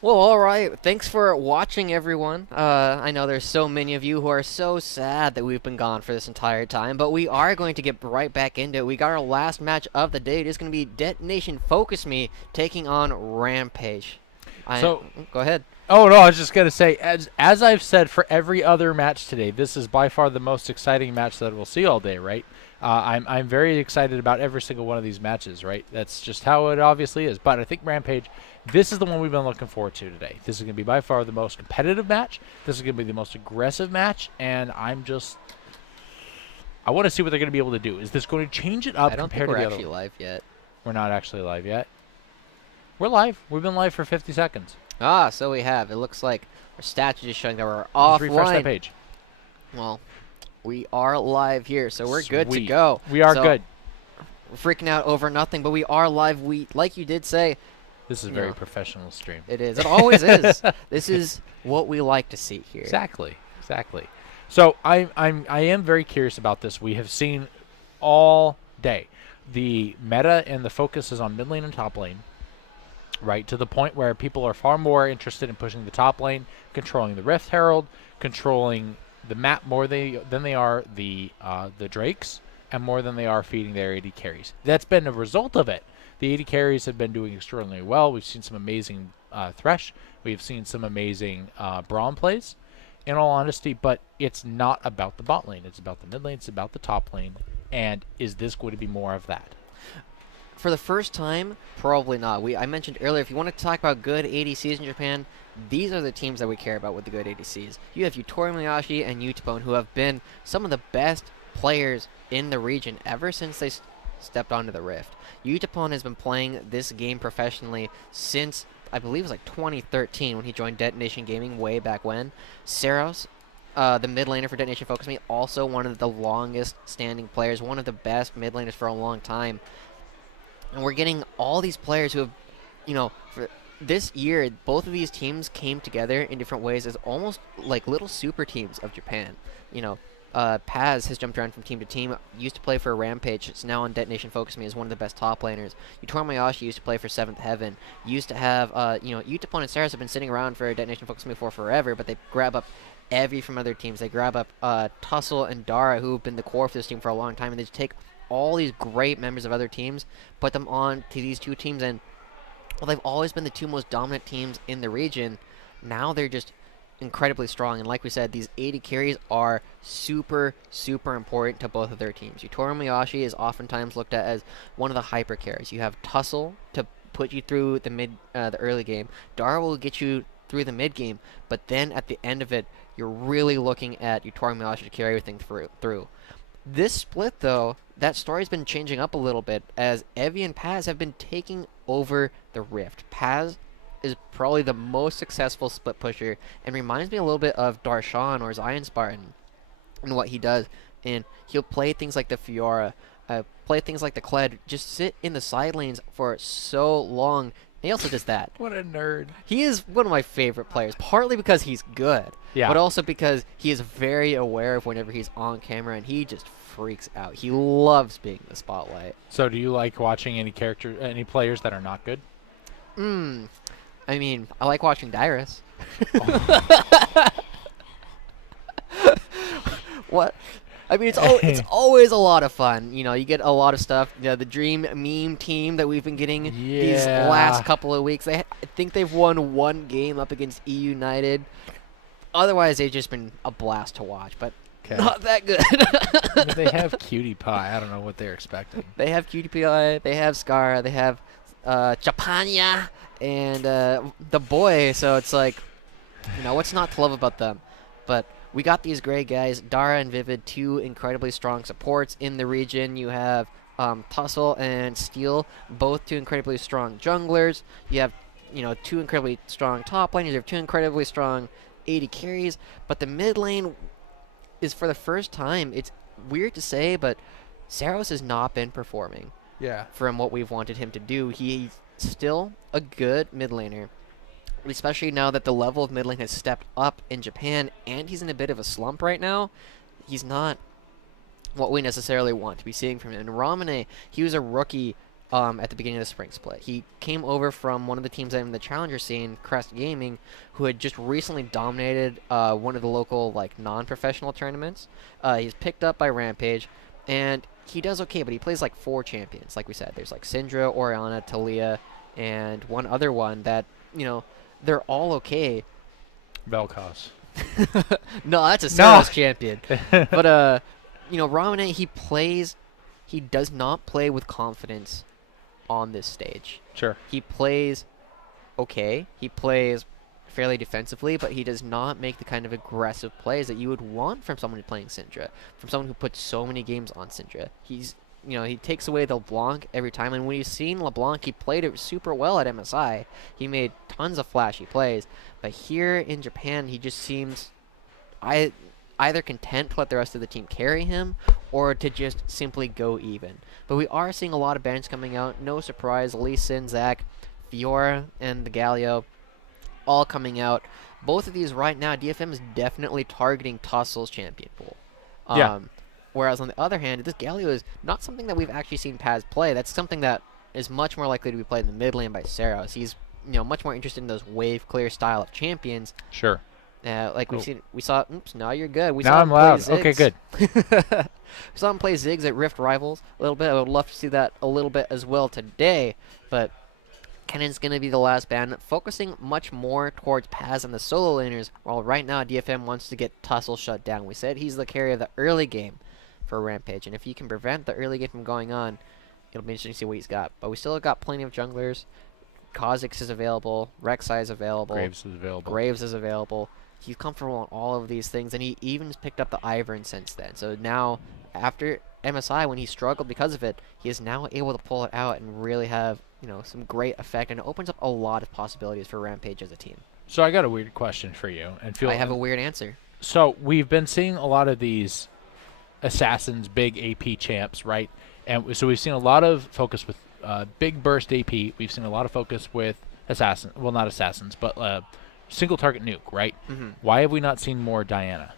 Well, all right. Thanks for watching, everyone. I know there's so many of you who are so sad that we've been gone for this entire time, but we are going to get right back into it. We got our last match of the day. It is going to be Detonation Focus Me taking on Rampage. So, Go ahead. oh no, I was just gonna say, as I've said for every other match today, this is by far the most exciting match that we'll see all day, right? I'm very excited about every single one of these matches, right? That's just how it obviously is. But I think Rampage, this is the one we've been looking forward to today. This is gonna be by far the most competitive match. This is gonna be the most aggressive match, and I want to see what they're gonna be able to do. Is this going to change it up I don't think compared to we're the actually other? live yet. We're not actually live yet. We're live. We've been live for 50 seconds. Ah, so we have. It looks like our stats are just showing that we're Just refresh that offline. page. Well, we are live here, so we're good to Sweet. go. We are So, good. We're freaking out over nothing, but we are live. Like you did say, This is a you very know, professional stream. it is. It always is. This is what we like to see here. Exactly. So I am very curious about this. We have seen all day the meta and the focus is on mid lane and top lane, right? To the point where people are far more interested in pushing the top lane, controlling the Rift Herald, controlling the map than they are the Drakes, and more than they are feeding their AD carries. That's been a result of it. The AD carries have been doing extraordinarily well. We've seen some amazing Thresh. We've seen some amazing Braum plays, in all honesty, but it's not about the bot lane. It's about the mid lane. It's about the top lane. And is this going to be more of that? For the first time, probably not. I mentioned earlier, if you want to talk about good ADCs in Japan, these are the teams that we care about with the good ADCs. You have Yutori Miyashi and Utapon, who have been some of the best players in the region ever since they stepped onto the Rift. Utapon has been playing this game professionally since, I believe it was like 2013 when he joined Detonation Gaming way back when. Saros, the mid laner for Detonation Focus Me, also one of the longest standing players, one of the best mid laners for a long time. And we're getting all these players who have, for this year, both of these teams came together in different ways as almost like little super teams of Japan. Paz has jumped around from team to team. Used to play for Rampage. It's now on Detonation Focus Me as one of the best top laners. Yutori Mayashi used to play for Seventh Heaven. Used to have, Utapon and Saras have been sitting around for Detonation Focus Me for forever, but they grab up Evie from other teams. They grab up Tussle and Dara, who have been the core for this team for a long time, and they just take all these great members of other teams, put them on to these two teams, and well, they've always been the two most dominant teams in the region. Now they're just incredibly strong, and like we said, these AD carries are super, super important to both of their teams. Yutori Miyashi is oftentimes looked at as one of the hyper carries. You have Tussle to put you through the early game. Dara will get you through the mid game, but then at the end of it, you're really looking at Yutori Miyashi to carry everything through. This split, though, that story's been changing up a little bit as Evie and Paz have been taking over the Rift. Paz is probably the most successful split pusher and reminds me a little bit of Darshan or Zion Spartan and what he does. And he'll play things like the Fiora, play things like the Kled, just sit in the side lanes for so long. He also does that. What a nerd. He is one of my favorite players, partly because he's good, Yeah. but also because he is very aware of whenever he's on camera, and he just freaks out. He loves being in the spotlight. So do you like watching any players that are not good? I mean, I like watching Dyrus. What? I mean, it's always a lot of fun. You get a lot of stuff. The Dream meme team that we've been getting these last couple of weeks. I think they've won one game up against E United. Otherwise, they've just been a blast to watch, but not that good. I mean, they have Cutie Pie. I don't know what they're expecting. They have QTPI, they have Scar, they have Japania, and the boy. So it's like, what's not to love about them? But we got these great guys, Dara and Vivid, two incredibly strong supports in the region. You have Tussle and Steel, both two incredibly strong junglers. You have, two incredibly strong top laners. You have two incredibly strong AD carries. But the mid lane is, for the first time, it's weird to say, but Saros has not been performing. Yeah. From what we've wanted him to do. He's still a good mid laner, especially now that the level of mid lane has stepped up in Japan, and he's in a bit of a slump right now. He's not what we necessarily want to be seeing from him. And Ramune, he was a rookie at the beginning of the spring split. He came over from one of the teams in the challenger scene, Crest Gaming, who had just recently dominated one of the local like non-professional tournaments. He's picked up by Rampage, and he does okay, but he plays like 4 champions. Like we said, there's like Syndra, Orianna, Talia, and one other one that, they're all okay. Vel'Koz. No, that's a Saros champion. But, Ramune, he does not play with confidence on this stage. Sure. He plays okay. He plays fairly defensively, but he does not make the kind of aggressive plays that you would want from someone playing Syndra, from someone who puts so many games on Syndra. He takes away the LeBlanc every time, and when you've seen LeBlanc, he played it super well at MSI. He made tons of flashy plays, but here in Japan, he just seems either content to let the rest of the team carry him or to just simply go even. But we are seeing a lot of bans coming out. No surprise, Lee Sin, Zach, Fiora, and the Galio all coming out. Both of these right now, DFM is definitely targeting Tussel's champion pool. Whereas on the other hand, this Galio is not something that we've actually seen Paz play. That's something that is much more likely to be played in the mid lane by Saros. He's much more interested in those wave clear style of champions. Sure. Like we saw. Oops, now you're good. Now I'm loud. Okay, good. We saw him play Ziggs at Rift Rivals a little bit. I would love to see that a little bit as well today. But Kennan's going to be the last ban, focusing much more towards Paz and the solo laners, while right now DFM wants to get Tussle shut down. We said he's the carrier of the early game for Rampage, and if you can prevent the early game from going on, it'll be interesting to see what he's got. But we still got plenty of junglers. Kha'Zix is available. Rek'Sai is available. Graves is available. He's comfortable on all of these things, and he even picked up the Ivern since then. So now, after MSI, when he struggled because of it, he is now able to pull it out and really have some great effect, and it opens up a lot of possibilities for Rampage as a team. So I got a weird question for you, and I have a weird answer. So we've been seeing a lot of these assassins, big AP champs, right? And so we've seen a lot of focus with big burst AP. We've seen a lot of focus with assassins. Well, not assassins, but single target nuke, right? Mm-hmm. Why have we not seen more Diana?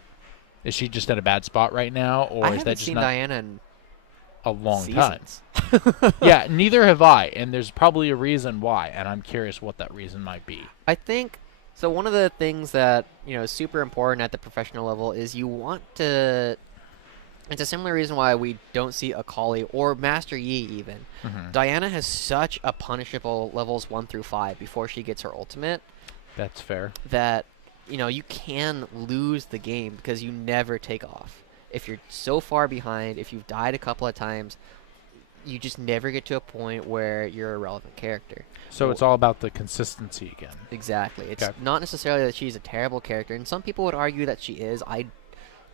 Is she just at a bad spot right now, or I is that just seen not Diana in a long seasons. time? Yeah, neither have I, and there's probably a reason why, and I'm curious what that reason might be. I think so. One of the things that is super important at the professional level is you want to. It's a similar reason why we don't see Akali or Master Yi even. Mm-hmm. Diana has such a punishable levels 1 through 5 before she gets her ultimate. That's fair. That you can lose the game because you never take off. If you're so far behind, if you've died a couple of times, you just never get to a point where you're a relevant character. So it's all about the consistency again. Exactly. It's not necessarily that she's a terrible character, and some people would argue that she is. I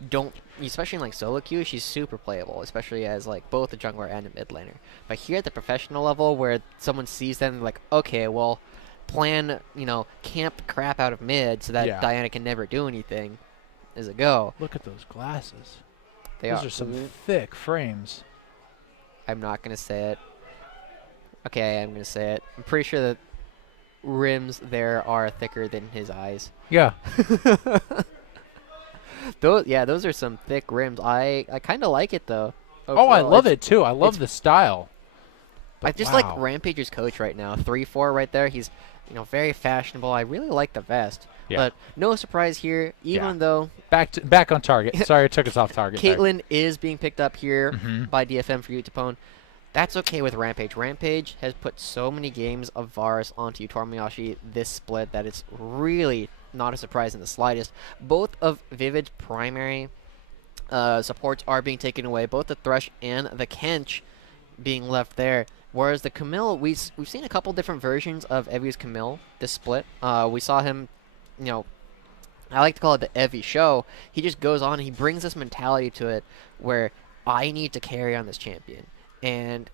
don't, especially in like solo queue, she's super playable, especially as like both a jungler and a mid laner. But here at the professional level, where someone sees them, like, okay, well, plan, camp crap out of mid so that Diana can never do anything, is a go. Look at those glasses. Those are some thick frames. I'm not gonna say it. Okay, I'm gonna say it. I'm pretty sure that rims there are thicker than his eyes. Yeah. Those are some thick rims. I kind of like it though. Overall, I love it too. I love the style. I just like Rampage's coach right now. 3-4 right there. He's very fashionable. I really like the vest. Yeah. But no surprise here, even though back on target. Sorry, I took us off target. Caitlyn is being picked up here by DFM for Utapone. That's okay with Rampage. Rampage has put so many games of Varus onto Tormiyashi this split that it's really not a surprise in the slightest. Both of Vivid's primary supports are being taken away. Both the Thresh and the Kench being left there. Whereas the Camille, we've seen a couple different versions of Evi's Camille this split. We saw him, I like to call it the Evie show. He just goes on and he brings this mentality to it where I need to carry on this champion. And,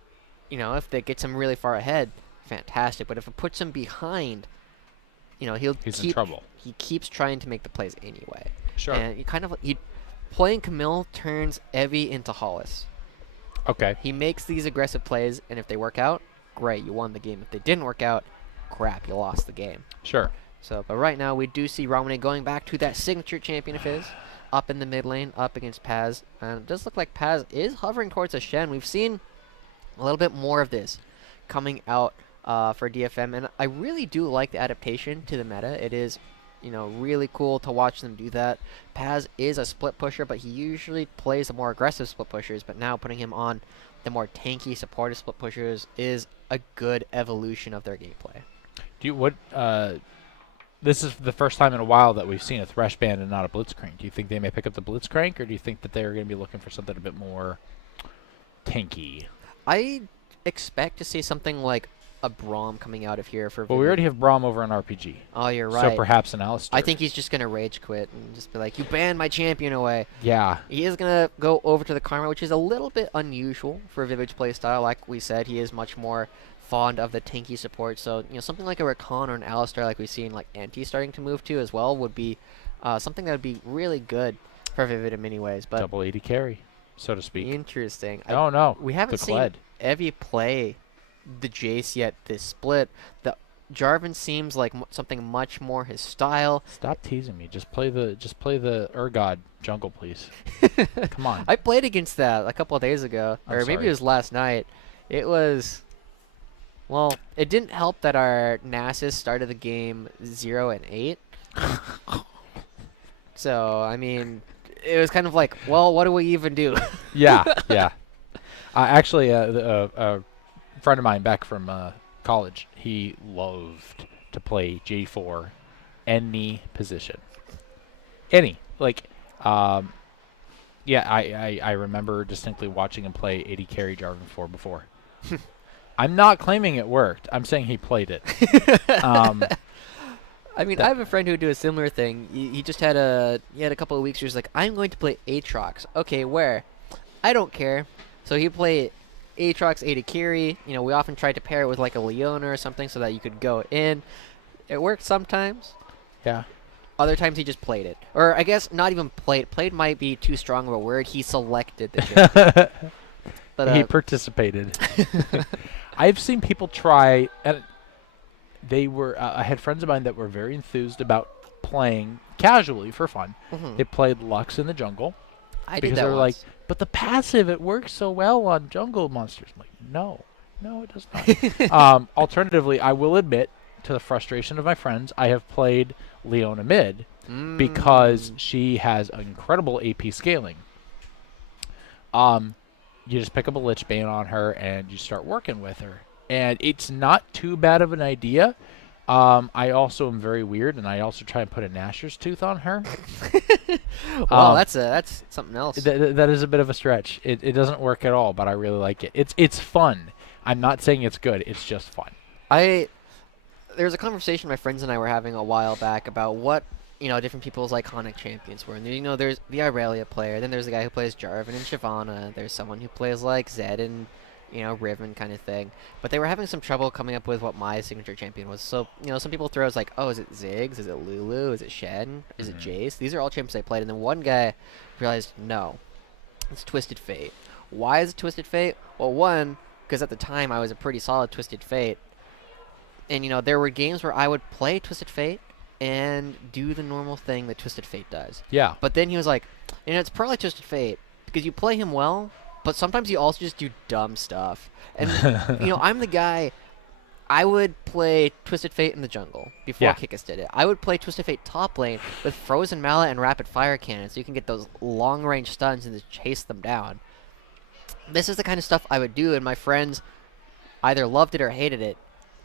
if that gets him really far ahead, fantastic. But if it puts him behind, he's in trouble. He keeps trying to make the plays anyway. Sure. And playing Camille turns Evie into Hollis. Okay. He makes these aggressive plays, and if they work out, great, you won the game. If they didn't work out, crap, you lost the game. Sure. So, but right now, we do see Ramune going back to that signature champion of his, up in the mid lane, up against Paz. And it does look like Paz is hovering towards a Shen. We've seen a little bit more of this coming out for DFM, and I really do like the adaptation to the meta. It is, really cool to watch them do that. Paz is a split pusher, but he usually plays the more aggressive split pushers, but now putting him on the more tanky supportive split pushers is a good evolution of their gameplay. This is the first time in a while that we've seen a Thresh band and not a Blitzcrank. Do you think they may pick up the Blitzcrank, or do you think that they're going to be looking for something a bit more tanky? I expect to see something like a Braum coming out of here for. Well, we already have Braum over on RPG. Oh, you're right. So perhaps an Alistair. I think he's just gonna rage quit and just be like, "You banned my champion away." Yeah. He is gonna go over to the Karma, which is a little bit unusual for Vivid's playstyle. Like we said, he is much more fond of the tanky support. So something like a Rakan or an Alistair, like we've seen like Anti starting to move to as well, would be something that would be really good for Vivid in many ways. But double 80 carry, so to speak. Interesting. Oh no, we haven't seen Evie play the Jace yet this split. The Jarvan seems like something much more his style. Stop teasing me. Just play the Urgod jungle, please. Come on. I played against that a couple of days ago, or maybe it was last night. It was, well, it didn't help that our Nasus started the game 0-8. So I mean, it was kind of like, well, what do we even do? Yeah. Actually, a friend of mine back from college, he loved to play J4 any position. I remember distinctly watching him play 80 carry Jarvan 4 before. I'm not claiming it worked. I'm saying he played it. I mean, I have a friend who would do a similar thing. He just had a couple of weeks where he's like, I'm going to play Aatrox. Okay, where? I don't care. So he played Aatrox, AD carry. We often tried to pair it with like a Leona or something so that you could go in. It worked sometimes. Yeah. Other times he just played it. Or I guess not even played. Played might be too strong of a word. He selected the champion. But, he participated. I've seen people try, and they were. I had friends of mine that were very enthused about playing casually for fun. Mm-hmm. They played Lux in the jungle. I because did that they're once. like, but the passive, it works so well on jungle monsters. I'm like, no, it does not. Alternatively, I will admit, to the frustration of my friends, I have played Leona mid because she has incredible AP scaling. You just pick up a Lich Bane on her and you start working with her. And it's not too bad of an idea. I also am very weird, and I also try and put a Gnasher's Tooth on her. Well, that's something else. That is a bit of a stretch. It doesn't work at all, but I really like it. It's fun. I'm not saying it's good. It's just fun. There's a conversation my friends and I were having a while back about what different people's iconic champions were. And there's the Irelia player, then there's the guy who plays Jarvan and Shyvana. There's someone who plays like Zed and Riven kind of thing. But they were having some trouble coming up with what my signature champion was. So, some people throw as like, oh, is it Ziggs? Is it Lulu? Is it Shen? Is it Jace? These are all champions I played. And then one guy realized, no, it's Twisted Fate. Why is it Twisted Fate? Well, one, because at the time I was a pretty solid Twisted Fate. And, there were games where I would play Twisted Fate and do the normal thing that Twisted Fate does. Yeah. But then he was like, it's probably Twisted Fate because you play him well, but sometimes you also just do dumb stuff. And, I'm the guy, I would play Twisted Fate in the jungle before Kikis did it. I would play Twisted Fate top lane with Frozen Mallet and Rapid Fire Cannon so you can get those long-range stuns and just chase them down. This is the kind of stuff I would do, and my friends either loved it or hated it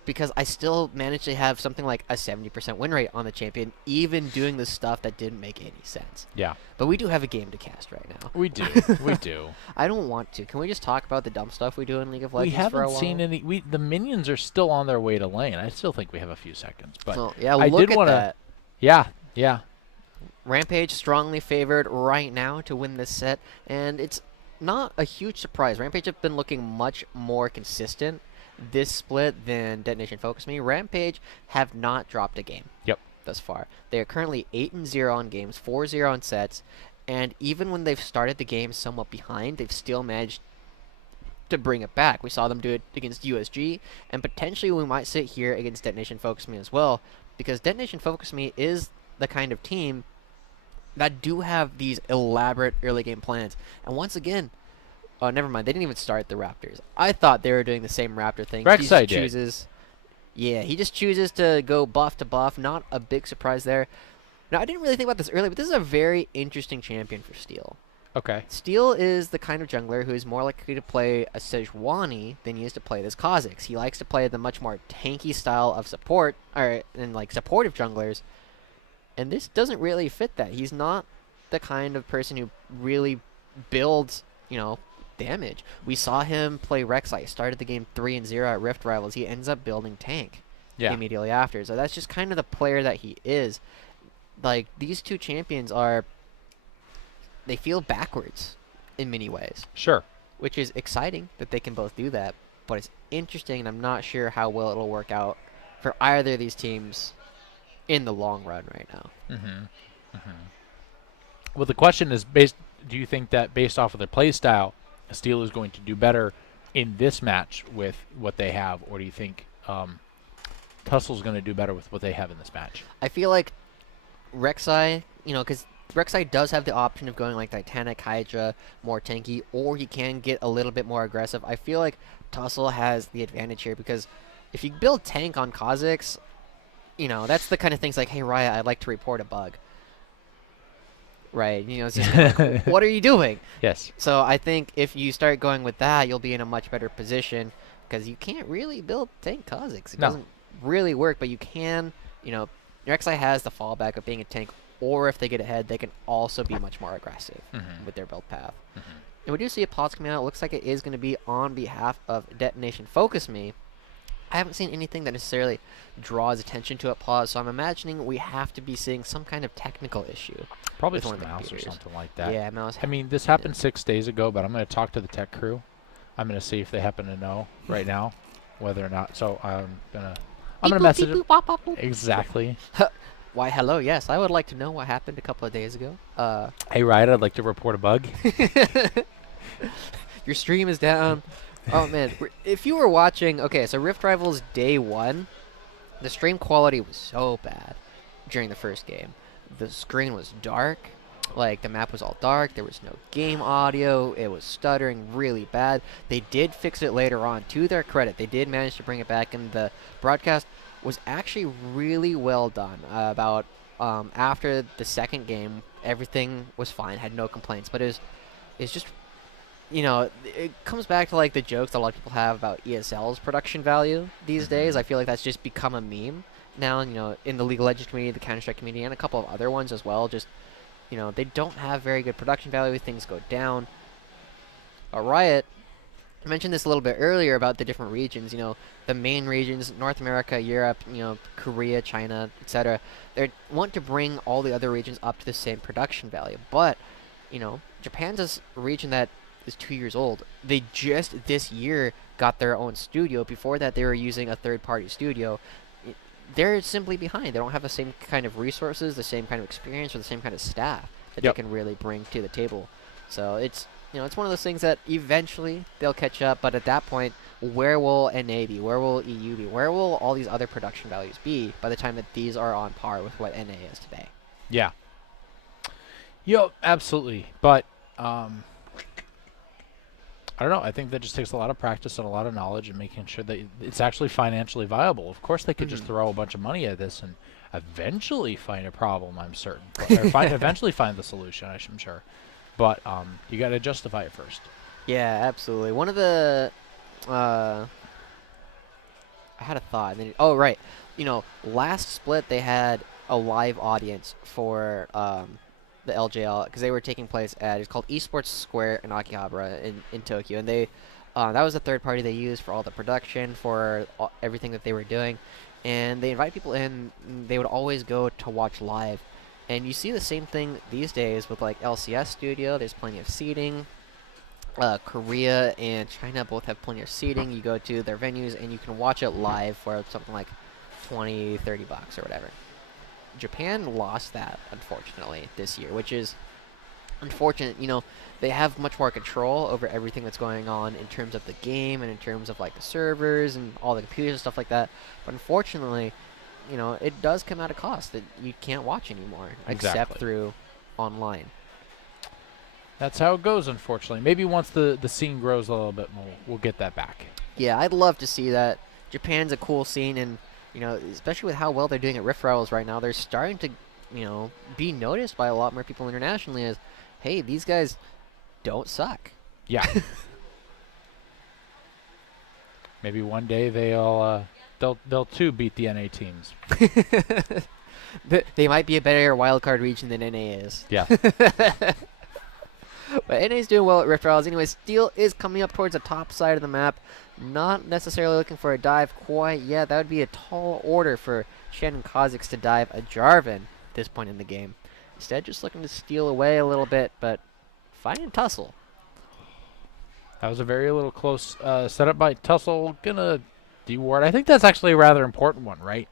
because I still managed to have something like a 70% win rate on the champion, even doing the stuff that didn't make any sense. Yeah. But we do have a game to cast right now. We do. We do. I don't want to. Can we just talk about the dumb stuff we do in League of Legends for a while? We haven't seen any. The minions are still on their way to lane. I still think we have a few seconds. But well, yeah, I look did at wanna, that. Yeah. Rampage strongly favored right now to win this set, and it's not a huge surprise. Rampage have been looking much more consistent this split than Detonation Focus Me. Rampage have not dropped a game. Yep. Thus far. They are currently 8-0 on games, 4-0 on sets, and even when they've started the game somewhat behind, they've still managed to bring it back. We saw them do it against USG, and potentially we might sit here against Detonation Focus Me as well, because Detonation Focus Me is the kind of team that do have these elaborate early game plans. And once again, Oh, never mind. They didn't even start the Raptors. I thought they were doing the same Raptor thing. Rek'Sai He just did. chooses. Yeah, he just chooses to go buff to buff. Not a big surprise there. Now, I didn't really think about this earlier, but this is a very interesting champion for Steel. Okay. Steel is the kind of jungler who is more likely to play a Sejuani than he is to play this Kha'Zix. He likes to play the much more tanky style of support, and like supportive junglers, and this doesn't really fit that. He's not the kind of person who really builds, damage. We saw him play Rek'Sai. He started the game 3-0 at Rift Rivals. He ends up building tank immediately after. So that's just kind of the player that he is. Like, these two champions they feel backwards in many ways. Sure. Which is exciting that they can both do that. But it's interesting, and I'm not sure how well it'll work out for either of these teams in the long run right now. Well, the question is, do you think that based off of their play style, Steel is going to do better in this match with what they have, or do you think Tussle's going to do better with what they have in this match? I feel like Rek'Sai, because Rek'Sai does have the option of going like Titanic, Hydra, more tanky, or he can get a little bit more aggressive. I feel like Tussle has the advantage here because if you build tank on Kha'Zix, that's the kind of things like, hey, Riot, I'd like to report a bug. Right, it's just like, what are you doing? Yes. So I think if you start going with that, you'll be in a much better position because you can't really build tank Kha'Zix. It doesn't really work, but you can, Rek'Sai has the fallback of being a tank, or if they get ahead, they can also be much more aggressive with their build path. And we do see a pause coming out. It looks like it is going to be on behalf of Detonation Focus Me. I haven't seen anything that necessarily draws attention to a pause, so I'm imagining we have to be seeing some kind of technical issue. Probably with one just of the mouse or computers. something like that. Yeah, mouse. I mean, this happened 6 days ago, but I'm going to talk to the tech crew. I'm going to see if they happen to know right now whether or not. So I'm going to message them. Exactly. Why, hello, yes. I would like to know what happened a couple of days ago. Hey, Riot, I'd like to report a bug. Your stream is down. Oh, man. If you were watching... Okay, so Rift Rivals Day 1, the stream quality was so bad during the first game. The screen was dark. Like, the map was all dark. There was no game audio. It was stuttering really bad. They did fix it later on. To their credit, they did manage to bring it back, and the broadcast was actually really well done. After the second game, everything was fine. Had no complaints. But it's just... it comes back to, like, the jokes that a lot of people have about ESL's production value these days. I feel like that's just become a meme now, in the League of Legends community, the Counter-Strike community, and a couple of other ones as well. Just, they don't have very good production value. Things go down. Riot, I mentioned this a little bit earlier about the different regions. The main regions, North America, Europe, Korea, China, etc. They want to bring all the other regions up to the same production value. But, Japan's a region that is 2 years old. They just this year got their own studio. Before that, they were using a third-party studio. They're simply behind. They don't have the same kind of resources, the same kind of experience, or the same kind of staff that they can really bring to the table. So it's it's one of those things that eventually they'll catch up. But at that point, where will NA be? Where will EU be? Where will all these other production values be by the time that these are on par with what NA is today? Yeah. Absolutely. But I don't know. I think that just takes a lot of practice and a lot of knowledge and making sure that it's actually financially viable. Of course, they could just throw a bunch of money at this and eventually find a problem, I'm certain. Or eventually find the solution, I'm sure. But you got to justify it first. Yeah, absolutely. One of the... I had a thought. And then, oh, right. Last split, they had a live audience for... the LJL, because they were taking place at, it's called Esports Square in Akihabara in Tokyo, and they that was the third party they used for all the production, for everything that they were doing, and they invite people in. They would always go to watch live, and you see the same thing these days with like LCS Studio. There's plenty of seating. Korea and China both have plenty of seating. You go to their venues and you can watch it live for something like $20-30 or whatever. Japan lost that, unfortunately, this year, which is unfortunate. They have much more control over everything that's going on in terms of the game and in terms of, like, the servers and all the computers and stuff like that. But unfortunately, it does come at a cost that you can't watch anymore, except through online. That's how it goes, unfortunately. Maybe once the scene grows a little bit more, we'll get that back. Yeah, I'd love to see that. Japan's a cool scene, and especially with how well they're doing at Rift Rivals right now, they're starting to, be noticed by a lot more people internationally as, hey, these guys don't suck. Yeah. Maybe one day they'll too beat the NA teams. They might be a better wildcard region than NA is. Yeah. But NA's doing well at Rift Rivals. Anyway, Steel is coming up towards the top side of the map. Not necessarily looking for a dive quite yet. That would be a tall order for Shannon Kha'Zix to dive a Jarvan at this point in the game. Instead, just looking to steal away a little bit, but finding Tussle. That was a very little close setup by Tussle. Gonna deward. I think that's actually a rather important one, right?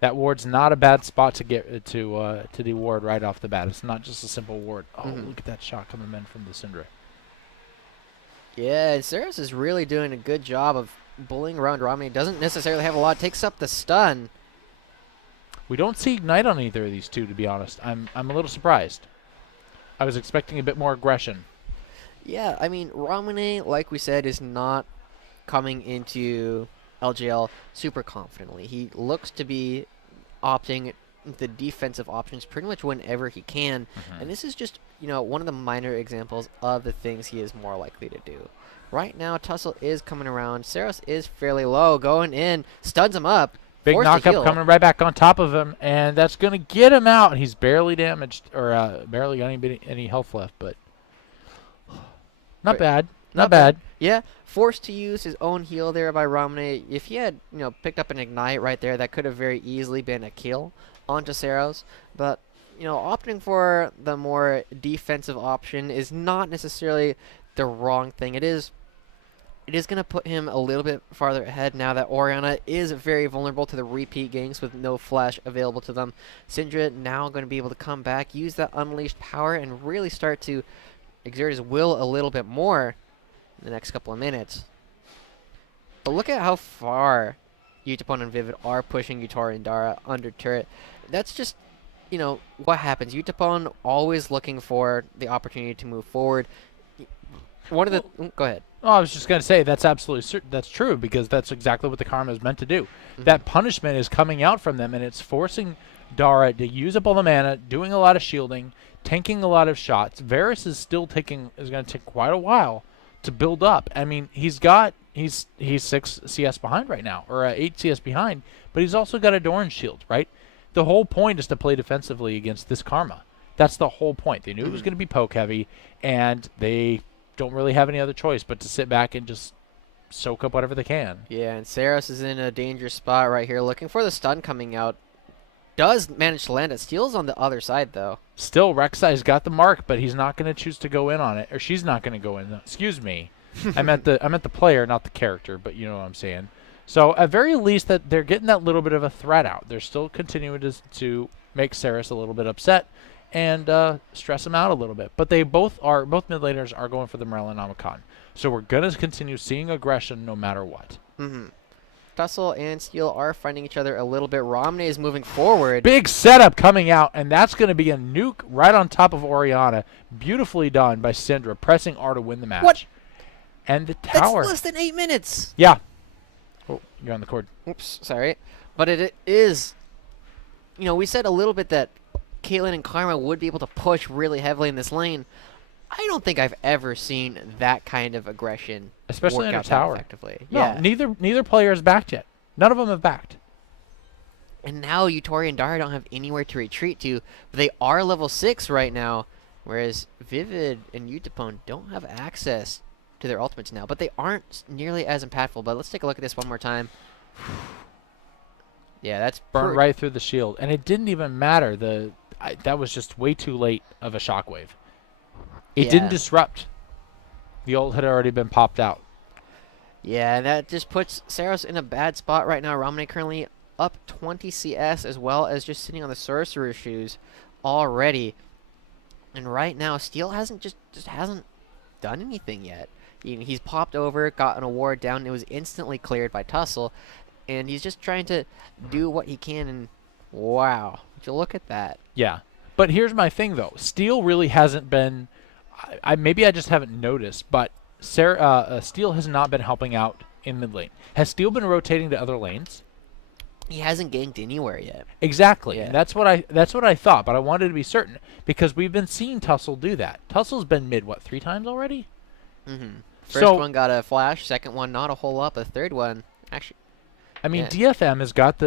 That ward's not a bad spot to get to deward right off the bat. It's not just a simple ward. Oh, look at that shot coming in from the Syndra. Yeah, Saris is really doing a good job of bullying around Romney. Doesn't necessarily have a lot. Takes up the stun. We don't see Ignite on either of these two, to be honest. I'm a little surprised. I was expecting a bit more aggression. Yeah, I mean, Romney, like we said, is not coming into LJL super confidently. He looks to be opting the defensive options pretty much whenever he can. And this is just, one of the minor examples of the things he is more likely to do. Right now, Tussle is coming around. Saros is fairly low, going in, stuns him up. Big knockup coming right back on top of him, and that's going to get him out. He's barely damaged, or barely got any health left, but not bad. Not bad. Yeah, forced to use his own heal there by Romney. If he had, picked up an Ignite right there, that could have very easily been a kill onto Saros. But, opting for the more defensive option is not necessarily the wrong thing. It is going to put him a little bit farther ahead now that Orianna is very vulnerable to the repeat ganks with no flash available to them. Syndra now going to be able to come back, use that unleashed power, and really start to exert his will a little bit more in the next couple of minutes. But look at how far Utapon and Vivid are pushing Utori and Dara under turret. That's just, what happens. Utapon always looking for the opportunity to move forward. One of the... go ahead. Oh, I was just going to say that's absolutely that's true, because that's exactly what the Karma is meant to do. That punishment is coming out from them, and it's forcing Dara to use up all the mana, doing a lot of shielding, tanking a lot of shots. Varus is still going to take quite a while to build up. I mean, he's 6 CS behind right now, or 8 CS behind, but he's also got a Doran shield, right? The whole point is to play defensively against this Karma. That's the whole point. They knew it was going to be poke heavy, and they don't really have any other choice but to sit back and just soak up whatever they can. Yeah, and Saros is in a dangerous spot right here, looking for the stun coming out. Does manage to land it. Steel's on the other side, though. Still, Rek'Sai's got the mark, but he's not going to choose to go in on it, or she's not going to go in. Excuse me. I meant the player, not the character, but you know what I'm saying. So at very least, that they're getting that little bit of a threat out. They're still continuing to make Saris a little bit upset and stress him out a little bit. But both mid laners are going for the Morello and Amakan. So we're going to continue seeing aggression no matter what. Tussle and Steel are finding each other a little bit. Romney is moving forward. Big setup coming out, and that's going to be a nuke right on top of Orianna. Beautifully done by Syndra, pressing R to win the match. What? And the tower. That's less than 8 minutes. Yeah. Oh, you're on the cord. Oops, sorry. But it is, we said a little bit that Caitlyn and Karma would be able to push really heavily in this lane. I don't think I've ever seen that kind of aggression, especially in a tower, effectively. No, yeah. Neither player has backed yet. None of them have backed. And now Utori and Dara don't have anywhere to retreat to, but they are level 6 right now, whereas Vivid and Utapon don't have access to their ultimates now, but they aren't nearly as impactful. But let's take a look at this one more time. Yeah, that's burned right through the shield, and it didn't even matter. That was just way too late of a shockwave. It didn't disrupt. The ult had already been popped out. Yeah, and that just puts Saros in a bad spot right now. Romney currently up 20 CS, as well as just sitting on the Sorcerer's Shoes already. And right now, Steel hasn't just hasn't done anything yet. He's popped over, got an award down, it was instantly cleared by Tussle, and he's just trying to do what he can, and wow, would you look at that. Yeah, but here's my thing, though. Steel really hasn't been... maybe I just haven't noticed, but Steel has not been helping out in mid lane. Has Steel been rotating to other lanes? He hasn't ganked anywhere yet. Exactly. Yeah. And that's what I thought, but I wanted to be certain because we've been seeing Tussle do that. Tussle's been mid 3 times already? First one got a flash, second one not a whole lot, the third one actually. I mean, Yeah. DFM has got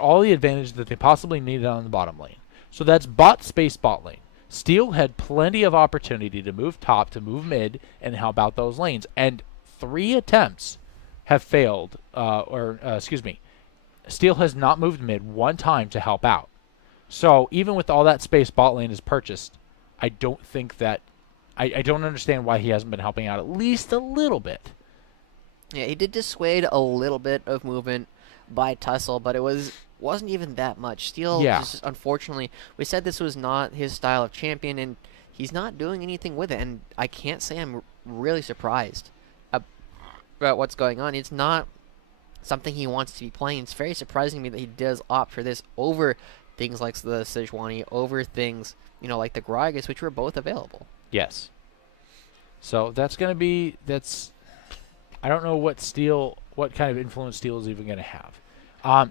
all the advantage that they possibly needed on the bottom lane. So that's bot space bot lane. Steel had plenty of opportunity to move top, to move mid, and help out those lanes. And 3 attempts have failed, Steel has not moved mid 1 time to help out. So even with all that space bot lane is purchased, I don't think that I don't understand why he hasn't been helping out at least a little bit. Yeah, he did dissuade a little bit of movement by Tussle, but it wasn't even that much. Steel, just unfortunately, we said this was not his style of champion, and he's not doing anything with it. And I can't say I'm really surprised about what's going on. It's not something he wants to be playing. It's very surprising to me that he does opt for this over things like the Sejuani, over things, like the Gragas, which were both available. Yes. So that's going to be, I don't know what kind of influence Steel is even going to have.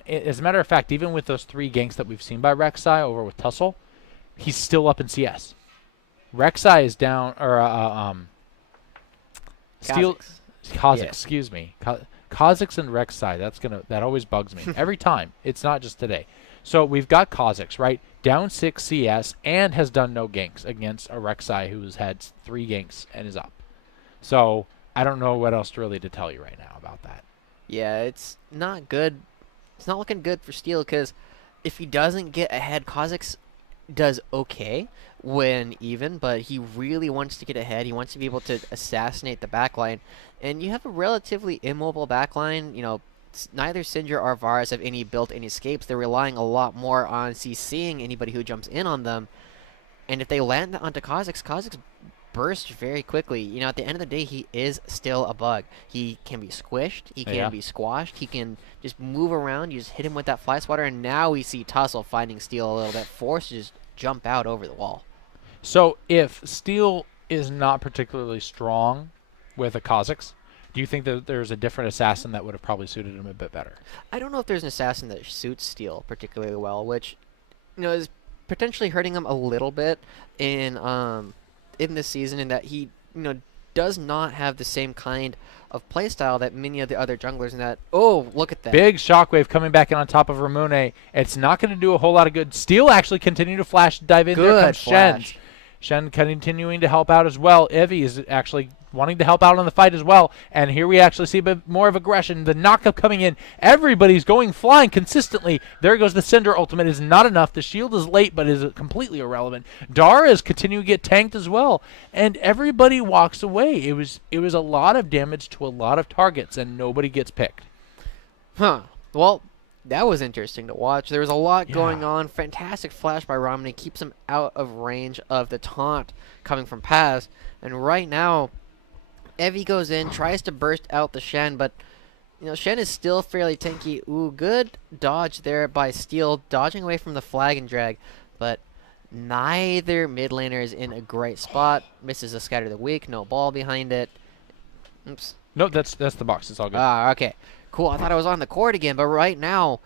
As a matter of fact, even with those 3 ganks that we've seen by Rek'Sai over with Tussle, he's still up in CS. Rek'Sai is down, or Steel, Kha'Zix, excuse me. Kha'Zix and Rek'Sai, that always bugs me. Every time. It's not just today. So we've got Kha'Zix, right? Down 6 CS and has done no ganks against a Rek'Sai who's had 3 ganks and is up. So I don't know what else really to tell you right now about that. Yeah, it's not good. It's not looking good for Steel because if he doesn't get ahead, Kha'Zix does okay when even, but he really wants to get ahead. He wants to be able to assassinate the backline. And you have a relatively immobile backline. Neither Syndra or Varus have any built-in escapes. They're relying a lot more on CCing anybody who jumps in on them. And if they land onto Kha'Zix bursts very quickly. At the end of the day, he is still a bug. He can be squished. He can be squashed. He can just move around. You just hit him with that fly swatter, and now we see Tussle finding Steel a little bit, forced to just jump out over the wall. So if Steel is not particularly strong with a Kha'Zix, do you think that there's a different assassin that would have probably suited him a bit better? I don't know if there's an assassin that suits Steel particularly well, which is potentially hurting him a little bit in this season, in that he does not have the same kind of playstyle that many of the other junglers. And that, look at that big shockwave coming back in on top of Ramune. It's not going to do a whole lot of good. Steel actually continue to dive in. There comes Shen. Shen continuing to help out as well. Evie is actually wanting to help out on the fight as well. And here we actually see a bit more of aggression. The knockup coming in. Everybody's going flying consistently. There goes the Syndra ultimate. Is not enough. The shield is late, but is completely irrelevant. Dara is continuing to get tanked as well. And everybody walks away. It was a lot of damage to a lot of targets, and nobody gets picked. Well, that was interesting to watch. There was a lot going on. Fantastic flash by Ramune. Keeps him out of range of the taunt coming from Paz. And right now, Evie goes in, tries to burst out the Shen, but Shen is still fairly tanky. Ooh, good dodge there by Steel, dodging away from the flag and drag, but neither mid laner is in a great spot. Misses a scatter the weak, no ball behind it. Oops. No, that's the box. It's all good. Okay. Cool. I thought I was on the court again, but right now,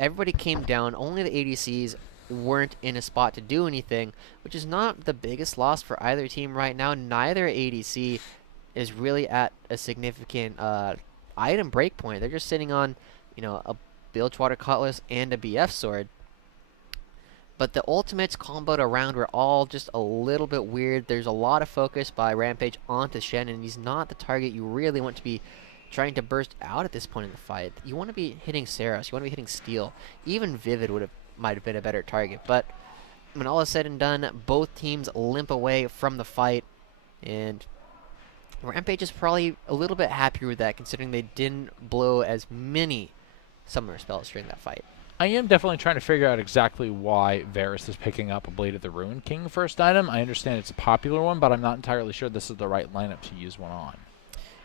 everybody came down. Only the ADCs weren't in a spot to do anything, which is not the biggest loss for either team right now. Neither ADC is really at a significant item break point. They're just sitting on, a Bilgewater Cutlass and a BF sword. But the ultimates comboed around were all just a little bit weird. There's a lot of focus by Rampage onto Shen, and he's not the target you really want to be trying to burst out at this point in the fight. You want to be hitting Saros. You want to be hitting Steel. Even Vivid might have been a better target. But when all is said and done, both teams limp away from the fight, and Rampage is probably a little bit happier with that, considering they didn't blow as many summoner spells during that fight. I am definitely trying to figure out exactly why Varus is picking up a Blade of the Ruin King first item. I understand it's a popular one, but I'm not entirely sure this is the right lineup to use one on.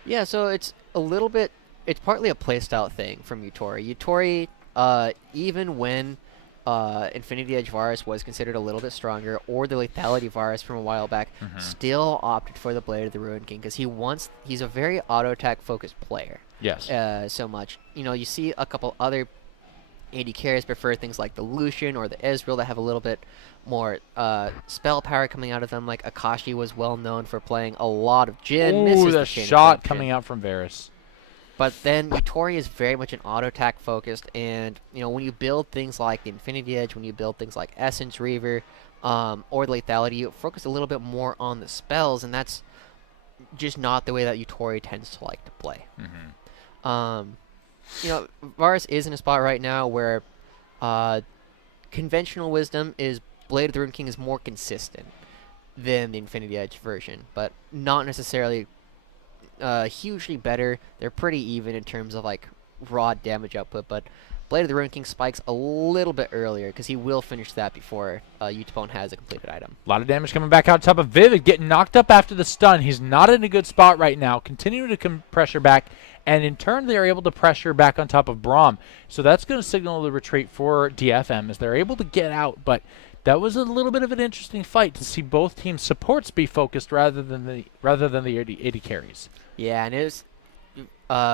Yeah, so it's partly a playstyle thing from Yutori. Yutori, even when Infinity Edge Varus was considered a little bit stronger, or the Lethality Varus from a while back, still opted for the Blade of the Ruin King because he's a very auto attack focused player. Yes. So much. You see a couple other AD carries prefer things like the Lucian or the Ezreal that have a little bit more spell power coming out of them. Like Akashi was well known for playing a lot of Jhin. Ooh, the shot coming out from Varus. But then Yutori is very much an auto attack focused, and when you build things like the Infinity Edge, when you build things like Essence Reaver, or Lethality, you focus a little bit more on the spells, and that's just not the way that Yutori tends to like to play. Varus is in a spot right now where conventional wisdom is Blade of the Ruin King is more consistent than the Infinity Edge version, but not necessarily hugely better. They're pretty even in terms of like raw damage output, but Blade of the Ruin King spikes a little bit earlier because he will finish that before Utapone has a completed item. A lot of damage coming back out top of Vivid, getting knocked up after the stun. He's not in a good spot right now. Continuing to pressure back, and in turn they are able to pressure back on top of Braum. So that's going to signal the retreat for DFM as they're able to get out, but that was a little bit of an interesting fight to see both teams' supports be focused rather than the AD carries. Yeah, and it was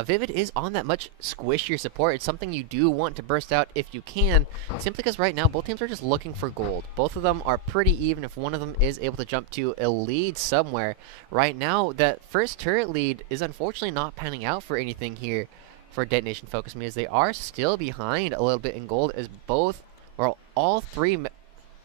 Vivid is on that much squishier support. It's something you do want to burst out if you can, simply because right now both teams are just looking for gold. Both of them are pretty even if one of them is able to jump to a lead somewhere. Right now, that first turret lead is unfortunately not panning out for anything here for Detonation Focus Me, as they are still behind a little bit in gold, as all three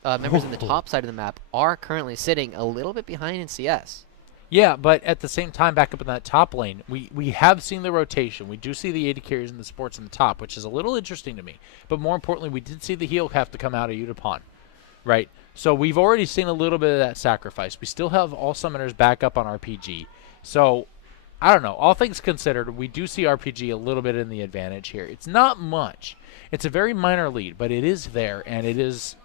members in the top side of the map are currently sitting a little bit behind in CS. Yeah, but at the same time, back up in that top lane, we have seen the rotation. We do see the AD carries and the supports in the top, which is a little interesting to me. But more importantly, we did see the heal have to come out of Utapon, right? So we've already seen a little bit of that sacrifice. We still have all summoners back up on RPG. So, I don't know. All things considered, we do see RPG a little bit in the advantage here. It's not much. It's a very minor lead, but it is there, and it's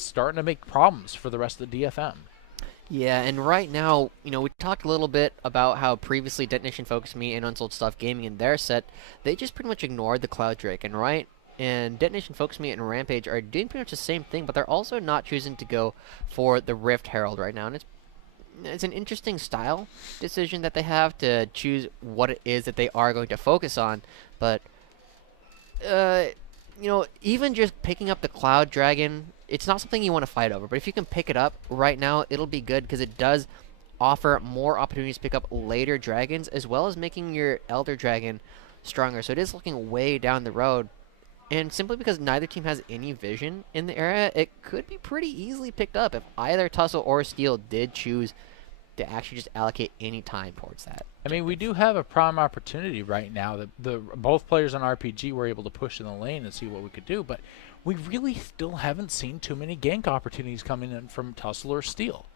starting to make problems for the rest of the DFM. Yeah, and right now, we talked a little bit about how previously Detonation Focus Me and Unsold Stuff Gaming in their set, they just pretty much ignored the Cloud Drake, and Detonation Focus Me and Rampage are doing pretty much the same thing, but they're also not choosing to go for the Rift Herald right now, and it's an interesting style decision that they have to choose what it is that they are going to focus on, but even just picking up the Cloud Dragon, it's not something you want to fight over, but if you can pick it up right now, it'll be good because it does offer more opportunities to pick up later dragons, as well as making your Elder Dragon stronger. So it is looking way down the road, and simply because neither team has any vision in the area, it could be pretty easily picked up if either Tussle or Steel did choose to actually just allocate any time towards that. I mean, we do have a prime opportunity right now that both players on RPG were able to push in the lane and see what we could do, but we really still haven't seen too many gank opportunities coming in from Tussle or Steel.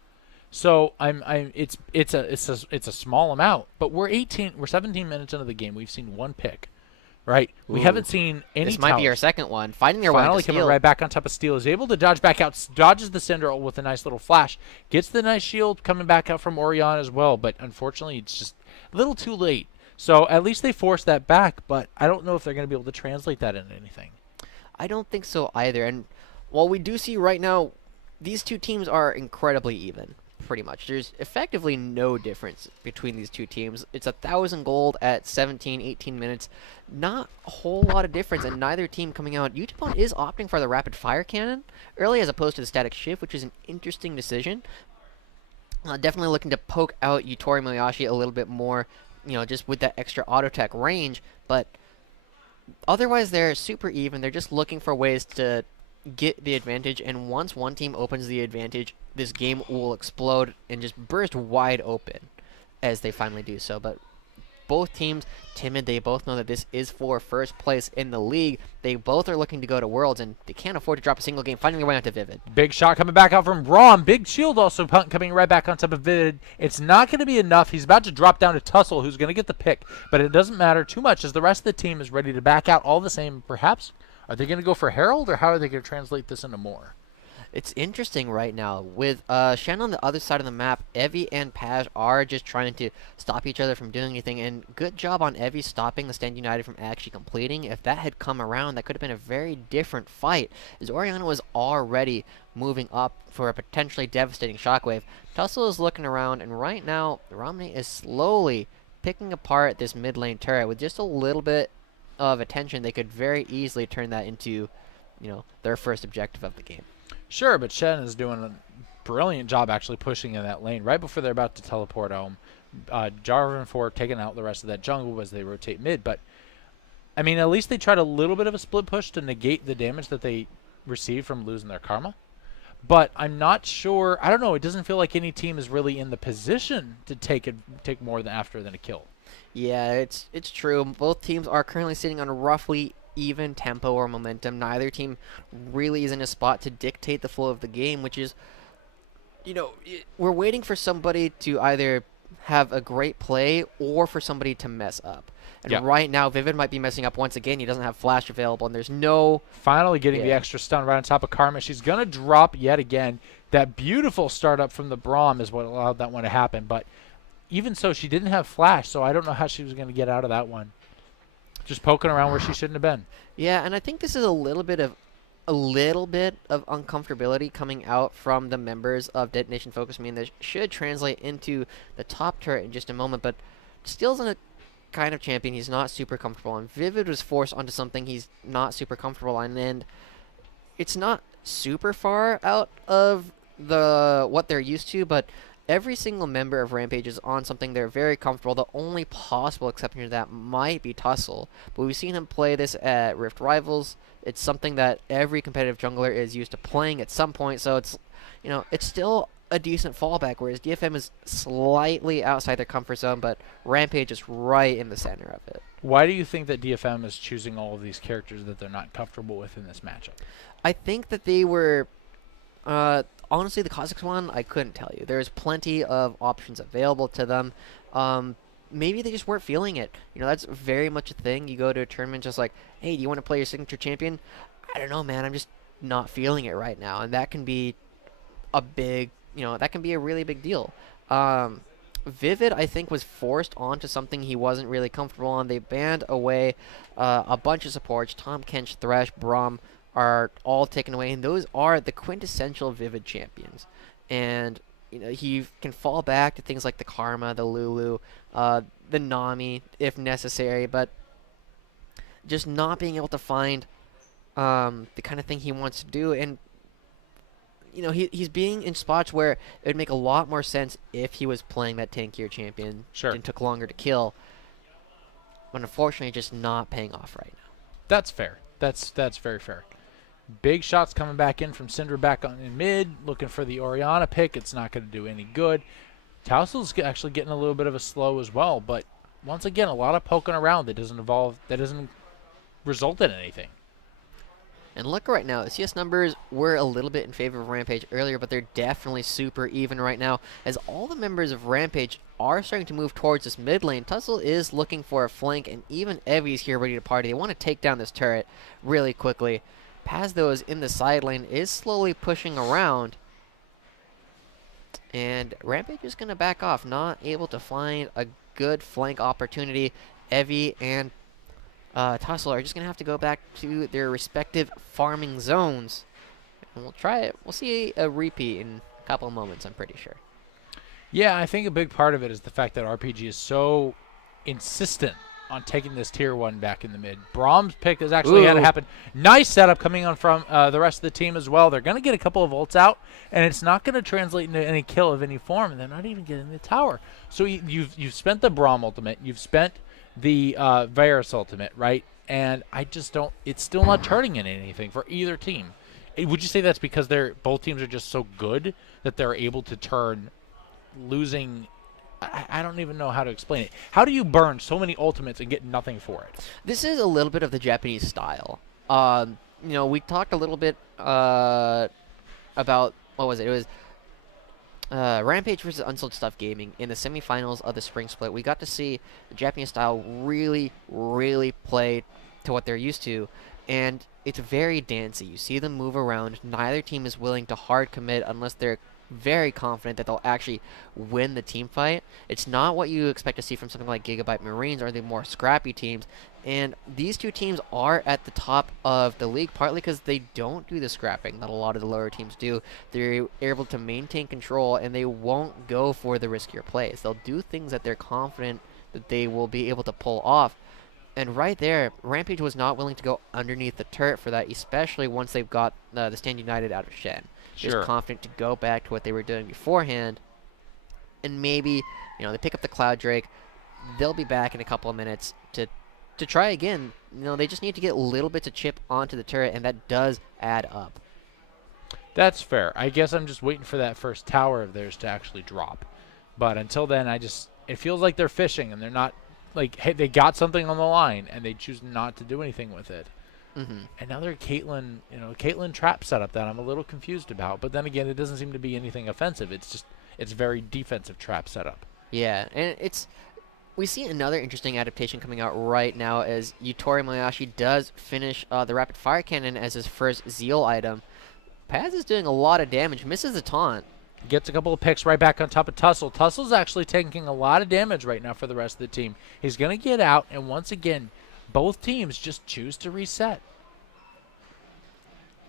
So it's a small amount, but we're 17 minutes into the game. We've seen one pick, right? Ooh. We haven't seen any. This might be our second one. Finding their way to Finally coming right back on top of Steel, is able to dodge back out, dodges the Cinder with a nice little flash, gets the nice shield coming back out from Orion as well, but unfortunately it's just a little too late. So at least they forced that back, but I don't know if they're going to be able to translate that into anything. I don't think so either, and while we do see right now, these two teams are incredibly even, pretty much. There's effectively no difference between these two teams. It's 1,000 gold at 17, 18 minutes. Not a whole lot of difference, and neither team coming out. Utapon is opting for the rapid fire cannon early as opposed to the static shift, which is an interesting decision. Definitely looking to poke out Yutori Moyashi a little bit more, just with that extra auto tech range, but otherwise they're super even. They're just looking for ways to get the advantage, and once one team opens the advantage, this game will explode and just burst wide open as they finally do so. But both teams timid. They both know that this is for first place in the league. They both are looking to go to Worlds, and they can't afford to drop a single game, finding their way onto Vivid. Big shot coming back out from Braum. Big shield also coming right back on top of Vivid. It's not going to be enough. He's about to drop down to Tussle, who's going to get the pick, but it doesn't matter too much as the rest of the team is ready to back out all the same. Perhaps, are they going to go for Herald, or how are they going to translate this into more? It's interesting right now with Shen on the other side of the map. Evie and Paj are just trying to stop each other from doing anything, and good job on Evie stopping the Stand United from actually completing. If that had come around, that could have been a very different fight, as Oriana was already moving up for a potentially devastating shockwave. Tussle is looking around, and right now, Romney is slowly picking apart this mid lane turret. With just a little bit of attention, they could very easily turn that into, their first objective of the game. Sure, but Shen is doing a brilliant job actually pushing in that lane right before they're about to teleport home. Jarvan for taking out the rest of that jungle as they rotate mid. But, I mean, at least they tried a little bit of a split push to negate the damage that they received from losing their karma. But I'm not sure. I don't know. It doesn't feel like any team is really in the position to take more than a kill. Yeah, it's true. Both teams are currently sitting on roughly even tempo or momentum. Neither team really is in a spot to dictate the flow of the game, which is, we're waiting for somebody to either have a great play or for somebody to mess up. And right now, Vivid might be messing up once again. He doesn't have flash available, and there's no... Finally getting the extra stun right on top of Karma. She's going to drop yet again. That beautiful startup from the Braum is what allowed that one to happen. But even so, she didn't have flash, so I don't know how she was going to get out of that one. Just poking around where she shouldn't have been. Yeah, and I think this is a little bit of uncomfortability coming out from the members of Detonation Focus. I mean, that should translate into the top turret in just a moment, but Steel's in a kind of champion he's not super comfortable on. Vivid was forced onto something he's not super comfortable on, and it's not super far out of what they're used to, but every single member of Rampage is on something they're very comfortable. The only possible exception to that might be Tussle, but we've seen him play this at Rift Rivals. It's something that every competitive jungler is used to playing at some point, so it's still a decent fallback, whereas DFM is slightly outside their comfort zone, but Rampage is right in the center of it. Why do you think that DFM is choosing all of these characters that they're not comfortable with in this matchup? I think that they were... honestly, the Kha'Zix one, I couldn't tell you. There's plenty of options available to them. Maybe they just weren't feeling it. That's very much a thing. You go to a tournament just like, hey, do you want to play your signature champion? I don't know, man. I'm just not feeling it right now. And that can be a big, that can be a really big deal. Vivid, I think, was forced onto something he wasn't really comfortable on. They banned away a bunch of supports. Tom, Kench, Thresh, Braum are all taken away, and those are the quintessential Vivid champions. And he can fall back to things like the Karma, the Lulu, the Nami if necessary, but just not being able to find the kind of thing he wants to do. And he's being in spots where it would make a lot more sense if he was playing that tankier champion. Sure. And took longer to kill, but unfortunately just not paying off right now. That's fair. That's very fair. Big shots coming back in from Syndra back on in mid, looking for the Oriana pick. It's not going to do any good. Tousl's actually getting a little bit of a slow as well, but once again, a lot of poking around that doesn't result in anything. And look right now, the CS numbers were a little bit in favor of Rampage earlier, but they're definitely super even right now, as all the members of Rampage are starting to move towards this mid lane. Tussle is looking for a flank, and even Evie's here ready to party. They want to take down this turret really quickly. Paz, though, is in the side lane, is slowly pushing around. And Rampage is going to back off, not able to find a good flank opportunity. Evie and Tussle are just going to have to go back to their respective farming zones. And we'll try it. We'll see a repeat in a couple of moments, I'm pretty sure. Yeah, I think a big part of it is the fact that RPG is so insistent on taking this tier 1 back in the mid. Braum's pick has actually had to happen. Nice setup coming on from the rest of the team as well. They're going to get a couple of ults out, and it's not going to translate into any kill of any form, and they're not even getting the tower. So you've spent the Braum ultimate. You've spent the Varus ultimate, right? And I just don't – it's still not turning in anything for either team. Would you say that's because both teams are just so good that they're able to turn losing – I don't even know how to explain it. How do you burn so many ultimates and get nothing for it? This is a little bit of the Japanese style. We talked a little bit about, what was it? It was Rampage versus Unsold Stuff Gaming in the semifinals of the Spring Split. We got to see the Japanese style really, really play to what they're used to. and it's very dancey. You see them move around. Neither team is willing to hard commit unless they're very confident that they'll actually win the team fight. It's not what you expect to see from something like Gigabyte Marines or the more scrappy teams. And these two teams are at the top of the league partly because they don't do the scrapping that a lot of the lower teams do. They're able to maintain control and they won't go for the riskier plays. They'll do things that they're confident that they will be able to pull off. And right there, Rampage was not willing to go underneath the turret for that, especially once they've got the Stand United out of Shen. Sure. Just confident to go back to what they were doing beforehand. And maybe, they pick up the Cloud Drake. They'll be back in a couple of minutes to try again. They just need to get little bits of chip onto the turret, and that does add up. That's fair. I guess I'm just waiting for that first tower of theirs to actually drop. But until then, it feels like they're fishing, and they're not, like, hey, they got something on the line, and they choose not to do anything with it. Mm-hmm. Another Caitlyn trap setup that I'm a little confused about. But then again, it doesn't seem to be anything offensive. It's very defensive trap setup. Yeah, and we see another interesting adaptation coming out right now as Yutori Mayashi does finish the rapid fire cannon as his first Zeal item. Paz is doing a lot of damage, misses the taunt. Gets a couple of picks right back on top of Tussle. Tussle's actually taking a lot of damage right now for the rest of the team. He's going to get out, and once again, both teams just choose to reset.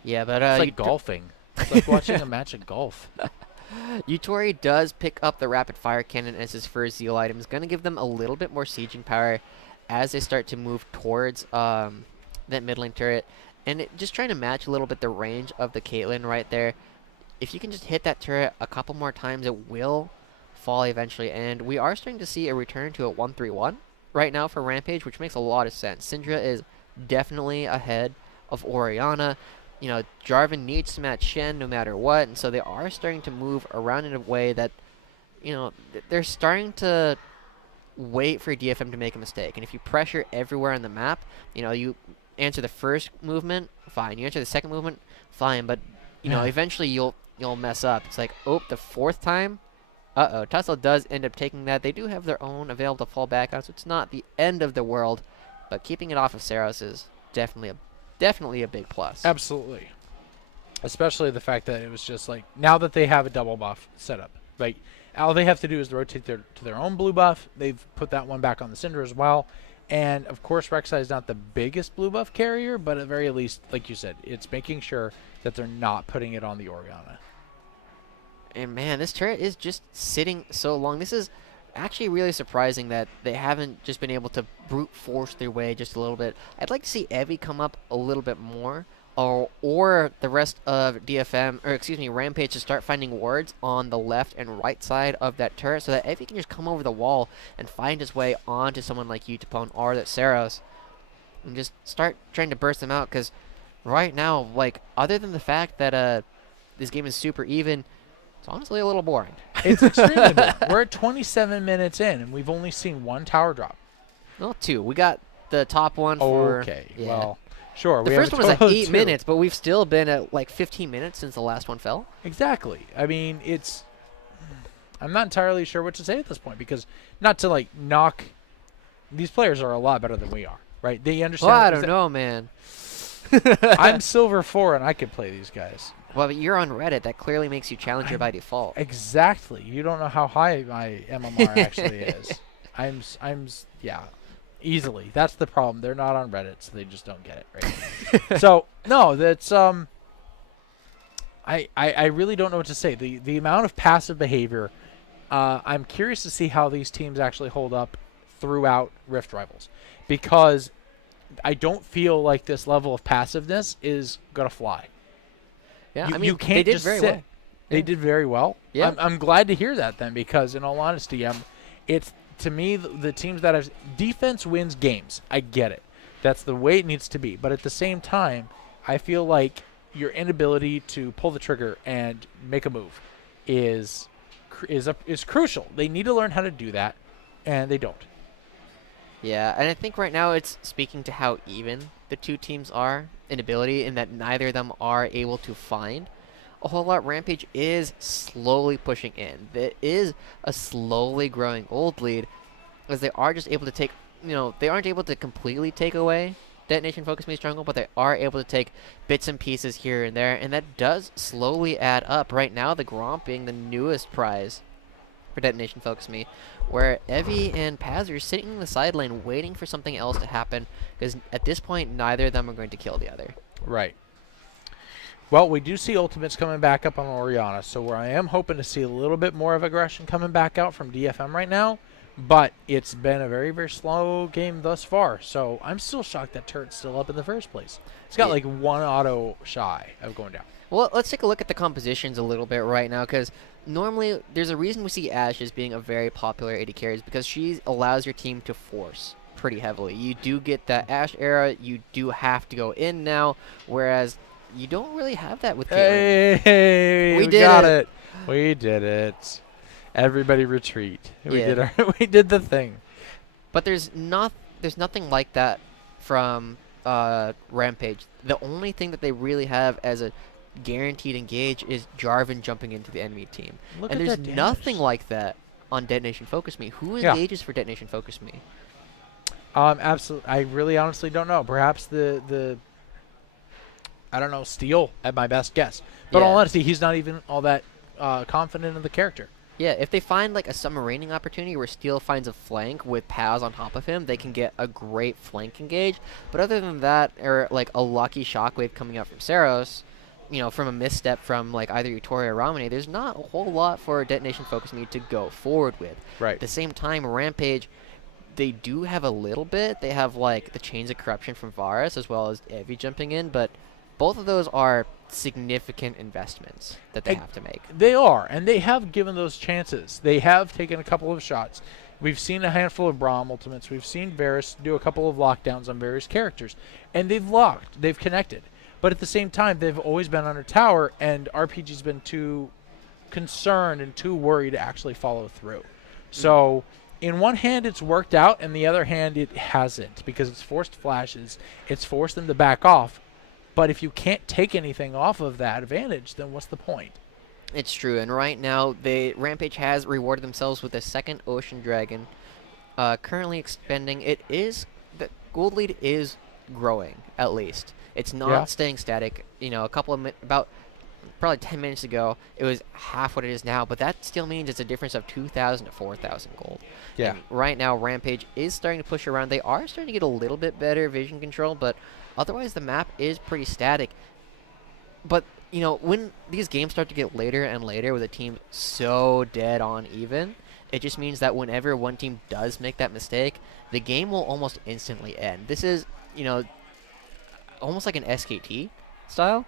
Yeah, but it's like golfing. It's like watching a match of golf. Yutori does pick up the rapid fire cannon as his first Zeal item. It's going to give them a little bit more sieging power as they start to move towards that mid lane turret. And just trying to match a little bit the range of the Caitlyn right there. If you can just hit that turret a couple more times, it will fall eventually. And we are starting to see a return to a 1-3-1 right now for Rampage, which makes a lot of sense. Syndra is definitely ahead of Orianna. Jarvan needs to match Shen no matter what, and so they are starting to move around in a way that, they're starting to wait for DFM to make a mistake. And if you pressure everywhere on the map, you answer the first movement, fine. You answer the second movement, fine. But, eventually you'll mess up. It's like, the fourth time, Tussle does end up taking that. They do have their own available to fall back on, so it's not the end of the world. But keeping it off of Saros is definitely a big plus. Absolutely. Especially the fact that it was just like, now that they have a double buff set up, like, all they have to do is rotate to their own blue buff. They've put that one back on the Cinder as well. And, of course, Rek'Sai is not the biggest blue buff carrier, but at very least, like you said, it's making sure that they're not putting it on the Orianna. And, man, this turret is just sitting so long. This is actually really surprising that they haven't just been able to brute force their way just a little bit. I'd like to see Evie come up a little bit more, or the rest of Rampage to start finding wards on the left and right side of that turret so that Evie can just come over the wall and find his way onto someone like Yutapon or that Saros and just start trying to burst them out, because right now, like, other than the fact that this game is super even, it's honestly a little boring. It's extremely boring. We're at 27 minutes in, and we've only seen one tower drop. Well, two. We got the top one for... Okay, well, sure. The first one was at 8 minutes, but we've still been at, like, 15 minutes since the last one fell. Exactly. I mean, I'm not entirely sure what to say at this point, because not to, like, knock... These players are a lot better than we are, right? They understand... Well, I don't know, man. I'm Silver 4, and I can play these guys. Well, but you're on Reddit. That clearly makes you Challenger by default. Exactly. You don't know how high my MMR actually is. Yeah, easily. That's the problem. They're not on Reddit, so they just don't get it, right? So, no, that's, I really don't know what to say. The amount of passive behavior, I'm curious to see how these teams actually hold up throughout Rift Rivals, because I don't feel like this level of passiveness is going to fly. Yeah, you can't they did just very sit. well. They did very well. Yeah. I'm glad to hear that then, because in all honesty, it's to me the teams that have defense wins games. I get it. That's the way it needs to be. But at the same time, I feel like your inability to pull the trigger and make a move is crucial. They need to learn how to do that, and they don't. Yeah, and I think right now it's speaking to how even the two teams are in ability, in that neither of them are able to find a whole lot. Rampage is slowly pushing in. There is a slowly growing gold lead, as they are just able to take, they aren't able to completely take away Detonation Focus Me's jungle, but they are able to take bits and pieces here and there, and that does slowly add up. Right now, the Gromp being the newest prize for Detonation Focus Me, where Evie and Paz are sitting in the side lane waiting for something else to happen, because at this point, neither of them are going to kill the other. Right. Well, we do see ultimates coming back up on Orianna, so where I am hoping to see a little bit more of aggression coming back out from DFM right now, but it's been a very, very slow game thus far, so I'm still shocked that turret's still up in the first place. It's got like one auto shy of going down. Well, let's take a look at the compositions a little bit right now, because normally there's a reason we see Ashe as being a very popular AD carry, is because she allows your team to force pretty heavily. You do get that Ashe era, you do have to go in now, whereas you don't really have that with Caitlyn. Hey, we got it. We did it. Everybody retreat. We did the thing. But there's nothing like that from Rampage. The only thing that they really have as a guaranteed engage is Jarvan jumping into the enemy team. And there's nothing like that on Detonation Focus Me. Who engages for Detonation Focus Me? Absolutely. I really honestly don't know. Perhaps the I don't know, Steel at my best guess. But in all honesty, he's not even all that confident in the character. Yeah, if they find like a submarining opportunity where Steel finds a flank with Paz on top of him, they can get a great flank engage. But other than that, or like a lucky shockwave coming out from Saros, you know, from a misstep from like either Utori or Ramune, there's not a whole lot for Detonation Focus Me to go forward with. Right. At the same time, Rampage, they do have a little bit. They have like the Chains of Corruption from Varus as well as Evie jumping in, but both of those are significant investments that they have to make. They are, and they have given those chances. They have taken a couple of shots. We've seen a handful of Braum ultimates. We've seen Varus do a couple of lockdowns on various characters, and they've locked. They've connected. But at the same time, they've always been under tower, and RPG's been too concerned and too worried to actually follow through. So in one hand, it's worked out, and the other hand, it hasn't, because it's forced flashes. It's forced them to back off. But if you can't take anything off of that advantage, then what's the point? It's true, and right now, Rampage has rewarded themselves with a second Ocean Dragon. Currently expending, the gold lead is growing, at least. It's not staying static. You know, about probably 10 minutes ago, it was half what it is now, but that still means it's a difference of 2,000 to 4,000 gold. Yeah. And right now, Rampage is starting to push around. They are starting to get a little bit better vision control, but otherwise, the map is pretty static. But, you know, when these games start to get later and later with a team so dead on even, it just means that whenever one team does make that mistake, the game will almost instantly end. This is, you know, almost like an SKT style,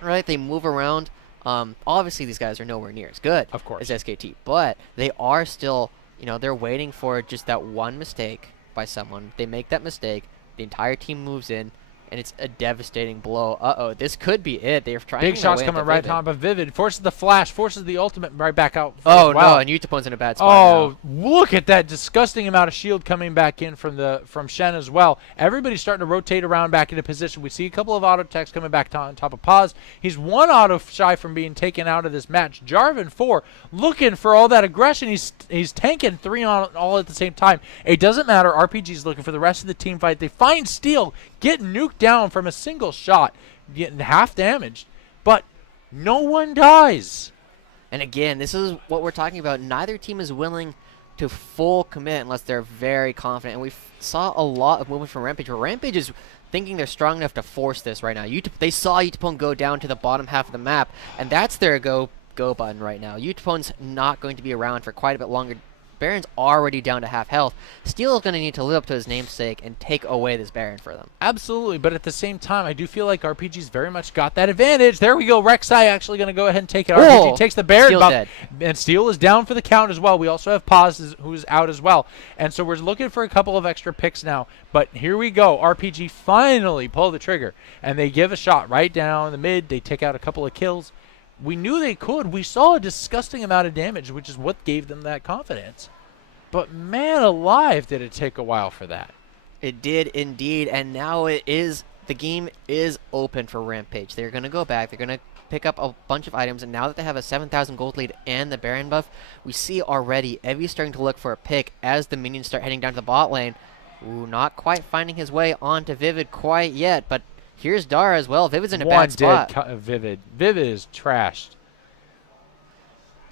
right? They move around. Obviously, these guys are nowhere near as good of course as SKT, but they are still, you know, they're waiting for just that one mistake by someone. They make that mistake. The entire team moves in, and it's a devastating blow. Uh-oh, this could be it. They're trying big shots coming right on top of Vivid. Forces the flash, forces the ultimate right back out. Oh, no, and Utapon's in a bad spot now. Look at that disgusting amount of shield coming back in from Shen as well. Everybody's starting to rotate around back into position. We see a couple of auto attacks coming back on top of Paz. He's one auto shy from being taken out of this match. Jarvan 4 looking for all that aggression. He's tanking 3 on all at the same time. It doesn't matter. RPG's looking for the rest of the team fight. They find Steel, get nuked down from a single shot, getting half damaged, but no one dies. And again, this is what we're talking about. Neither team is willing to full commit unless they're very confident. And we saw a lot of movement from Rampage, where Rampage is thinking they're strong enough to force this right now. They saw Utapon go down to the bottom half of the map, and that's their go button right now. Utapon's not going to be around for quite a bit longer. Baron's already down to half health. Steel is going to need to live up to his namesake and take away this Baron for them. Absolutely, but at the same time, I do feel like RPG's very much got that advantage. There we go. Rek'Sai actually going to go ahead and take it. RPG takes the Baron buff, dead. And Steel is down for the count as well. We also have Paz, who's out as well. And so we're looking for a couple of extra picks now. But here we go. RPG finally pull the trigger, and they give a shot right down the mid. They take out a couple of kills. We knew they could. We saw a disgusting amount of damage, which is what gave them that confidence. But man alive, did it take a while for that. It did indeed, and now the game is open for Rampage. They're going to go back. They're going to pick up a bunch of items, and now that they have a 7,000 gold lead and the Baron buff, we see already Evie's starting to look for a pick as the minions start heading down to the bot lane. Ooh, not quite finding his way onto Vivid quite yet, but here's Dara as well. Vivid's in a bad spot. Vivid. Vivid is trashed.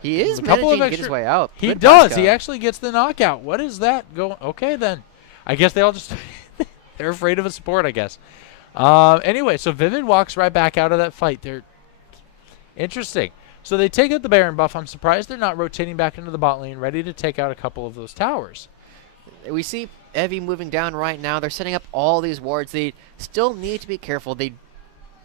He is managing to get his way out. He Good does. Pascal. He actually gets the knockout. What is that going? Okay, then. I guess they all just they're afraid of a support, I guess. Anyway, so Vivid walks right back out of that fight. They're interesting. So they take out the Baron buff. I'm surprised they're not rotating back into the bot lane, ready to take out a couple of those towers. We see Evie moving down right now. They're setting up all these wards. They still need to be careful. They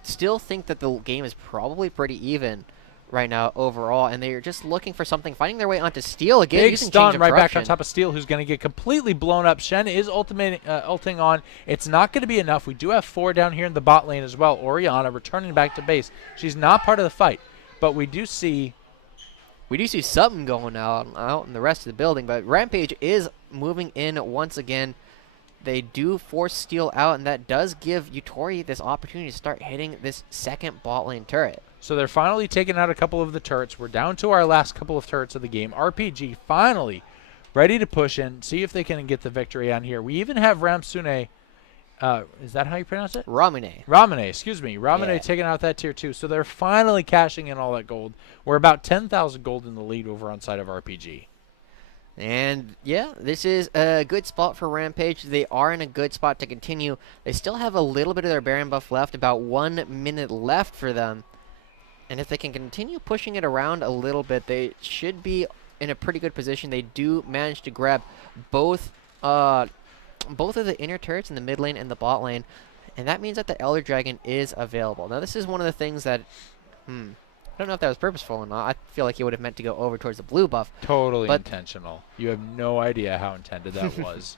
still think that the game is probably pretty even right now overall, and they're just looking for something, finding their way onto Steel again. Big stun right back on top of Steel, who's going to get completely blown up. Shen is ulting on. It's not going to be enough. We do have 4 down here in the bot lane as well. Orianna returning back to base. She's not part of the fight, but we do see something going out in the rest of the building, but Rampage is moving in once again. They do force Steel out, and that does give Yutori this opportunity to start hitting this second bot lane turret. So they're finally taking out a couple of the turrets. We're down to our last couple of turrets of the game. RPG finally ready to push in, see if they can get the victory on here. We even have Ramsune. Is that how you pronounce it? Ramune, excuse me. Ramune taking out that tier 2. So they're finally cashing in all that gold. We're about 10,000 gold in the lead over on side of RPG. And yeah, this is a good spot for Rampage. They are in a good spot to continue. They still have a little bit of their Baron buff left, about 1 minute left for them. And if they can continue pushing it around a little bit, they should be in a pretty good position. They do manage to grab both of the inner turrets in the mid lane and the bot lane, and that means that the Elder Dragon is available. Now, this is one of the things that, I don't know if that was purposeful or not. I feel like he would have meant to go over towards the blue buff. Totally intentional. You have no idea how intended that was.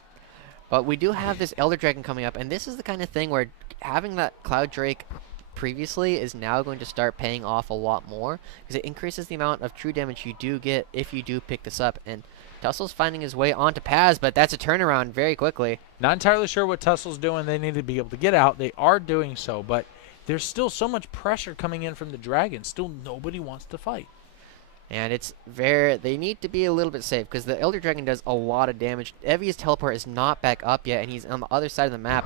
But we do have this Elder Dragon coming up, and this is the kind of thing where having that Cloud Drake previously is now going to start paying off a lot more, because it increases the amount of true damage you do get if you do pick this up. And Tussel's finding his way onto Paz, but that's a turnaround very quickly. Not entirely sure what Tussel's doing. They need to be able to get out. They are doing so, but there's still so much pressure coming in from the Dragon. Still nobody wants to fight. And they need to be a little bit safe, because the Elder Dragon does a lot of damage. Evie's teleport is not back up yet, and he's on the other side of the map.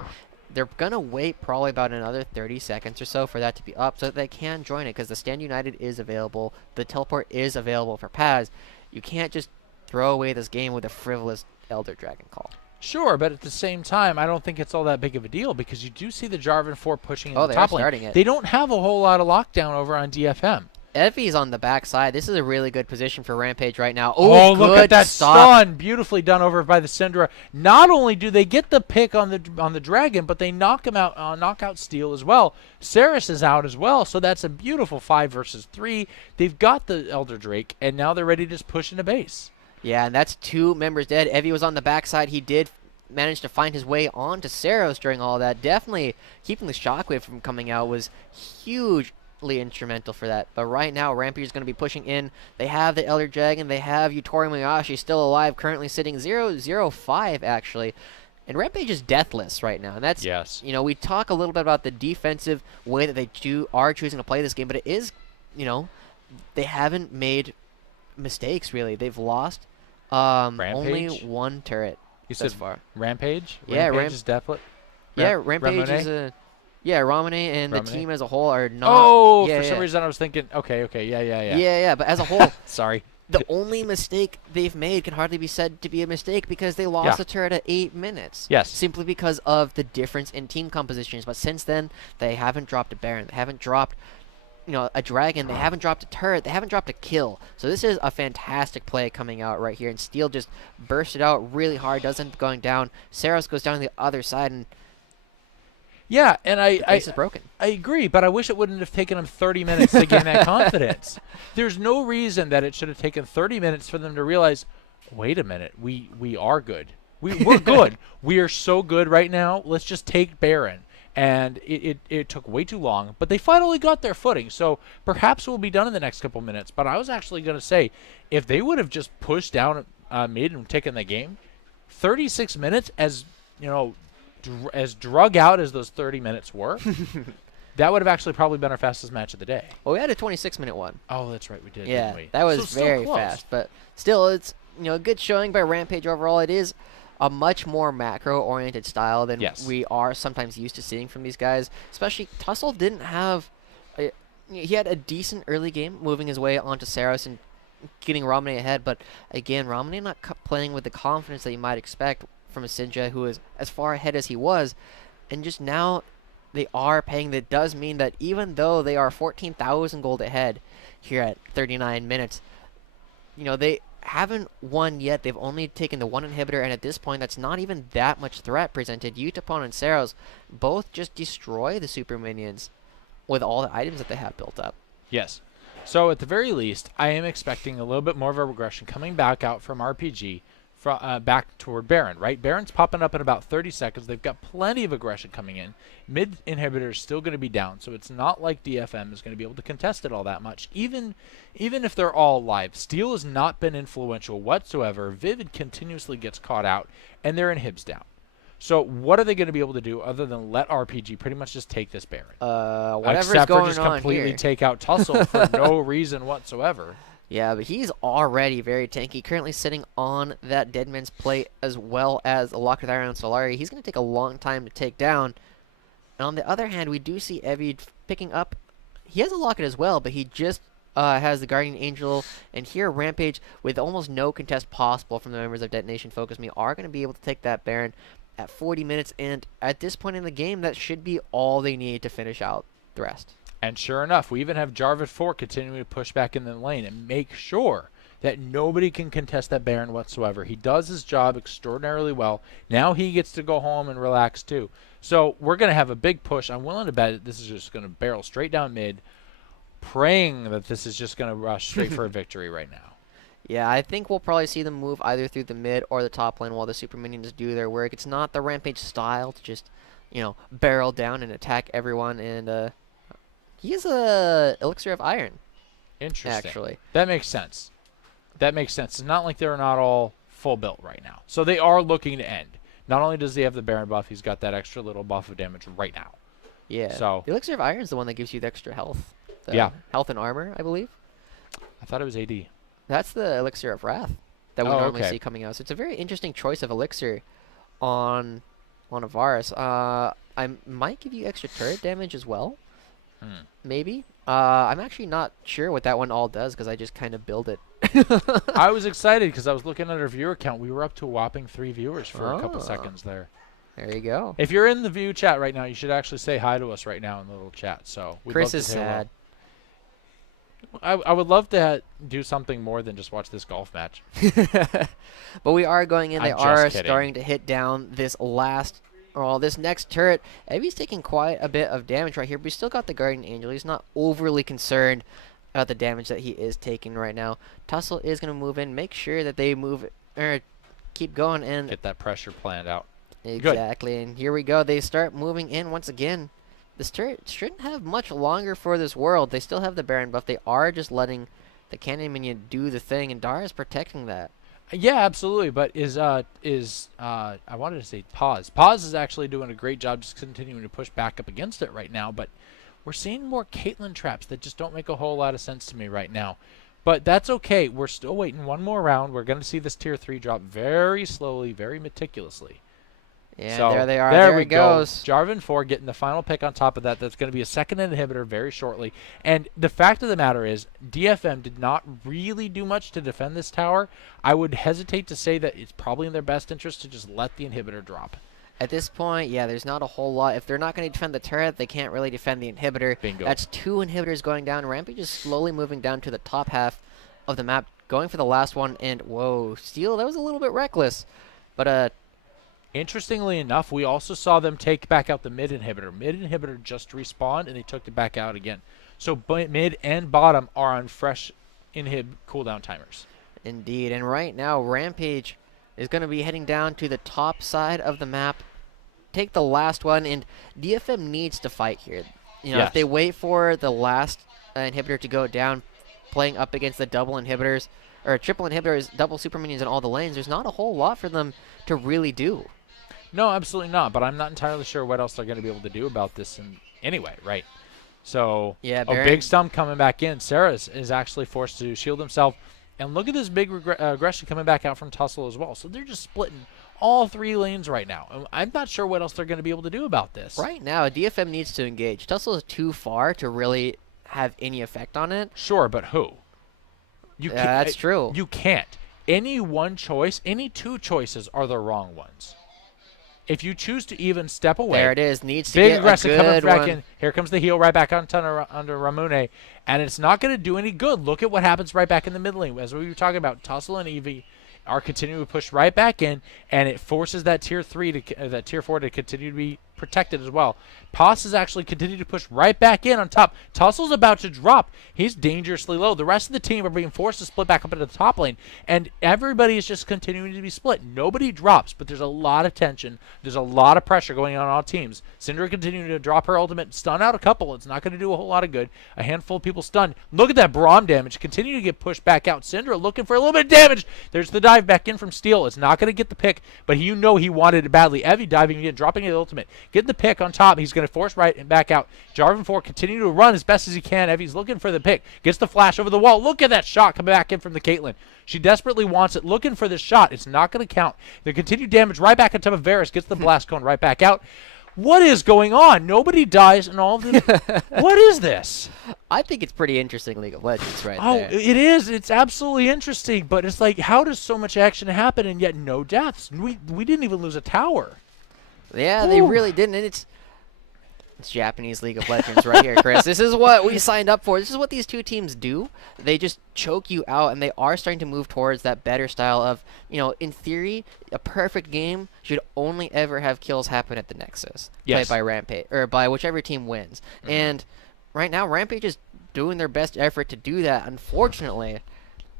They're going to wait probably about another 30 seconds or so for that to be up so that they can join it, because the Stand United is available. The teleport is available for Paz. You can't just throw away this game with a frivolous Elder Dragon call. Sure, but at the same time, I don't think it's all that big of a deal, because you do see the Jarvan 4 pushing in the top lane. They don't have a whole lot of lockdown over on DFM. Evie's on the backside. This is a really good position for Rampage right now. Oh, look at that stun. Beautifully done over by the Syndra. Not only do they get the pick on the Dragon, but they knock him out, knock out Steel as well. Saris is out as well, so that's a beautiful 5 versus 3. They've got the Elder Drake, and now they're ready to just push into base. Yeah, and that's 2 members dead. Evie was on the backside. He did manage to find his way onto Saros during all that. Definitely keeping the Shockwave from coming out was hugely instrumental for that. But right now, Rampage is going to be pushing in. They have the Elder Dragon. They have Yutori Muyashi still alive, currently sitting 0-0-5 actually. And Rampage is deathless right now. And that's, you know, we talk a little bit about the defensive way that they are choosing to play this game, but it is, you know, they haven't made mistakes really. They've lost only 1 turret thus far. Rampage? Yeah, Rampage is deathless. Rampage is a... Yeah, Ramune and the team as a whole are not... Oh, for some reason I was thinking... Okay, yeah. Yeah, but as a whole... Sorry. The only mistake they've made can hardly be said to be a mistake, because they lost the turret at 8 minutes. Yes. Simply because of the difference in team compositions. But since then, they haven't dropped a Baron. They haven't dropped, you know, a Dragon. They haven't dropped a turret. They haven't dropped a kill. So this is a fantastic play coming out right here. And Steel just bursted out really hard. Doesn't end up going down. Saros goes down to the other side, and... Yeah, and the base is broken. I agree, but I wish it wouldn't have taken them 30 minutes to gain that confidence. There's no reason that it should have taken 30 minutes for them to realize, wait a minute, we are good. We're good. We are so good right now. Let's just take Baron. And it took way too long, but they finally got their footing. So perhaps we'll be done in the next couple minutes. But I was actually going to say, if they would have just pushed down mid and taken the game, 36 minutes, as you know, as drug out as those 30 minutes were, that would have actually probably been our fastest match of the day. Well, we had a 26-minute one. Oh, that's right, we did, yeah, didn't we? That was very fast. But still, it's, you know, a good showing by Rampage overall. It is a much more macro-oriented style than Yes. we are sometimes used to seeing from these guys. Especially Tussle didn't have he had a decent early game, moving his way onto Saros and getting Ramune ahead. But again, Ramune not playing with the confidence that you might expect from a Sinja who is as far ahead as he was. And just now, they are paying. That does mean that even though they are 14,000 gold ahead here at 39 minutes, they haven't won yet. They've only taken the one inhibitor, and at this point, that's not even that much threat presented. Utapon and Saros both just destroy the super minions with all the items that they have built up. Yes. So at the very least, I am expecting a little bit more of a regression coming back out from RPG back toward Baron, right? Baron's popping up in about 30 seconds. They've got plenty of aggression coming in. Mid inhibitor is still going to be down, so it's not like DFM is going to be able to contest it all that much, even if they're all live. Steel has not been influential whatsoever. Vivid continuously gets caught out, and their inhibs down. So what are they going to be able to do other than let RPG pretty much just take this Baron? Whatever's Except going for just on completely here. take out Tussle for no reason whatsoever. Yeah, but he's already very tanky. Currently sitting on that Deadman's plate as well as a Lock with Iron on Solari. He's going to take a long time to take down. And on the other hand, we do see Evie picking up. He has a Locket as well, but he just has the Guardian Angel. And here, Rampage, with almost no contest possible from the members of Detonation Focus Me, are going to be able to take that Baron at 40 minutes. And at this point in the game, that should be all they need to finish out the rest. And sure enough, we even have Jarvan 4 continuing to push back in the lane and make sure that nobody can contest that Baron whatsoever. He does his job extraordinarily well. Now he gets to go home and relax too. So we're going to have a big push. I'm willing to bet that this is just going to barrel straight down mid, praying that this is just going to rush straight for a victory right now. Yeah, I think we'll probably see them move either through the mid or the top lane while the super minions do their work. It's not the Rampage style to just, barrel down and attack everyone. And he is a Elixir of Iron. Interesting. Actually. That makes sense. It's not like they're not all full built right now. So they are looking to end. Not only does he have the Baron buff, he's got that extra little buff of damage right now. Yeah. So the Elixir of Iron is the one that gives you the extra health. Yeah. Health and armor, I believe. I thought it was AD. That's the Elixir of Wrath that we normally okay. see coming out. So it's a very interesting choice of elixir on a Varus. I might give you extra turret damage as well. Maybe. I'm actually not sure what that one all does because I just kind of build it. I was excited because I was looking at our viewer count. We were up to a whopping 3 viewers for a couple seconds there. There you go. If you're in the view chat right now, you should actually say hi to us right now in the little chat. So we'd Chris love to is say hello. sad. I would love to do something more than just watch this golf match. But we are going in. They I'm just are kidding. starting to hit down this this next turret. Evie's taking quite a bit of damage right here, but he's still got the Guardian Angel. He's not overly concerned about the damage that he is taking right now. Tussle is going to move in, make sure that they keep going, and Get that pressure planned out. exactly. And here we go. They start moving in once again. This turret shouldn't have much longer for this world. They still have the Baron buff. They are just letting the Cannon Minion do the thing, and Dara is protecting that. Yeah, absolutely. But I wanted to say Paz. Paz is actually doing a great job just continuing to push back up against it right now. But we're seeing more Caitlyn traps that just don't make a whole lot of sense to me right now. But that's okay. We're still waiting one more round. We're going to see this tier 3 drop very slowly, very meticulously. Yeah, So, there they are. There There we it goes. go. Jarvan 4 getting the final pick on top of that. That's going to be a second inhibitor very shortly. And the fact of the matter is, DFM did not really do much to defend this tower. I would hesitate to say that it's probably in their best interest to just let the inhibitor drop. At this point, yeah, there's not a whole lot. If they're not going to defend the turret, they can't really defend the inhibitor. Bingo. That's 2 inhibitors going down. Rampage is slowly moving down to the top half of the map, going for the last one. And, whoa, Steel, that was a little bit reckless. But, Interestingly enough, we also saw them take back out the mid inhibitor. Mid inhibitor just respawned, and they took it back out again. So mid and bottom are on fresh inhib cooldown timers. indeed. And right now, Rampage is going to be heading down to the top side of the map, take the last one, and DFM needs to fight here. Yes. If they wait for the last inhibitor to go down, playing up against the double inhibitors, or triple inhibitors, double super minions in all the lanes, there's not a whole lot for them to really do. No, absolutely not. But I'm not entirely sure what else they're going to be able to do about this anyway, right? So, Yeah, a big stump coming back in. Sarah is actually forced to shield himself. And look at this big aggression coming back out from Tussle as well. So they're just splitting all 3 lanes right now. I'm not sure what else they're going to be able to do about this. Right now, DFM needs to engage. Tussle is too far to really have any effect on it. Sure, but who? You can't, that's true. You can't. Any one choice, any 2 choices are the wrong ones. If you choose to even step away. There it is. Needs to big get aggressive a coming good back one. in. Here comes the heel right back onto under Ramune. And it's not going to do any good. Look at what happens right back in the mid lane. As we were talking about, Tussle and Eevee are continuing to push right back in, and it forces that tier 3 to that tier 4 to continue to be protected as well. Pos is actually continuing to push right back in on top. Tussle's about to drop. He's dangerously low. The rest of the team are being forced to split back up into the top lane, and everybody is just continuing to be split. Nobody drops, but there's a lot of tension. There's a lot of pressure going on all teams. Syndra continuing to drop her ultimate, stun out a couple. It's not going to do a whole lot of good. A handful of people stunned. Look at that Braum damage. Continue to get pushed back out. Syndra looking for a little bit of damage. There's the dive back in from Steel. It's not going to get the pick, but you know he wanted it badly. Evie diving in, dropping his ultimate. Getting the pick on top. He's going to force right and back out. Jarvan 4 continue to run as best as he can. Evie's looking for the pick. Gets the flash over the wall. Look at that shot coming back in from the Caitlyn. She desperately wants it. Looking for this shot. It's not going to count. The continued damage right back on top of Varus. Gets the blast cone right back out. What is going on? Nobody dies in all of this. What is this? I think it's pretty interesting League of Legends there. It is. It's absolutely interesting. But it's like, how does so much action happen and yet no deaths? We didn't even lose a tower. Yeah, they really didn't. And it's Japanese League of Legends right here, Chris. This is what we signed up for. This is what these 2 teams do. They just choke you out, and they are starting to move towards that better style of, in theory, a perfect game should only ever have kills happen at the Nexus. Yes. Played by Rampage, or by whichever team wins. Mm-hmm. And right now, Rampage is doing their best effort to do that. Unfortunately,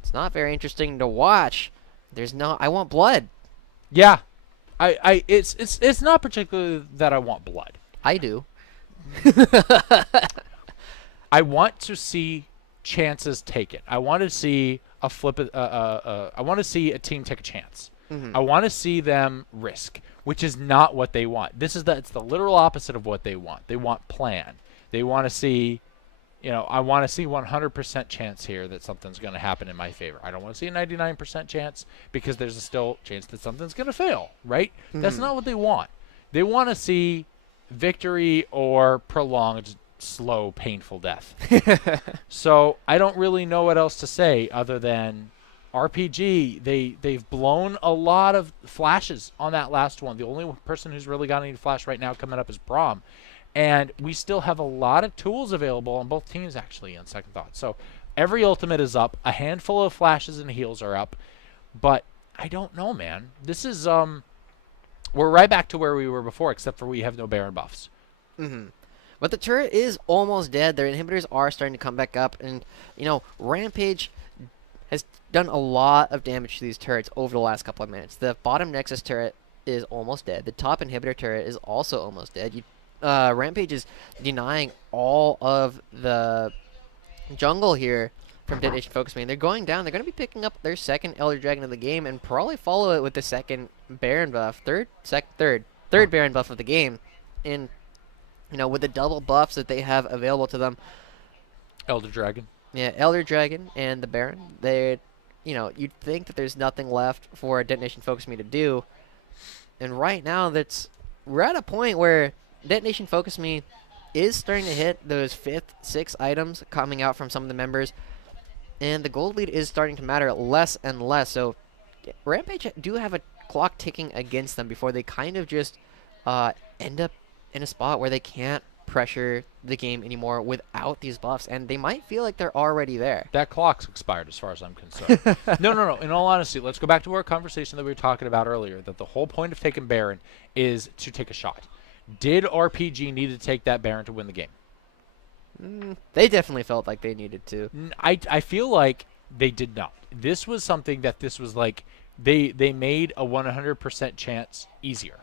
it's not very interesting to watch. I want blood. Yeah. It's not particularly that I want blood. I do. I want to see chances taken. I want to see a flip. I want to see a team take a chance. Mm-hmm. I want to see them risk, which is not what they want. It's the literal opposite of what they want. They want plan. They want to see, I want to see 100% chance here that something's going to happen in my favor. I don't want to see a 99% chance because there's a still chance that something's going to fail, right? Mm-hmm. That's not what they want. They want to see victory or prolonged, slow, painful death. So I don't really know what else to say other than RPG, they've blown a lot of flashes on that last one. The only person who's really got any flash right now coming up is Braum. And we still have a lot of tools available on both teams, actually, on second thought. So every ultimate is up. A handful of flashes and heals are up. But I don't know, man. This is... We're right back to where we were before, except for we have no Baron buffs. Mm-hmm. But the turret is almost dead. Their inhibitors are starting to come back up. And, Rampage has done a lot of damage to these turrets over the last couple of minutes. The bottom Nexus turret is almost dead. The top inhibitor turret is also almost dead. Rampage is denying all of the jungle here from Detonation Focus Main. They're going down. They're going to be picking up their second Elder Dragon of the game and probably follow it with the second Baron buff. Third Baron buff of the game. And, with the double buffs that they have available to them. Elder Dragon. Yeah, Elder Dragon and the Baron. You'd think that there's nothing left for Detonation Focus Me to do. And right now, we're at a point where Detonation Focus Me is starting to hit those 5th, 6th items coming out from some of the members. And the gold lead is starting to matter less and less. So Rampage do have a clock ticking against them before they kind of just end up in a spot where they can't pressure the game anymore without these buffs. And they might feel like they're already there. That clock's expired as far as I'm concerned. No. In all honesty, let's go back to our conversation that we were talking about earlier, that the whole point of taking Baron is to take a shot. Did RPG need to take that Baron to win the game? They definitely felt like they needed to. I feel like they did not. This was something that like they made a 100% chance easier.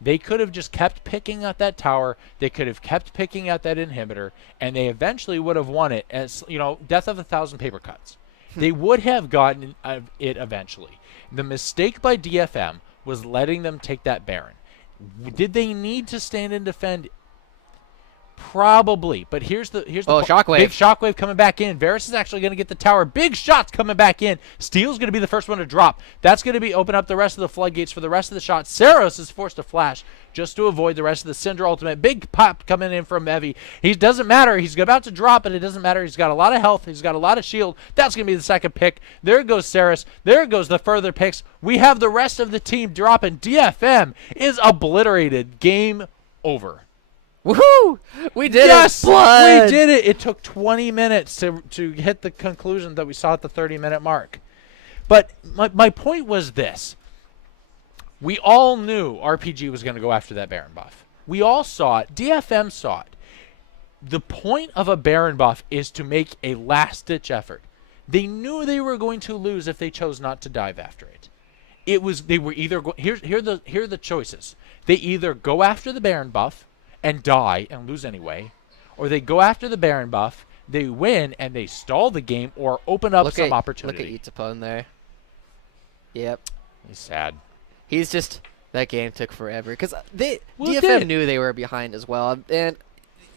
They could have just kept picking at that tower. They could have kept picking at that inhibitor, and they eventually would have won it as, death of 1,000 paper cuts. They would have gotten it eventually. The mistake by DFM was letting them take that Baron. Did they need to stand and defend? Probably, but here's the Shockwave. Big Shockwave coming back in. Varus is actually going to get the tower. Big shots coming back in. Steel's going to be the first one to drop. That's going to be open up the rest of the floodgates for the rest of the shots. Saros is forced to flash just to avoid the rest of the Syndra ultimate. Big pop coming in from Evi. He doesn't matter. He's about to drop, but it doesn't matter. He's got a lot of health. He's got a lot of shield. That's going to be the second pick. There goes Saros. There goes the further picks. We have the rest of the team dropping. DFM is obliterated. Game over. Woohoo! We did yes, it! Blood! We did it! It took 20 minutes to hit the conclusion that we saw at the 30-minute mark. But my point was this. We all knew RPG was going to go after that Baron buff. We all saw it. DFM saw it. The point of a Baron buff is to make a last-ditch effort. They knew they were going to lose if they chose not to dive after it. They were either here are the choices. They either go after the Baron buff and die and lose anyway, or they go after the Baron buff, they win, and they stall the game or open up some opportunity. Look at Yutapone there. Yep. He's sad. He's just... That game took forever. Because DFM DFM knew they were behind as well. And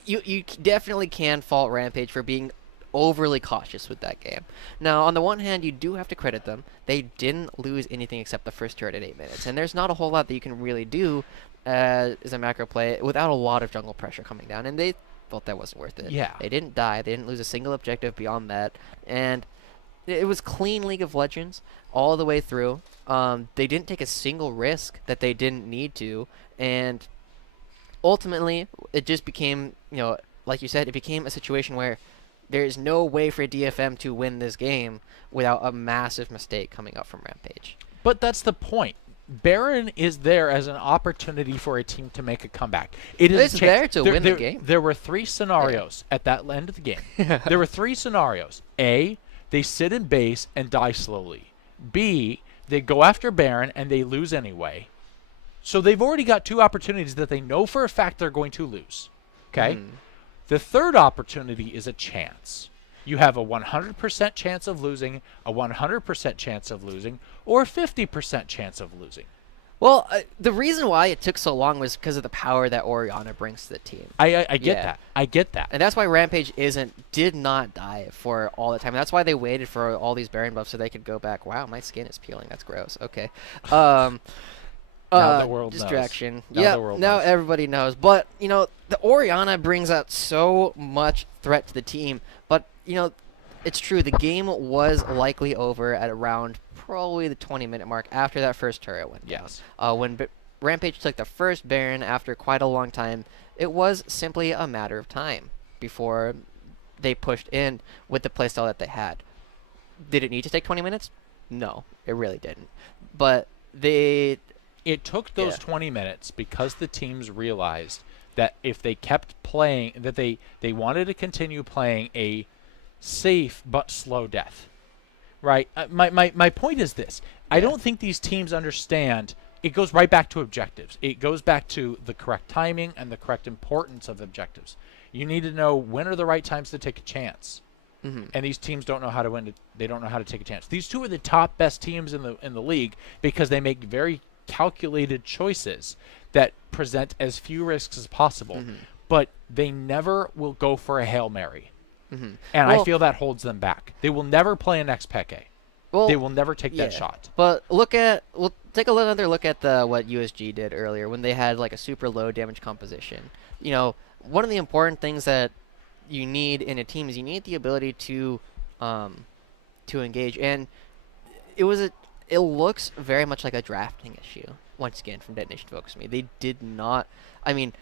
you definitely can fault Rampage for being overly cautious with that game. Now, on the one hand, you do have to credit them. They didn't lose anything except the first turret at 8 minutes. And there's not a whole lot that you can really do as a macro play without a lot of jungle pressure coming down, and they thought that wasn't worth it. Yeah. They didn't die. They didn't lose a single objective beyond that, and it was clean League of Legends all the way through. They didn't take a single risk that they didn't need to, and ultimately, it just became, like you said, it became a situation where there is no way for DFM to win this game without a massive mistake coming up from Rampage. But that's the point. Baron is there as an opportunity for a team to make a comeback. It is there to win the game. There were 3 scenarios at that end of the game. There were 3 scenarios. A, they sit in base and die slowly. B, they go after Baron and they lose anyway. So they've already got 2 opportunities that they know for a fact they're going to lose. Okay? The third opportunity is a chance. You have a 100% chance of losing, a 100% chance of losing, or a 50% chance of losing. Well, the reason why it took so long was because of the power that Orianna brings to the team. I get that. I get that. And that's why Rampage did not die for all the time. That's why they waited for all these Baron buffs so they could go back. Wow, my skin is peeling. That's gross. Okay. Now the world distraction. knows. Yeah, now everybody knows. But, the Orianna brings out so much threat to the team. But, it's true. The game was likely over at around probably the 20-minute mark after that first turret went down. Yes. When Rampage took the first Baron after quite a long time, it was simply a matter of time before they pushed in with the playstyle that they had. Did it need to take 20 minutes? No, it really didn't. But it took those 20 minutes because the teams realized that if they kept playing, that they wanted to continue playing a safe but slow death. Right? My point is this. Yeah. I don't think these teams understand. It goes right back to objectives. It goes back to the correct timing and the correct importance of objectives. You need to know when are the right times to take a chance. And these teams don't know how to win. They don't know how to take a chance. These 2 are the top best teams in the league because they make very calculated choices that present as few risks as possible. But they never will go for a Hail Mary. And I feel that holds them back. They will never play an Xpeke. Well, they will never take that shot. But we'll take another look at what USG did earlier when they had like a super low damage composition. One of the important things that you need in a team is you need the ability to engage, and it looks very much like a drafting issue once again from Detonation Focus Me. They did not. I mean,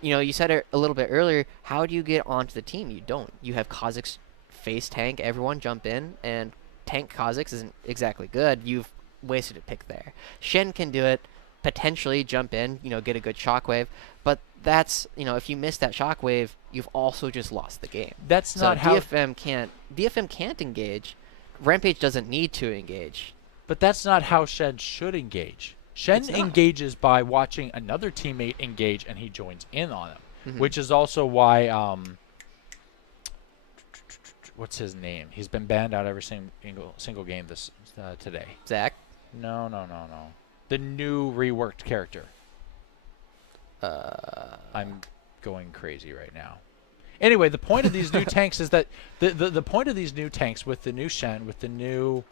you said it a little bit earlier. How do you get onto the team? You don't. You have Kha'Zix face tank, everyone jump in, and tank Kha'Zix isn't exactly good. You've wasted a pick there. Shen can do it, potentially jump in, get a good shockwave, but that's, if you miss that shockwave, you've also just lost the game. That's not how DFM can't engage. Rampage doesn't need to engage. But that's not how Shen should engage. Shen engages by watching another teammate engage, and he joins in on him, which is also why, what's his name? He's been banned out every single game today. Zach? No. The new reworked character. I'm going crazy right now. Anyway, the point of these new tanks is that the point of these new tanks with the new Shen, with the new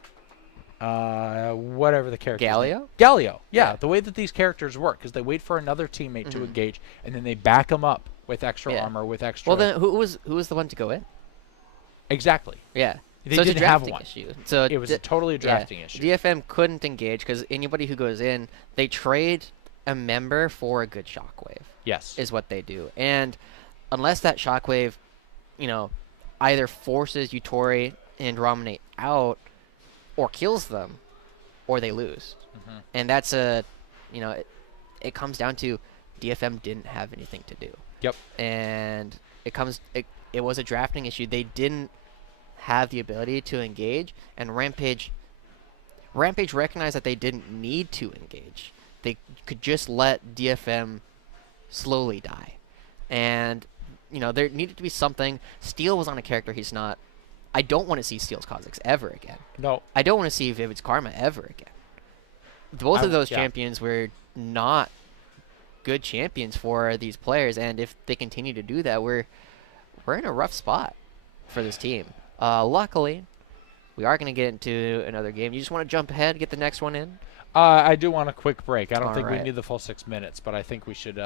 whatever the character Galio. Yeah, the way that these characters work is they wait for another teammate to engage, and then they back them up with extra armor, with extra. Well, then who was the one to go in? Exactly. Yeah. They so didn't have one. Issue. So it was totally a drafting issue. DFM couldn't engage because anybody who goes in, they trade a member for a good shockwave. Yes. Is what they do. And unless that shockwave, either forces Yutori and Ramonate out or kills them, or they lose. And that's it comes down to DFM didn't have anything to do. Yep. And it was a drafting issue. They didn't have the ability to engage, and Rampage recognized that they didn't need to engage. They could just let DFM slowly die. And there needed to be something. Steel was on a character he's not. I don't want to see Steel's Kha'Zix ever again. No. I don't want to see Vivid's Karma ever again. Both of those champions were not good champions for these players, and if they continue to do that, we're in a rough spot for this team. Luckily, we are going to get into another game. You just want to jump ahead, get the next one in? I do want a quick break. I don't think we right. need the full 6 minutes, but I think we should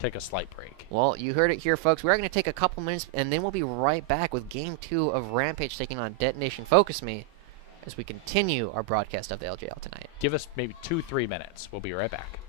take a slight break. Well, you heard it here, folks. We are going to take a couple minutes, and then we'll be right back with Game 2 of Rampage taking on Detonation Focus Me as we continue our broadcast of the LJL tonight. Give us maybe 2-3 minutes. We'll be right back.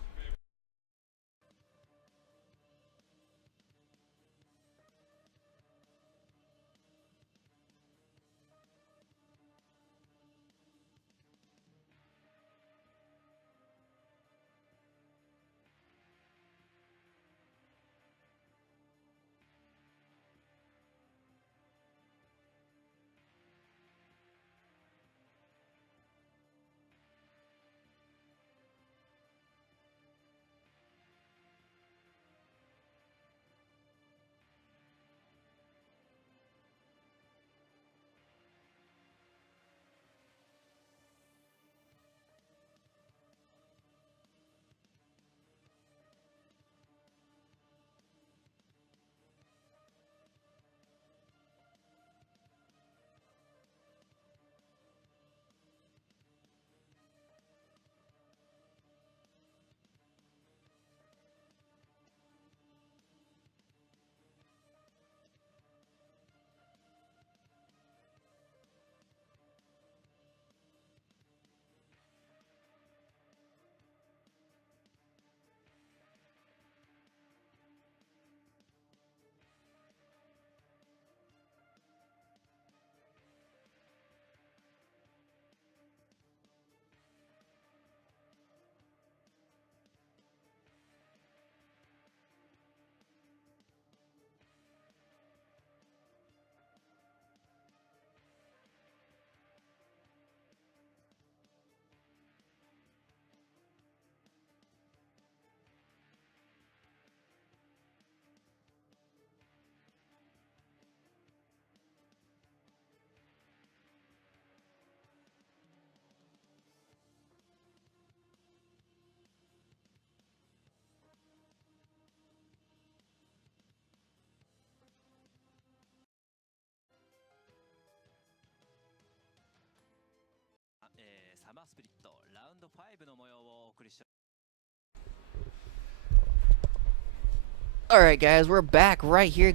All right, guys, we're back right here,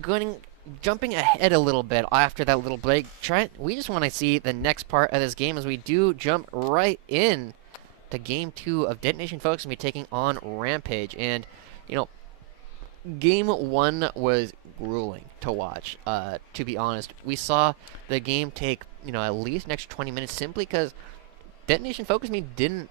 jumping ahead a little bit after that little break. We just want to see the next part of this game as we do jump right in to Game 2 of Detonation Focus and be taking on Rampage. And, Game 1 was grueling to watch, to be honest. We saw the game take, at least an extra 20 minutes simply because Detonation Focus Me didn't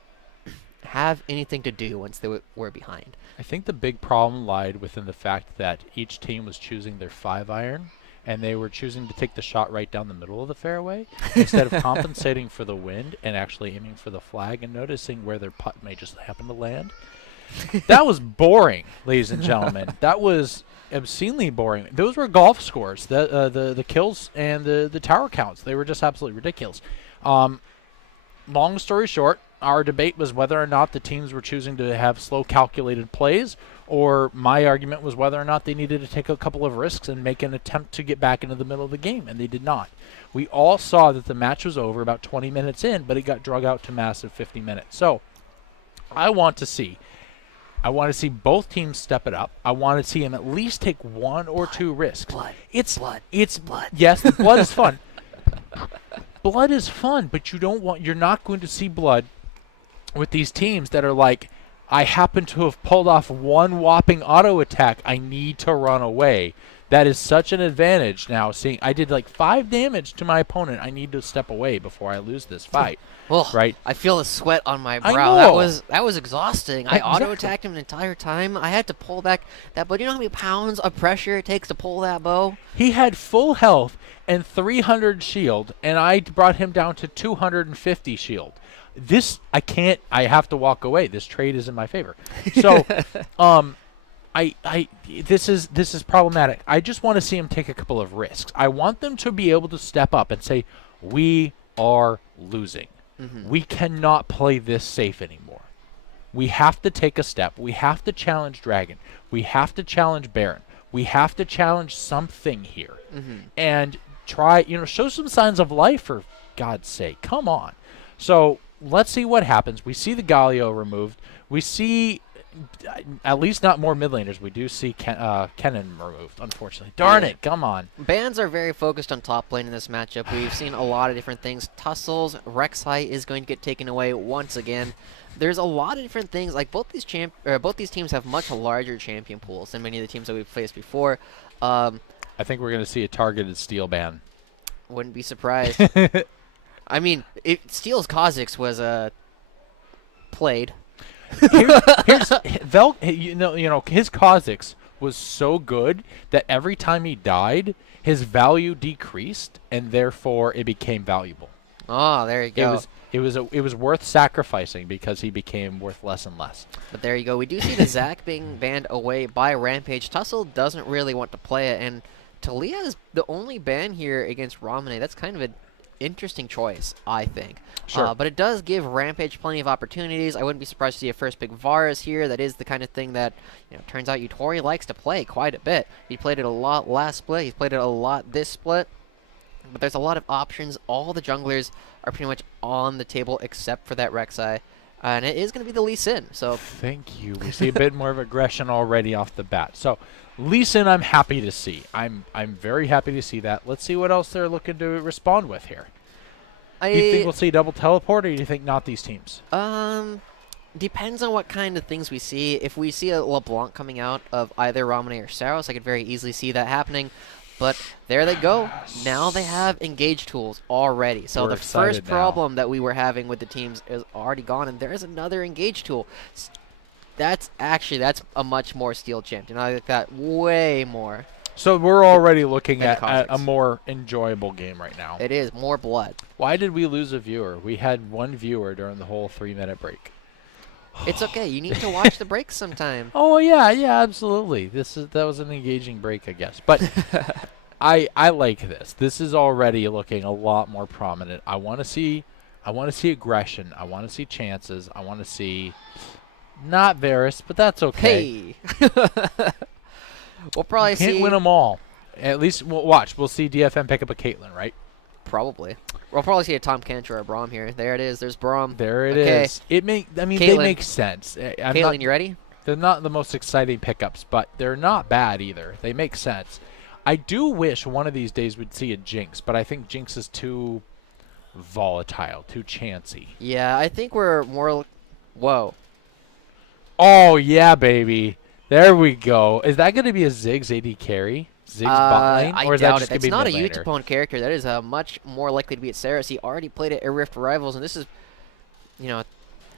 have anything to do once they were behind. I think the big problem lied within the fact that each team was choosing their 5-iron, and they were choosing to take the shot right down the middle of the fairway instead of compensating for the wind and actually aiming for the flag and noticing where their putt may just happen to land. That was boring, ladies and gentlemen. That was obscenely boring. Those were golf scores. The kills and the tower counts, they were just absolutely ridiculous. Long story short, our debate was whether or not the teams were choosing to have slow calculated plays or my argument was whether or not they needed to take a couple of risks and make an attempt to get back into the middle of the game, and they did not. We all saw that the match was over about 20 minutes in, but it got drug out to massive 50 minutes. So I want to see both teams step it up. I want to see them at least take one or two risks. It's blood. Yes, the blood is fun. Blood is fun, but you're not going to see blood with these teams that are like, I happen to have pulled off one whopping auto attack. I need to run away. That is such an advantage now. Seeing I did like 5 damage to my opponent. I need to step away before I lose this fight. Well, right? I feel the sweat on my I brow. know. That was exhausting. I auto attacked him the entire time. I had to pull back that bow. Do you know how many pounds of pressure it takes to pull that bow? He had full health and 300 shield, and I brought him down to 250 shield. This I have to walk away. This trade is in my favor. So, this is problematic. I just want to see him take a couple of risks. I want them to be able to step up and say, we are losing. We cannot play this safe anymore. We have to take a step. We have to challenge Dragon. We have to challenge Baron. We have to challenge something here. And try, show some signs of life, for God's sake. Come on. So let's see what happens. We see the Galio removed. We see, at least not more mid laners. We do see Kennen removed, unfortunately. Darn it, come on. Bans are very focused on top lane in this matchup. We've seen a lot of different things. Tussles, Rek'Sai is going to get taken away once again. There's a lot of different things. Like both these teams have much larger champion pools than many of the teams that we've faced before. I think we're going to see a targeted steal ban. Wouldn't be surprised. I mean, Steel's Kha'Zix was played. Here's Vel. His Kha'Zix was so good that every time he died, his value decreased, and therefore it became valuable. Oh, there you go. It was worth sacrificing because he became worth less and less. But there you go. We do see the Zac being banned away by Rampage. Tussle doesn't really want to play it, and Talia is the only ban here against Ramune. That's kind of an interesting choice, I think. Sure. But it does give Rampage plenty of opportunities. I wouldn't be surprised to see a first pick Varus here. That is the kind of thing that, turns out Yutori likes to play quite a bit. He played it a lot last split. He's played it a lot this split. But there's a lot of options. All the junglers are pretty much on the table except for that Rek'Sai. And it is going to be the Lee Sin. So thank you. We see a bit more of aggression already off the bat. So Lee Sin, I'm happy to see. I'm very happy to see that. Let's see what else they're looking to respond with here. Do you think we'll see double teleport, or do you think not these teams? Depends on what kind of things we see. If we see a LeBlanc coming out of either Ramune or Saros, I could very easily see that happening. But there they go. Now they have engage tools already. So the first problem that we were having with the teams is already gone, and there is another engage tool. That's a much more Steel champion. I like that way more. So we're already looking at a more enjoyable game right now. It is more blood. Why did we lose a viewer? We had one viewer during the whole 3-minute break. It's okay. You need to watch the breaks sometime. Oh yeah, absolutely. That was an engaging break, I guess. But I like this. This is already looking a lot more prominent. I want to see aggression. I want to see chances. I want to see not Varus, but that's okay. Hey. We'll probably Can't win them all. At least we'll watch. We'll see DFM pick up a Caitlyn, right? Probably. We'll probably see a Tom Kench or a Braum here. There it is. There's Braum. There it is. They make sense. Caitlyn, you ready? They're not the most exciting pickups, but they're not bad either. They make sense. I do wish one of these days we'd see a Jinx, but I think Jinx is too volatile, too chancy. Yeah, I think we're more... Whoa. Oh, yeah, baby. There we go. Is that going to be a Ziggs AD carry? Ziggs bot lane? I or is doubt that just it. It's be not a mid-laner? Utapone character. That is much more likely to be at Saros. He already played at Rift Rivals, and this is,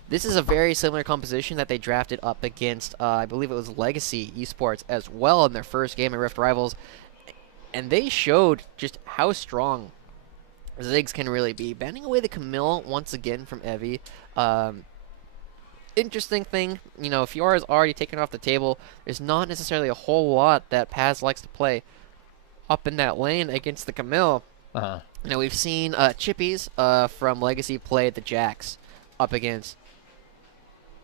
this is a very similar composition that they drafted up against, I believe it was Legacy Esports as well in their first game at Rift Rivals. And they showed just how strong Ziggs can really be. Banning away the Camille once again from Evie. Interesting thing, Fiora is already taken off the table. There's not necessarily a whole lot that Paz likes to play up in that lane against the Camille. Now, we've seen Chippies from Legacy play the Jax up against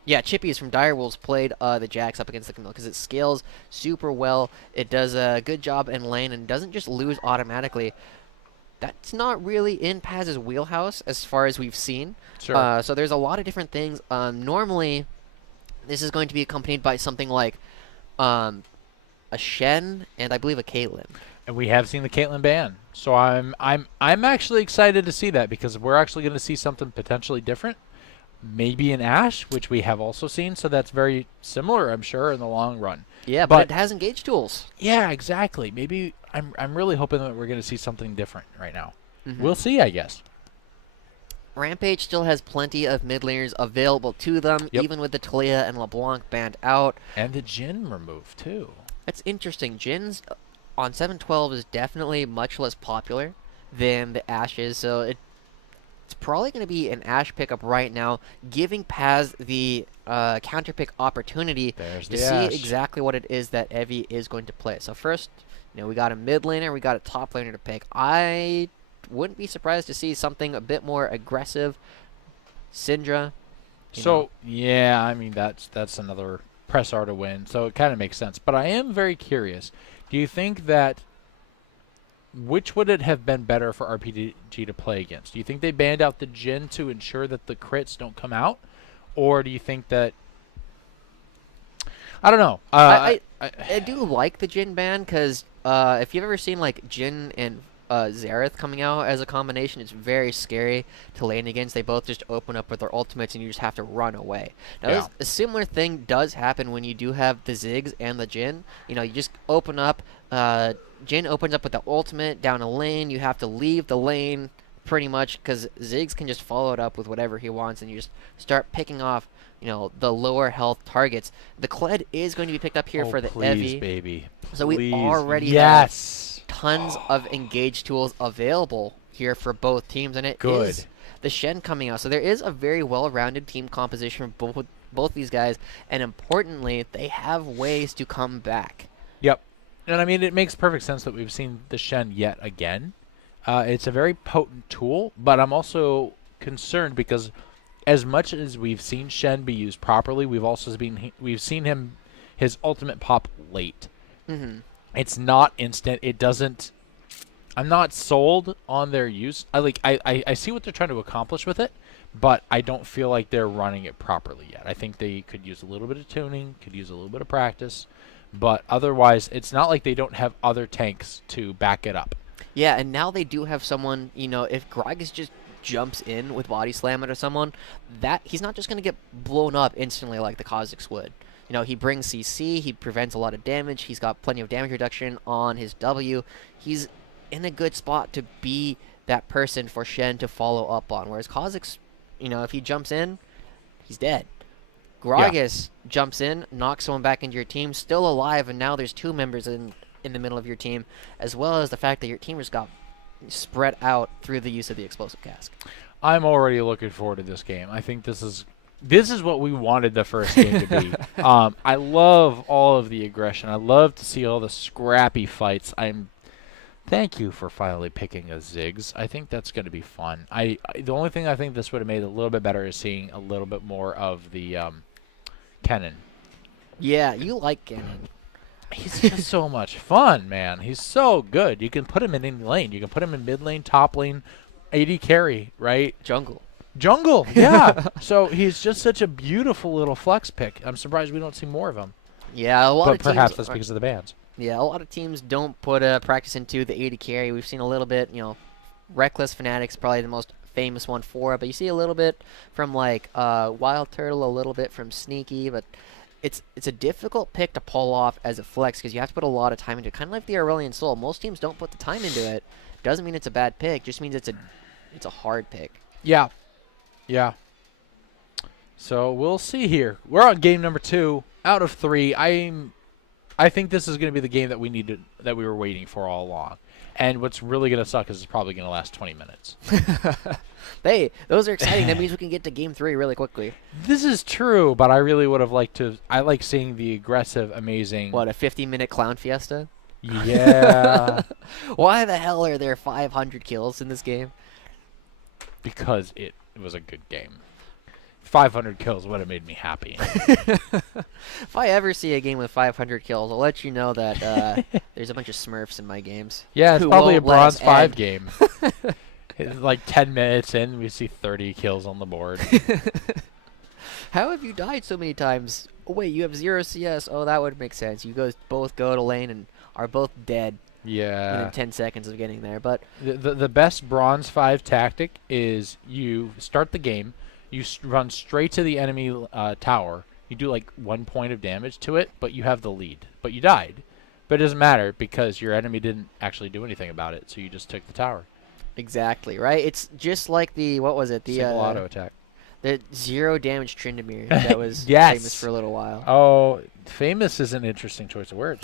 Yeah, Chippies from Direwolves played the Jax up against the Camille because it scales super well. It does a good job in lane and doesn't just lose automatically. That's not really in Paz's wheelhouse as far as we've seen. Sure. So there's a lot of different things. Normally, this is going to be accompanied by something like a Shen and I believe a Caitlyn. And we have seen the Caitlyn ban, so I'm actually excited to see that because we're actually going to see something potentially different. Maybe an Ashe, which we have also seen, so that's very similar, I'm sure, in the long run. Yeah, but it has engage tools. Yeah, exactly. Maybe I'm really hoping that we're going to see something different right now. Mm-hmm. We'll see, I guess. Rampage still has plenty of mid laners available to them, even with the Talia and LeBlanc banned out. And the Jhin removed, too. That's interesting. Jin's on 712 is definitely much less popular than the Ashe is, so it's probably going to be an Ashe pickup right now, giving Paz the counter pick opportunity to see exactly what it is that Evie is going to play. So first, we got a mid laner, we got a top laner to pick. I wouldn't be surprised to see something a bit more aggressive. Syndra. Yeah, I mean that's another press R to win, so it kind of makes sense. But I am very curious. Do you think that which would it have been better for RPG to play against? Do you think they banned out the Jhin to ensure that the crits don't come out, or do you think that I don't know? I do like the Jhin ban because if you've ever seen like Jhin and Xerath coming out as a combination, it's very scary to lane against. They both just open up with their ultimates and you just have to run away. Now, a similar thing does happen when you do have the Ziggs and the Jhin. You just open up, Jhin opens up with the ultimate down a lane. You have to leave the lane pretty much because Ziggs can just follow it up with whatever he wants and you just start picking off the lower health targets. The Kled is going to be picked up here for the Evie. Baby. So we already have tons of engage tools available here for both teams, and it is the Shen coming out. So there is a very well-rounded team composition for both these guys, and importantly, they have ways to come back. Yep. And I mean, it makes perfect sense that we've seen the Shen yet again. It's a very potent tool, but I'm also concerned because as much as we've seen Shen be used properly, we've seen his ultimate pop late. Mm-hmm. It's not instant. It doesn't. I'm not sold on their use. I see what they're trying to accomplish with it, but I don't feel like they're running it properly yet. I think they could use a little bit of tuning, could use a little bit of practice, but otherwise, it's not like they don't have other tanks to back it up. Yeah, and now they do have someone. If Gragas just jumps in with body slam it or someone, that he's not just going to get blown up instantly like the Kha'Zix would. He brings CC, he prevents a lot of damage, he's got plenty of damage reduction on his W. He's in a good spot to be that person for Shen to follow up on. Whereas Kha'Zix, if he jumps in, he's dead. Gragas jumps in, knocks someone back into your team, still alive, and now there's two members in the middle of your team, as well as the fact that your teamers got spread out through the use of the explosive cask. I'm already looking forward to this game. I think this is what we wanted the first game to be. I love all of the aggression. I love to see all the scrappy fights. Thank you for finally picking a Ziggs. I think that's going to be fun. The only thing I think this would have made a little bit better is seeing a little bit more of the Kennen. Yeah, you like Kennen. He's just so much fun, man. He's so good. You can put him in any lane. You can put him in mid lane, top lane, AD carry, right? Jungle, yeah. So he's just such a beautiful little flex pick. I'm surprised we don't see more of him. Yeah, a lot of teams. But perhaps that's because of the bans. Yeah, a lot of teams don't put practice into the AD carry. We've seen a little bit, Reckless Fnatic's probably the most famous one for it, but you see a little bit from like Wild Turtle, a little bit from Sneaky, but it's a difficult pick to pull off as a flex because you have to put a lot of time into it. Kind of like the Aurelion Soul. Most teams don't put the time into it. Doesn't mean it's a bad pick. Just means it's a hard pick. Yeah. Yeah. So we'll see here. We're on game number 2 out of 3. I think this is going to be the game that we were waiting for all along. And what's really going to suck is it's probably going to last 20 minutes. Hey, those are exciting. That means we can get to game 3 really quickly. This is true, but I really would have liked to. I like seeing the aggressive, amazing. What, a 50-minute clown fiesta? Yeah. Why the hell are there 500 kills in this game? Because it was a good game. 500 kills would have made me happy. If I ever see a game with 500 kills, I'll let you know that there's a bunch of Smurfs in my games. Yeah, it's who probably a won't let Bronze us 5 end. game. It's like 10 minutes in, we see 30 kills on the board. How have you died so many times? Oh, wait, you have 0 CS. Oh, that would make sense. You guys both go to lane and are both dead Yeah. within 10 seconds of getting there. But The best Bronze 5 tactic is you start the game, you run straight to the enemy tower, you do like 1 point of damage to it, but you have the lead. But you died. But it doesn't matter because your enemy didn't actually do anything about it, so you just took the tower. exactly, right? It's just like the, what was it? The Single auto attack. the 0 damage Tryndamere that was Yes. famous for a little while. Oh, famous is an interesting choice of words.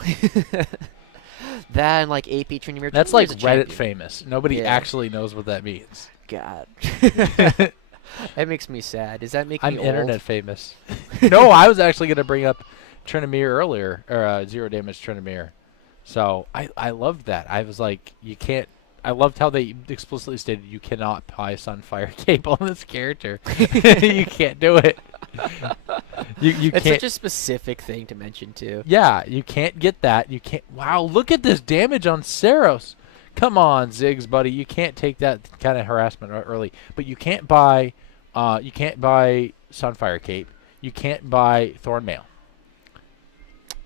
That and like AP Tryndamere. That's like Tryndamere's a Reddit champion. famous. Nobody Yeah. actually knows what that means. God. That makes me sad. Does that make I'm me old? internet famous. No, I was actually going to bring up Tryndamere earlier, or 0 damage Tryndamere. So I loved that. I was like, you can't. I loved how they explicitly stated you cannot buy Sunfire Cape on this character. You can't do it. You It's can't. such a specific thing to mention too. Yeah, you can't get that. You can't. Wow, look at this damage on Saros. Come on, Ziggs, buddy. You can't take that kind of harassment early. But you can't buy. You can't buy Sunfire Cape. You can't buy Thornmail.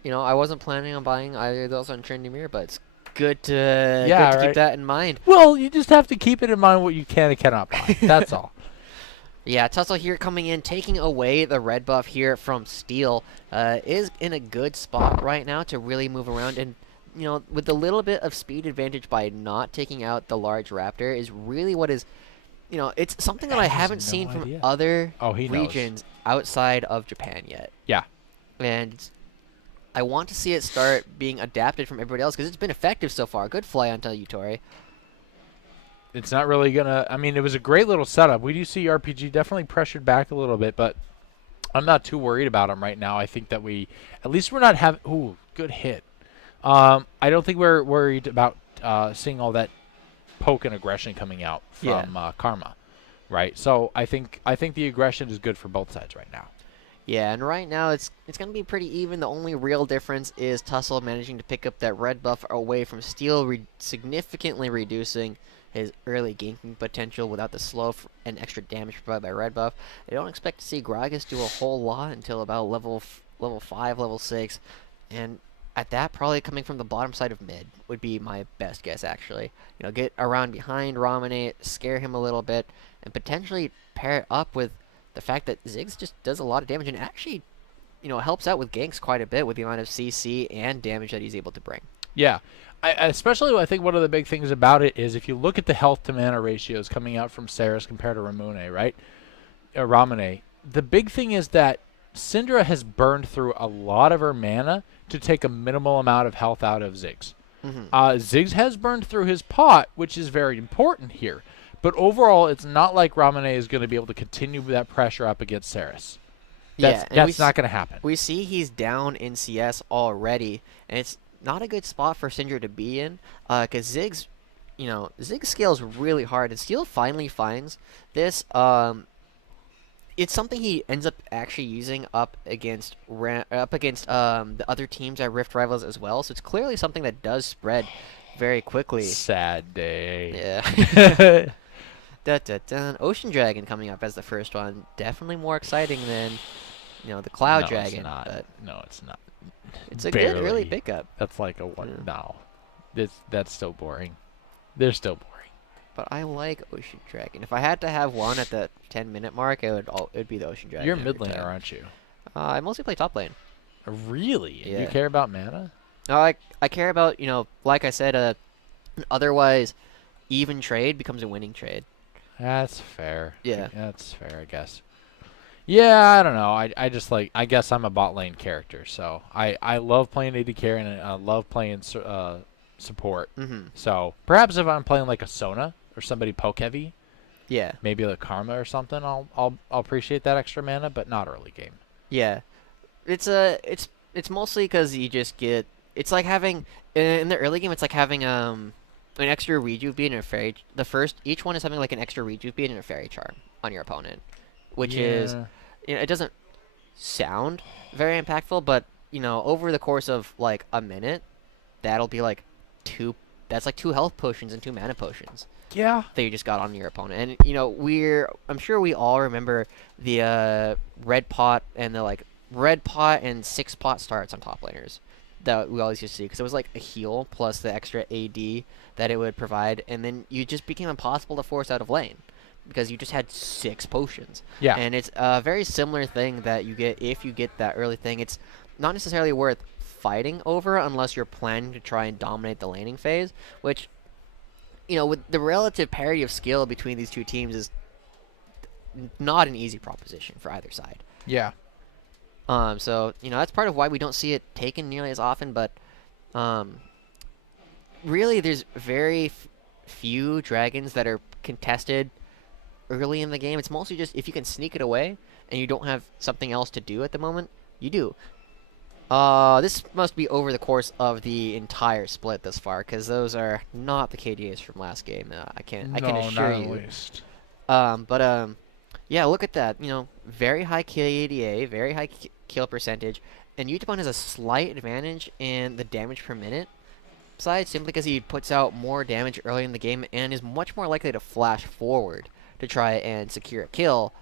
You know, I wasn't planning on buying either of those on Tryndamere, but it's good to, Yeah, good to right. keep that in mind. Well, you just have to keep it in mind what you can and cannot buy. That's all. Yeah, Tussle here coming in, taking away the red buff here from Steel, is in a good spot right now to really move around. And, you know, with a little bit of speed advantage by not taking out the large Raptor is really what is, you know, it's something that I Has haven't no seen from idea. other Oh, he knows. regions outside of Japan yet. Yeah. And I want to see it start being adapted from everybody else because it's been effective so far. Good fly onto Yutori. It's not really going to... I mean, it was a great little setup. We do see RPG definitely pressured back a little bit, but I'm not too worried about him right now. I think that we... At least we're not having... Ooh, good hit. I don't think we're worried about seeing all that poke and aggression coming out from Karma, right? So I think the aggression is good for both sides right now. Yeah, and right now it's going to be pretty even. The only real difference is Tussle managing to pick up that red buff away from Steel, significantly reducing his early ganking potential without the slow and extra damage provided by red buff. I don't expect to see Gragas do a whole lot until about level 5, level 6, and at that, probably coming from the bottom side of mid would be my best guess, actually. You know, get around behind Ramane, scare him a little bit, and potentially pair it up with the fact that Ziggs just does a lot of damage and actually, you know, helps out with ganks quite a bit with the amount of CC and damage that he's able to bring. Yeah. Especially, I think one of the big things about it is if you look at the health to mana ratios coming out from Saris compared to Ramune, right? Ramane, the big thing is that Syndra has burned through a lot of her mana to take a minimal amount of health out of Ziggs. Ziggs has burned through his pot, which is very important here. But overall, it's not like Ramune is going to be able to continue that pressure up against Saris. That's not going to happen. We see he's down in CS already, and it's not a good spot for Syndra to be in, because Ziggs, you know, Ziggs scales really hard, and Steel finally finds this. It's something he ends up actually using up against the other teams at Rift Rivals as well. So it's clearly something that does spread very quickly. Sad day. Yeah. Ocean Dragon coming up as the first one. Definitely more exciting than, you know, the Cloud Dragon. It's not. But No, it's not. it's a Barely. good early pickup. That's like a one. Yeah. No. That's still boring. They're still boring. But I like Ocean Dragon. If I had to have one at the 10-minute mark, it'd be the Ocean Dragon. You're a every mid laner, time. aren't you? I mostly play top lane. Really? And Yeah. you care about mana? No, I care about, you know, like I said, an otherwise even trade becomes a winning trade. That's fair. Yeah. That's fair, I guess. Yeah, I don't know. I just like, I guess I'm a bot lane character, so I love playing AD carry and I love playing support. So perhaps if I'm playing like a Sona or somebody poke heavy, Yeah. maybe like Karma or something, I'll appreciate that extra mana, but not early game. Yeah. It's mostly because you just get. It's like having in the early game. It's like having an extra rejuve bead and a fairy. Each one is having like an extra rejuve bead and a fairy charm on your opponent, which is it doesn't sound very impactful, but over the course of like a minute, that'll be like two. That's like 2 health potions and 2 mana potions Yeah. that you just got on your opponent. And I'm sure we all remember the red pot and the like red pot and 6 pot starts on top laners that we always used to see because it was like a heal plus the extra AD that it would provide, and then you just became impossible to force out of lane because you just had 6 potions. Yeah. And it's a very similar thing that you get if you get that early thing. It's not necessarily worth fighting over unless you're planning to try and dominate the laning phase, which with the relative parity of skill between these two teams is not an easy proposition for either side. Yeah. So that's part of why we don't see it taken nearly as often, but really there's very few dragons that are contested early in the game. It's mostly just if you can sneak it away and you don't have something else to do at the moment, you do. This must be over the course of the entire split thus far, because those are not the KDAs from last game. I can assure you. Least. Yeah, look at that. Very high KDA, very high kill percentage, and Utapon has a slight advantage in the damage per minute side, simply because he puts out more damage early in the game and is much more likely to flash forward to try and secure a kill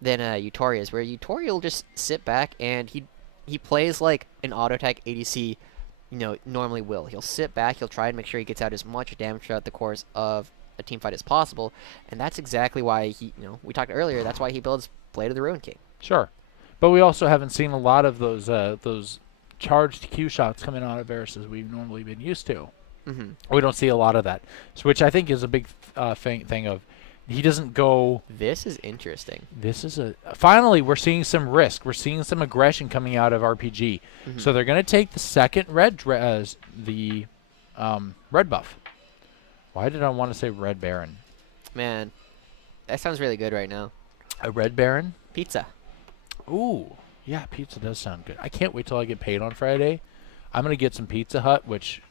than Utori is, where Utori will just sit back and he plays like an auto attack ADC, normally will. He'll sit back, he'll try and make sure he gets out as much damage throughout the course of a team fight as possible, and that's exactly why we talked earlier, that's why he builds Blade of the Ruin King. Sure. But we also haven't seen a lot of those charged Q shots coming out of Varus as we've normally been used to. Mm-hmm. We don't see a lot of that, which I think is a big thing of he doesn't go. This is interesting. This is finally we're seeing some risk. We're seeing some aggression coming out of RPG. Mm-hmm. So they're going to take the second red red buff. Why did I want to say Red Baron? Man, that sounds really good right now. A Red Baron? Pizza. Ooh, yeah, pizza does sound good. I can't wait till I get paid on Friday. I'm going to get some Pizza Hut, which...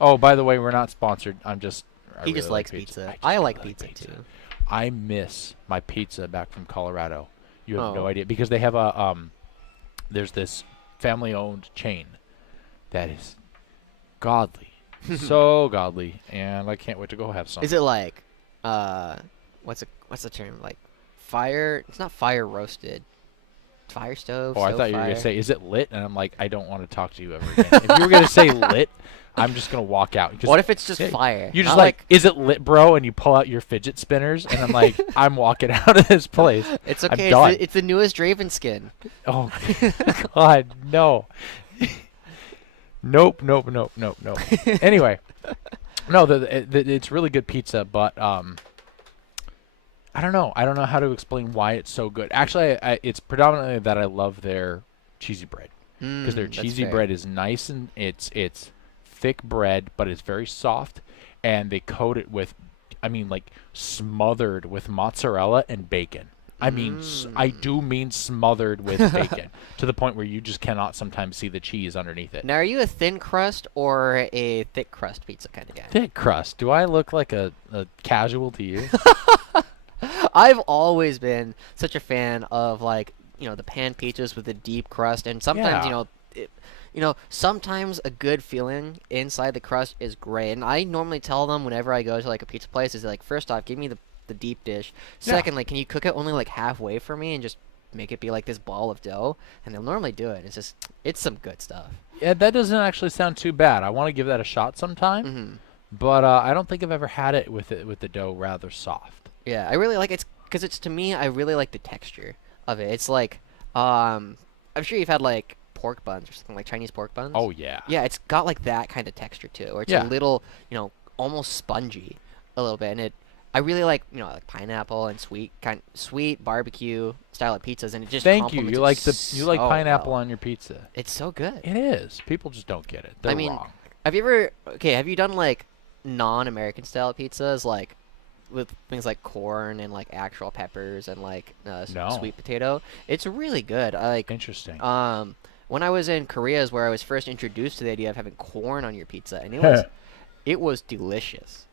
Oh, by the way, we're not sponsored. He just likes pizza. I like pizza too. I miss my pizza back from Colorado. You have no Oh. idea. Because they have there's this family-owned chain that is godly. So godly. And I can't wait to go have some. Is it like, what's the term? Like, fire? It's not fire roasted. Fire stove? Oh, I stove thought you were going to fire? say, is it lit? And I'm like, I don't want to talk to you ever again. If you were going to say lit, I'm just going to walk out. What if it's just fire? You just Not like, is it lit, bro? And you pull out your fidget spinners, and I'm like, I'm walking out of this place. It's I'm okay. done. It's the newest Draven skin. Oh, God, no. Nope. Anyway, no, it's really good pizza, but I don't know. I don't know how to explain why it's so good. Actually, it's predominantly that I love their cheesy bread because their That's cheesy fair. bread is nice and it's thick bread, but it's very soft, and they coat it with, I mean, like smothered with mozzarella and bacon. I mean, I do mean smothered with bacon to the point where you just cannot sometimes see the cheese underneath it. Now, are you a thin crust or a thick crust pizza kind of guy? Thick crust. Do I look like a casual to you? I've always been such a fan of like the pan pizzas with the deep crust, and sometimes sometimes a good feeling inside the crust is great. And I normally tell them whenever I go to like a pizza place is like, first off, give me the deep dish. Secondly, can you cook it only like halfway for me and just make it be like this ball of dough? And they'll normally do it. It's some good stuff. Yeah, that doesn't actually sound too bad. I want to give that a shot sometime, Mm-hmm. but I don't think I've ever had it with the dough rather soft. Yeah, I really like it because to me, I really like the texture of it. It's like, I'm sure you've had like pork buns or something, like Chinese pork buns. Oh yeah. Yeah, it's got like that kind of texture to it, where it's Yeah. a little, almost spongy a little bit, and I really like, like pineapple and sweet barbecue style of pizzas, and it just Thank you. complements You it like so pineapple well. on your pizza. It's so good. It is. People just don't get it. They're I mean, wrong. have you done like non-American style pizzas, like with things like corn and like actual peppers and like No. sweet potato? It's really good. I like Interesting. when I was in Korea is where I was first introduced to the idea of having corn on your pizza, and it was delicious.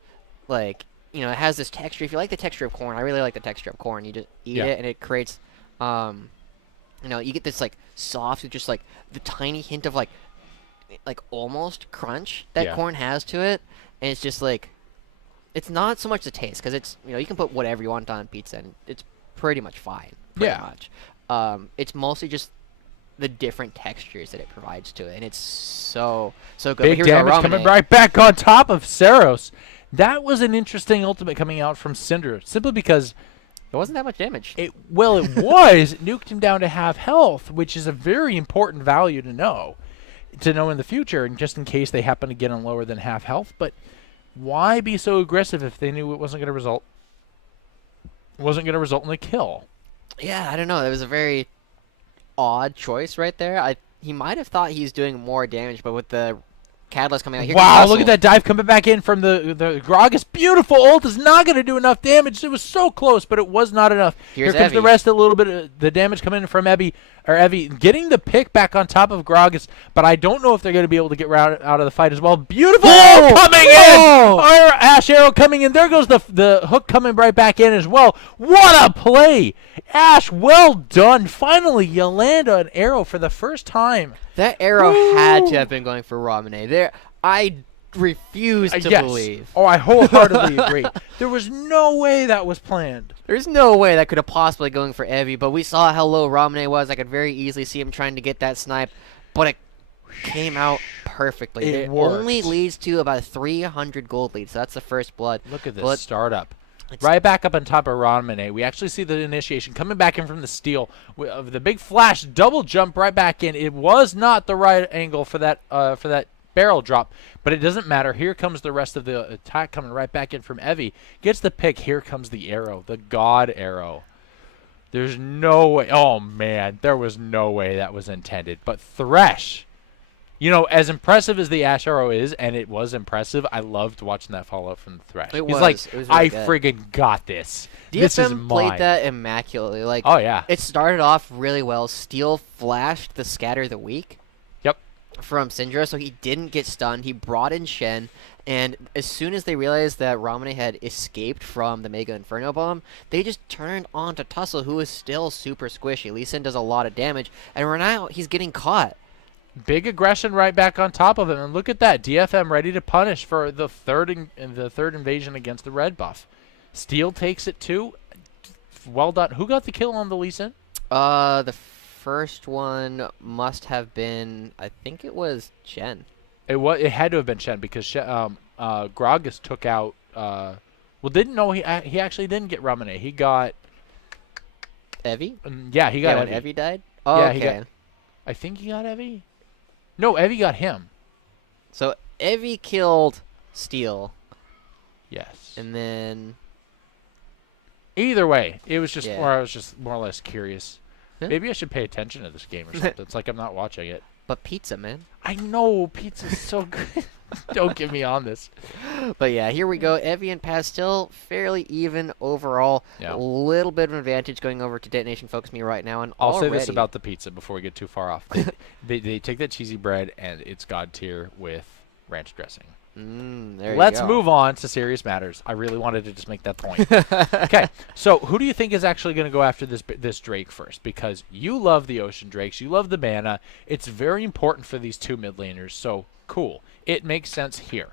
Like, it has this texture. If you like the texture of corn, I really like the texture of corn. You just eat Yeah. it, and it creates You get this like soft, just like the tiny hint of like almost crunch that Yeah. corn has to it, and it's just like it's not so much the taste because it's you can put whatever you want on pizza and it's pretty much fine, pretty Yeah. much. It's mostly just the different textures that it provides to it, and it's so good. But Big here's our damage coming ramen. right back on top of Saros. That was an interesting ultimate coming out from Cinder, simply because There wasn't that much damage. it was nuked him down to half health, which is a very important value to know in the future, and just in case they happen to get on lower than half health. But why be so aggressive if they knew it wasn't going to result in a kill? Yeah, I don't know. That was a very odd choice right there. He might have thought he's doing more damage, but with the catalyst coming out here. Wow, look at that dive coming back in from the Gragas. Beautiful ult is not going to do enough damage. It was so close, but it was not enough. Here's Here comes the Evie. rest, a little bit of the damage coming in from Evie, getting the pick back on top of Gragas, but I don't know if they're going to be able to get out of the fight as well. Beautiful ult coming in! Our Ash Arrow coming in. There goes the hook coming right back in as well. What a play! Ash, well done. Finally, you land an arrow for the first time. That arrow had to have been going for Ramune. There, I refuse to Yes. believe. Oh, I wholeheartedly agree. There was no way that was planned. There's no way that could have possibly going for Evie, but we saw how low Ramune was. I could very easily see him trying to get that snipe, but it came out perfectly. It It only worked. leads to about 300 gold lead, so that's the first blood. Look at this But startup. it's- Right back up on top of Ranmane. We actually see the initiation coming back in from the steal. Of the big flash, double jump right back in. It was not the right angle for that barrel drop, but it doesn't matter. Here comes the rest of the attack coming right back in from Evie. Gets the pick. Here comes the arrow, the God arrow. There's no way. Oh, man. There was no way that was intended. But Thresh, as impressive as the Ash Arrow is, and it was impressive, I loved watching that follow up from the Thresh. It He's was. like, It was I really good. friggin' got this. This is DFM mine. played that immaculately. Like, Oh, yeah. it started off really well. Steel flashed the Scatter the Weak. Yep. From Syndra, so he didn't get stunned. He brought in Shen, and as soon as they realized that Ramune had escaped from the Mega Inferno Bomb, they just turned on to Tussle, who is still super squishy. Lee Sin does a lot of damage, and right now he's getting caught. Big aggression right back on top of him. And look at that. DFM ready to punish for the third invasion against the red buff. Steel takes it too. Well done. Who got the kill on the Lee Sin? The first one must have been, I think it was Chen. It had to have been Shen because Gragas took out. He actually didn't get Ramune. He got. Evie? Yeah, he got When Evie. Evie died? Oh, Yeah, okay. he got- I think he got Evie. No, Evie got him. So Evie killed Steel, Yes. and then Either way, it was just Yeah. I was just more or less curious. Yeah. Maybe I should pay attention to this game or something. It's like I'm not watching it. but pizza, man. I know pizza's so good. Don't get me on this. But yeah, here we go. Evie and Paz still fairly even overall. Yeah. A little bit of an advantage going over to Detonation Focus Me right now. And I'll say this already- about the pizza before we get too far off. They take that cheesy bread and it's God tier with ranch dressing. There Let's you go. move on to serious matters. I really wanted to just make that point. Okay, so who do you think is actually going to go after this Drake first? Because you love the Ocean Drakes, you love the mana. It's very important for these two mid laners, so cool. It makes sense here.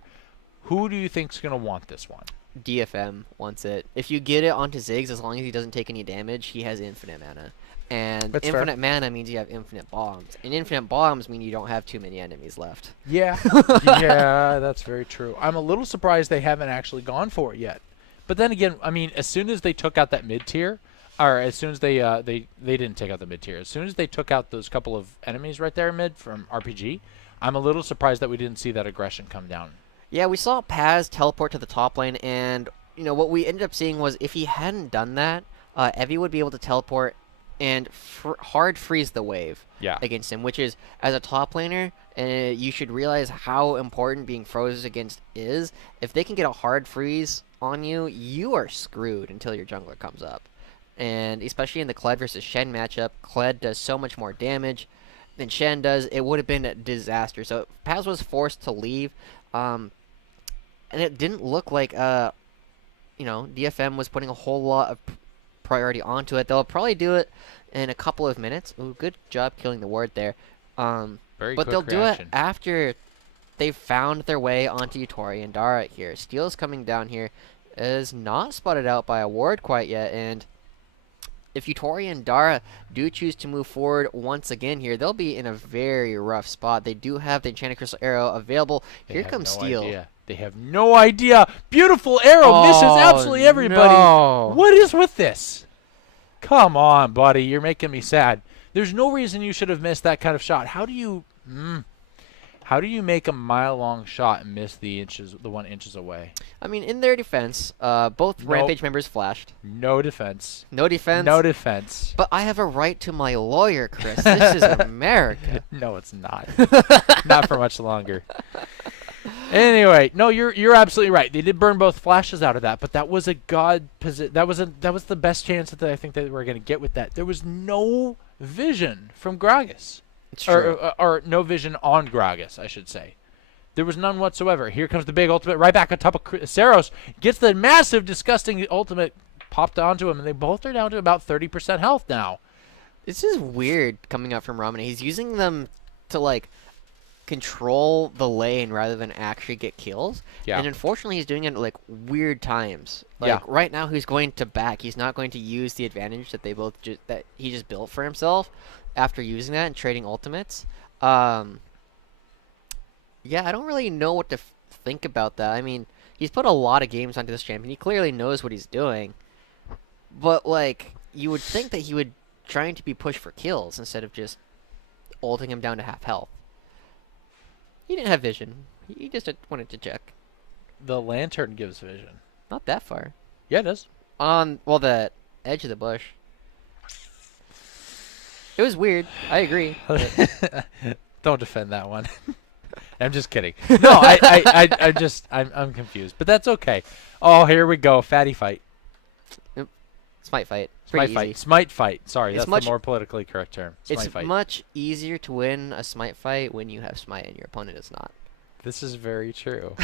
Who do you think's going to want this one? DFM wants it. If you get it onto Ziggs, as long as he doesn't take any damage, he has infinite mana. And That's fair. infinite mana means you have infinite bombs. And infinite bombs mean you don't have too many enemies left. Yeah, yeah, that's very true. I'm a little surprised they haven't actually gone for it yet. But then again, I mean, as soon as they took out that mid tier, or as soon as they didn't take out the mid tier, as soon as they took out those couple of enemies right there mid from RPG, I'm a little surprised that we didn't see that aggression come down. Yeah, we saw Paz teleport to the top lane, and what we ended up seeing was if he hadn't done that, Evie would be able to teleport and hard freeze the wave Yeah. against him, which is, as a top laner, you should realize how important being frozen against is. If they can get a hard freeze on you, you are screwed until your jungler comes up. And especially in the Kled versus Shen matchup, Kled does so much more damage than Shen does. It would have been a disaster. So Paz was forced to leave, and it didn't look like DFM was putting a whole lot of priority onto it. They'll probably do it in a couple of minutes. Ooh, good job killing the ward there. Very But quick they'll reaction. do it after they've found their way onto Yutori and Dara here. Steel's coming down here. Is not spotted out by a ward quite yet, and if Yutori and Dara do choose to move forward once again here, they'll be in a very rough spot. They do have the Enchanted Crystal Arrow available. Here comes Steel. Idea. They have no idea. Beautiful arrow misses absolutely everybody. No. What is with this? Come on, buddy. You're making me sad. There's no reason you should have missed that kind of shot. How do you make a mile-long shot and miss the 1 inches away? I mean, in their defense, both Rampage members flashed. No defense. No defense. No defense. But I have a right to my lawyer, Chris. This is America. No, it's not. Not for much longer. Anyway, no, you're absolutely right. They did burn both flashes out of that, but that was a god position. That was the best chance that I think that we're going to get with that. There was no vision from Gragas. It's true. Or no vision on Gragas, I should say. There was none whatsoever. Here comes the big ultimate right back on top of Saros. Gets the massive, disgusting ultimate popped onto him, and they both are down to about 30% health now. This is weird coming up from Ramana. He's using them to, like, control the lane rather than actually get kills. Yeah. And unfortunately, he's doing it at, like, weird times. Like, right now, he's going to back. He's not going to use the advantage that that he just built for himself after using that and trading ultimates. Yeah, I don't really know what to think about that. I mean, he's put a lot of games onto this champion. He clearly knows what he's doing. But, like, you would think that he would trying to be pushed for kills instead of just ulting him down to half health. He didn't have vision. He just wanted to check. The lantern gives vision. Not that far. Yeah, it does. On, well, the edge of the bush. It was weird. I agree. Don't defend that one. I'm just kidding. No, I'm confused, but that's okay. Oh, here we go. Fatty fight. Smite fight. Smite fight. Smite fight. Sorry, It's that's the more politically correct term. Smite It's fight. much easier to win a smite fight when you have smite and your opponent is not. This is very true.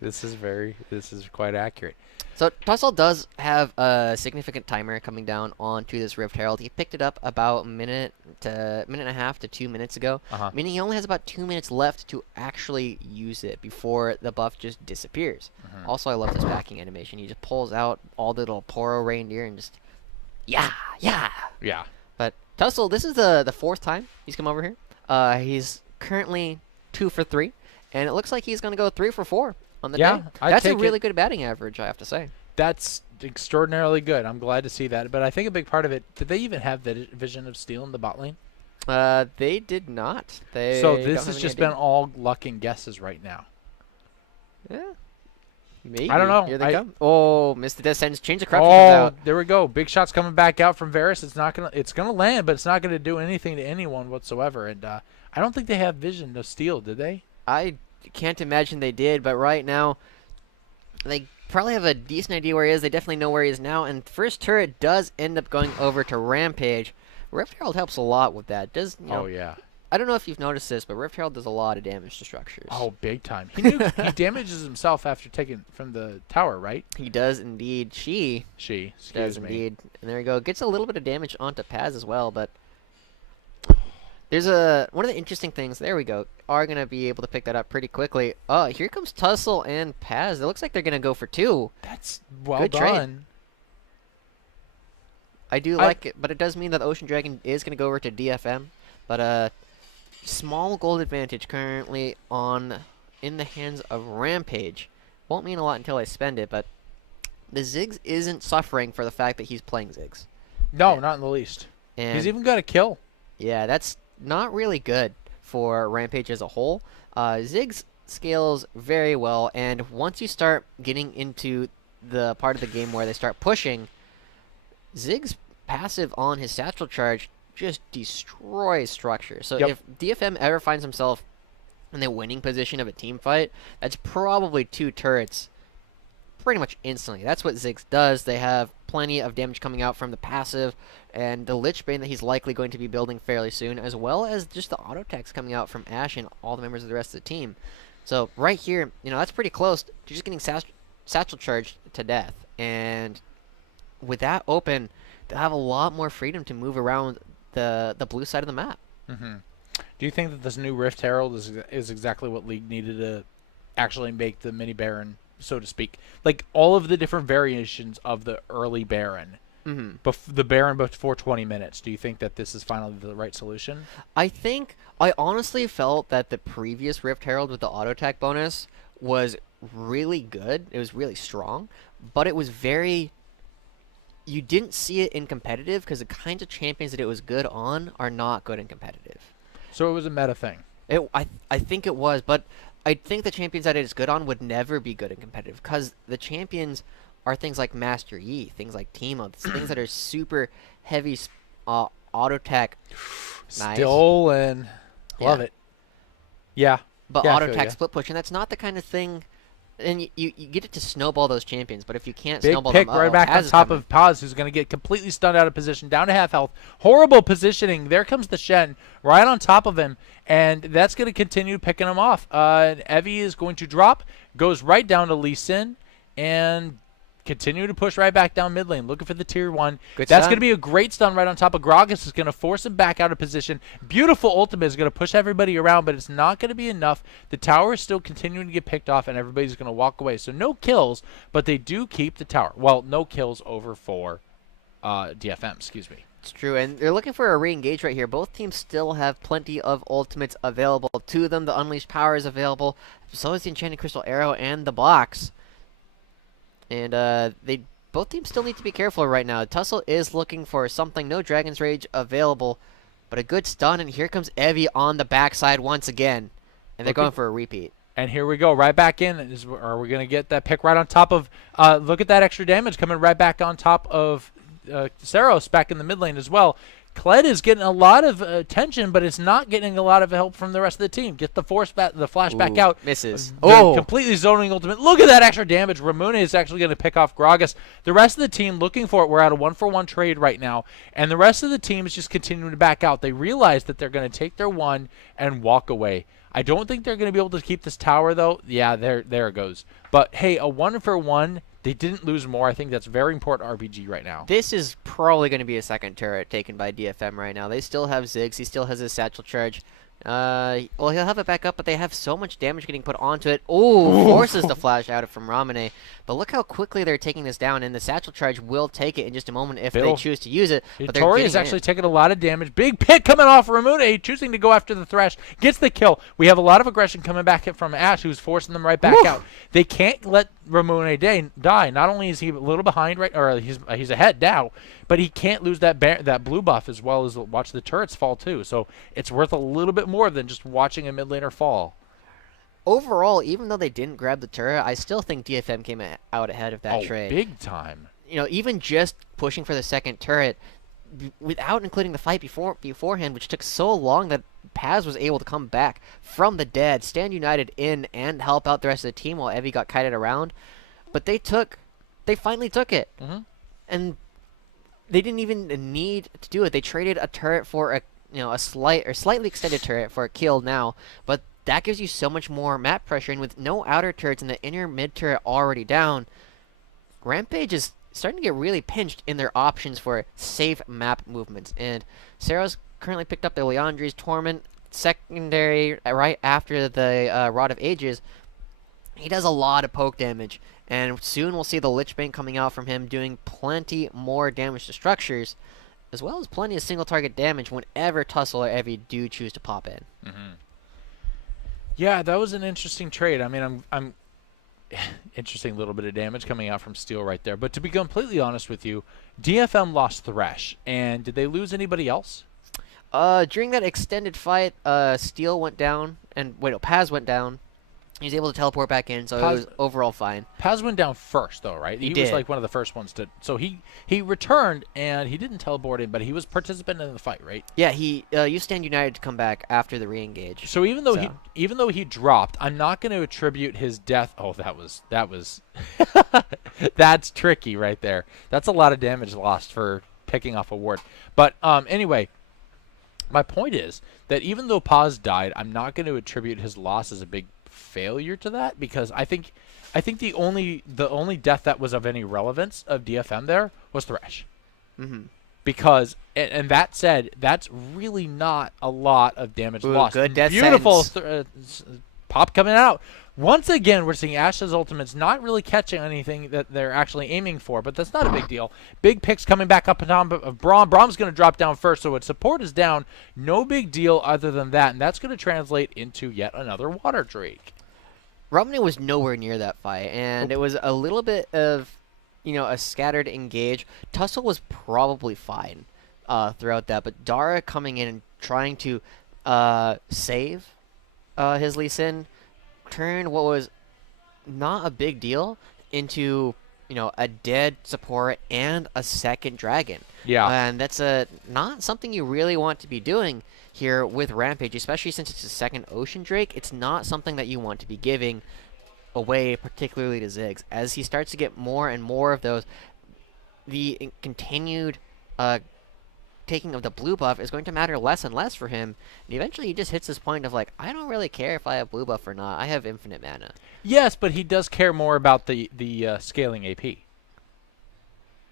This is quite accurate. So Tussle does have a significant timer coming down onto this Rift Herald. He picked it up about a minute and a half to 2 minutes ago, meaning he only has about 2 minutes left to actually use it before the buff just disappears. Also, I love this backing animation. He just pulls out all the little Poro reindeer and just, yeah. But Tussle, this is the fourth time he's come over here. He's currently 2 for 3, and it looks like he's going to go 3 for 4. On the day. That's a really good batting average, I have to say. That's extraordinarily good. I'm glad to see that. But I think a big part of it, did they even have the vision of Steel in the bot lane? They did not. So this has just been all luck and guesses right now. Yeah. Maybe. I don't know. Here they come. Oh, missed the death sentence. Change the corruption comes out. There we go. Big shot's coming back out from Varus. It's gonna land, but it's not gonna do anything to anyone whatsoever. And I don't think they have vision of Steel, did they? I can't imagine they did, but right now they probably have a decent idea where he is. They definitely know where he is now, and first turret does end up going over to Rampage. Rift Herald helps a lot with that. Yeah. I don't know if you've noticed this, but Rift Herald does a lot of damage to structures. Oh, big time. He damages himself after taking from the tower, right? He does indeed. She does indeed. And there we go. Gets a little bit of damage onto Paz as well, but there's one of the interesting things. There we go. Are going to be able to pick that up pretty quickly. Oh, here comes Tussle and Paz. It looks like they're going to go for 2. That's well Good done. trade. I do like it, but it does mean that the Ocean Dragon is going to go over to DFM. But small gold advantage currently in the hands of Rampage. Won't mean a lot until I spend it, but the Ziggs isn't suffering for the fact that he's playing Ziggs. No, not in the least. And he's even got a kill. Yeah, that's not really good for Rampage as a whole. Ziggs scales very well, and once you start getting into the part of the game where they start pushing, Ziggs' passive on his satchel charge just destroys structure. So if DFM ever finds himself in the winning position of a team fight, that's probably 2 turrets pretty much instantly. That's what Ziggs does. They have plenty of damage coming out from the passive and the Lich Bane that he's likely going to be building fairly soon, as well as just the auto attacks coming out from Ashe and all the members of the rest of the team. So right here, that's pretty close to just getting satchel charged to death. And with that open, they'll have a lot more freedom to move around the blue side of the map. Mm-hmm. Do you think that this new Rift Herald is exactly what League needed to actually make the mini Baron, so to speak? Like all of the different variations of the early Baron, the Baron before 20 minutes. Do you think that this is finally the right solution? I honestly felt that the previous Rift Herald with the auto attack bonus was really good. It was really strong, but it was very. You didn't see it in competitive because the kinds of champions that it was good on are not good in competitive. So it was a meta thing. I think it was, but I think the champions that it is good on would never be good in competitive because the champions are things like Master Yi, things like Teemo, things that are super heavy auto tech. Nice. Stolen. Love it. Yeah. But yeah, auto attack split push, and that's not the kind of thing. And you get it to snowball those champions, but if you can't Big snowball pick them, right back on top of Paz, who's going to get completely stunned out of position, down to half health. Horrible positioning. There comes the Shen right on top of him, and that's going to continue picking him off. Evie is going to drop, goes right down to Lee Sin, and continue to push right back down mid lane, looking for the tier 1. That's going to be a great stun right on top of Gragas. Is going to force him back out of position. Beautiful ultimate is going to push everybody around, but it's not going to be enough. The tower is still continuing to get picked off, and everybody's going to walk away. So no kills, but they do keep the tower. Well, no kills over for DFM, excuse me. It's true, and they're looking for a re-engage right here. Both teams still have plenty of ultimates available to them. The Unleashed Power is available. So is the Enchanted Crystal Arrow and the box. And both teams still need to be careful right now. Tussle is looking for something. No Dragon's Rage available, but a good stun. And here comes Evie on the backside once again. And they're going for a repeat. And here we go, right back in. Are we going to get that pick right on top of... look at that extra damage coming right back on top of Saros back in the mid lane as well. Kled is getting a lot of attention, but it's not getting a lot of help from the rest of the team. Get the flash back out. Misses. Completely zoning ultimate. Look at that extra damage. Ramune is actually going to pick off Gragas. The rest of the team looking for it. We're at a 1-for-1 trade right now, and the rest of the team is just continuing to back out. They realize that they're going to take their one and walk away. I don't think they're going to be able to keep this tower, though. Yeah, there it goes. But, hey, a 1-for-1... They didn't lose more. I think that's very important RPG right now. This is probably going to be a second turret taken by DFM right now. They still have Ziggs. He still has his satchel charge. Well, he'll have it back up, but they have so much damage getting put onto it. Oh, forces the flash out from Ramune. But look how quickly they're taking this down, and the satchel charge will take it in just a moment if they choose to use it. But Tori is actually taking a lot of damage. Big pick coming off Ramune, choosing to go after the Thresh. Gets the kill. We have a lot of aggression coming back from Ashe, who's forcing them right back out. They can't let Ramune die. Not only is he a little behind, or he's ahead now, but he can't lose that blue buff as well as watch the turrets fall too. So it's worth a little bit more than just watching a mid laner fall. Overall, even though they didn't grab the turret, I still think DFM came out ahead of that trade. Big time. You know, even just pushing for the second turret, without including the fight beforehand, which took so long that Paz was able to come back from the dead, stand united in, and help out the rest of the team while Evie got kited around. But they finally took it. And they didn't even need to do it. They traded a turret for a slightly extended turret for a kill now, but that gives you so much more map pressure, and with no outer turrets and the inner mid turret already down, Rampage is starting to get really pinched in their options for safe map movements. And Saros currently picked up the Leandri's Torment secondary right after the Rod of Ages. He does a lot of poke damage, and soon we'll see the Lich Bane coming out from him doing plenty more damage to structures, as well as plenty of single target damage whenever Tussle or Evie do choose to pop in. Yeah, that was an interesting trade. I mean, I'm interesting little bit of damage coming out from Steel right there. But to be completely honest with you, DFM lost Thresh, and did they lose anybody else? During that extended fight, Steel went down, and Paz went down. He was able to teleport back in, so it was overall fine. Paz went down first, though, right? He was like one of the first ones to. So he returned, and he didn't teleport in, but he was participant in the fight, right? Yeah, he used Stand United to come back after the re-engage. So even though he dropped, I'm not going to attribute his death. Oh, that was that's tricky right there. That's a lot of damage lost for picking off a ward. But anyway. My point is that even though Paz died, I'm not going to attribute his loss as a big failure to that, because I think I think the only death that was of any relevance of DFM there was Thresh. Mm-hmm. Because, and that said, that's really not a lot of damage lost. Good death Beautiful pop coming out. Once again, we're seeing Ashe's ultimates not really catching anything that they're actually aiming for, but that's not a big deal. Big picks coming back up on top of Braum. Braum's going to drop down first, so its support is down. No big deal other than that, and that's going to translate into yet another water drake. Romney was nowhere near that fight, and it was a little bit of, a scattered engage. Tussle was probably fine throughout that, but Dara coming in and trying to save his Lee Sin turned what was not a big deal into, a dead support and a second dragon. Yeah. And that's not something you really want to be doing here with Rampage, especially since it's a second Ocean Drake. It's not something that you want to be giving away, particularly to Ziggs. As he starts to get more and more of those, the continued taking of the blue buff is going to matter less and less for him. And eventually he just hits this point of like, I don't really care if I have blue buff or not. I have infinite mana. Yes, but he does care more about the scaling AP.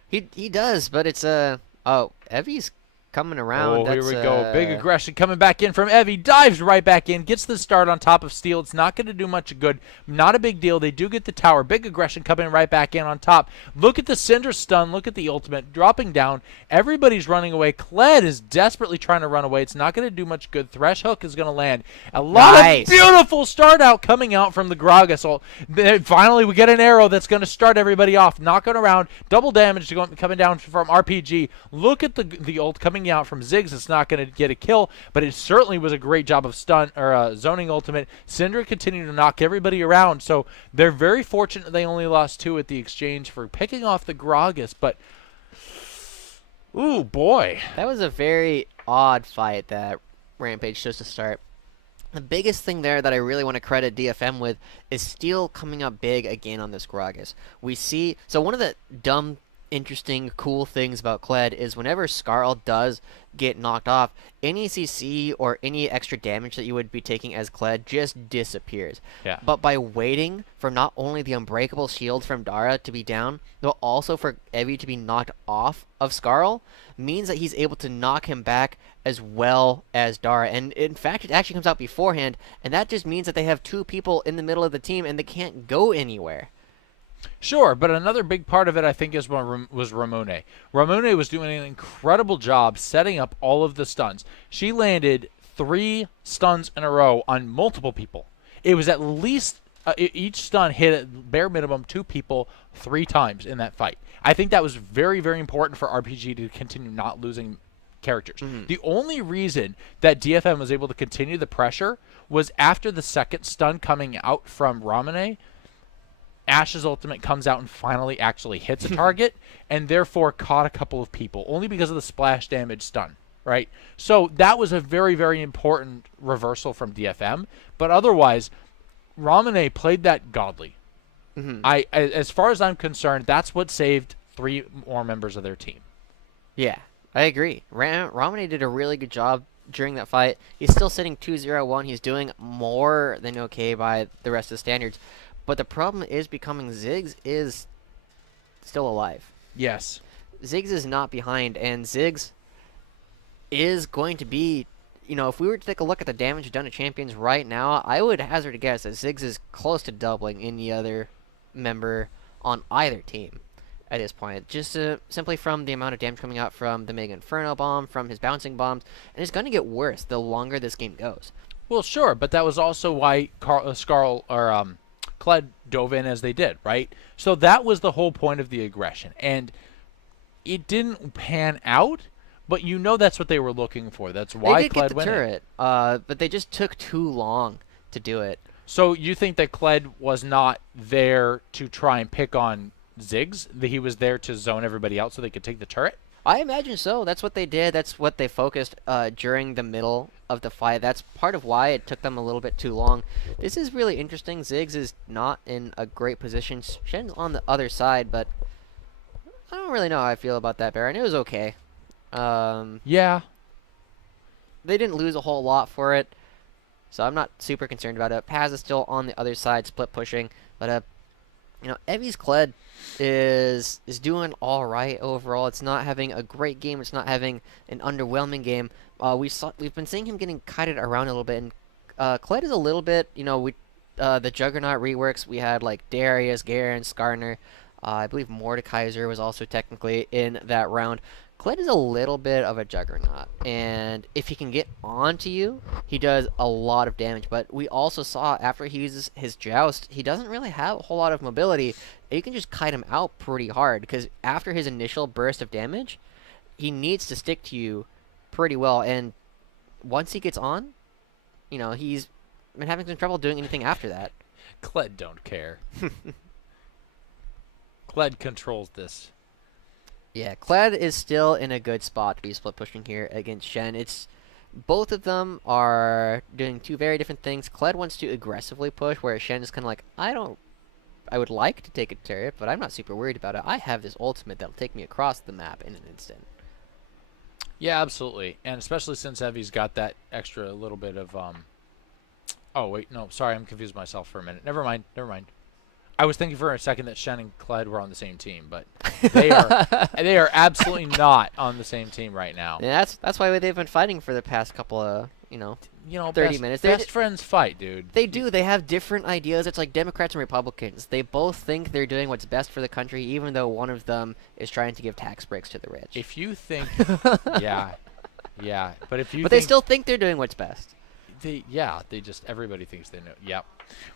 He does, but it's Evie's coming around. Oh, here we go. Big aggression coming back in from Evie. Dives right back in. Gets the start on top of Steel. It's not going to do much good. Not a big deal. They do get the tower. Big aggression coming right back in on top. Look at the Cinder stun. Look at the ultimate dropping down. Everybody's running away. Kled is desperately trying to run away. It's not going to do much good. Thresh Hook is going to land. A lot of beautiful start out coming out from the Gragas ult. Finally, we get an arrow that's going to start everybody off. Knocking around. Double damage coming down from RPG. Look at the ult coming out from Ziggs. It's not going to get a kill, but it certainly was a great job of stun or zoning ultimate. Syndra continued to knock everybody around, so they're very fortunate they only lost 2 at the exchange for picking off the Gragas, but ooh boy. That was a very odd fight that Rampage chose to start. The biggest thing there that I really want to credit DFM with is Steel coming up big again on this Gragas. We see, so one of the dumb, interesting, cool things about Kled is whenever Skarl does get knocked off, any CC or any extra damage that you would be taking as Kled just disappears. Yeah. But by waiting for not only the unbreakable shield from Dara to be down, but also for Evie to be knocked off of Skarl, means that he's able to knock him back as well as Dara. And in fact, it actually comes out beforehand, and that just means that they have 2 people in the middle of the team and they can't go anywhere. Sure, but another big part of it, I think, was Ramone. Ramone was doing an incredible job setting up all of the stuns. She landed 3 stuns in a row on multiple people. It was at least each stun hit at bare minimum 2 people 3 times in that fight. I think that was very, very important for RPG to continue not losing characters. Mm-hmm. The only reason that DFM was able to continue the pressure was after the second stun coming out from Ramone, Ashe's ultimate comes out and finally actually hits a target and therefore caught a couple of people, only because of the splash damage stun, right? So that was a very, very important reversal from DFM, but otherwise, Ramone played that godly. Mm-hmm. As far as I'm concerned, that's what saved 3 more members of their team. Yeah, I agree. Ramone did a really good job during that fight. He's still sitting 2-0-1. He's doing more than okay by the rest of the standards. But the problem is becoming Ziggs is still alive. Yes. Ziggs is not behind, and Ziggs is going to be, if we were to take a look at the damage done to champions right now, I would hazard a guess that Ziggs is close to doubling any other member on either team at this point. Just simply from the amount of damage coming out from the Mega Inferno bomb, from his bouncing bombs, and it's going to get worse the longer this game goes. Well, sure, but that was also why Skarl or Kled dove in as they did, right? So that was the whole point of the aggression, and it didn't pan out, but that's what they were looking for. That's why Kled went in. They did get the turret, but they just took too long to do it. So you think that Kled was not there to try and pick on Ziggs? That he was there to zone everybody out so they could take the turret? I imagine so. That's what they did. That's what they focused during the middle of the fight. That's part of why it took them a little bit too long. This is really interesting. Ziggs is not in a great position. Shen's on the other side, but I don't really know how I feel about that, Baron. It was okay. Yeah. They didn't lose a whole lot for it, so I'm not super concerned about it. Paz is still on the other side, split pushing, but Evie's Kled is doing all right overall. It's not having a great game. It's not having an underwhelming game. We've been seeing him getting kited around a little bit, and Kled is a little bit. The Juggernaut reworks. We had like Darius, Garen, Skarner. I believe Mordekaiser was also technically in that round. Kled is a little bit of a juggernaut, and if he can get onto you, he does a lot of damage. But we also saw after he uses his joust, he doesn't really have a whole lot of mobility, and you can just kite him out pretty hard, because after his initial burst of damage, he needs to stick to you pretty well, and once he gets on, he's been having some trouble doing anything after that. Kled don't care. Kled controls this. Yeah, Kled is still in a good spot to be split pushing here against Shen. Both of them are doing two very different things. Kled wants to aggressively push, whereas Shen is kind of like, I would like to take a turret, but I'm not super worried about it. I have this ultimate that'll take me across the map in an instant. Yeah, absolutely, and especially since Evie's got that extra little bit of Oh wait, no, sorry, I'm confused myself for a minute. Never mind. I was thinking for a second that Shen and Kled were on the same team, but they are absolutely not on the same team right now. Yeah, that's why they've been fighting for the past couple of 30 minutes. Best friends fight, dude. They do. They have different ideas. It's like Democrats and Republicans. They both think they're doing what's best for the country, even though one of them is trying to give tax breaks to the rich. If you think, yeah, but they still think they're doing what's best. Everybody thinks they know. Yep.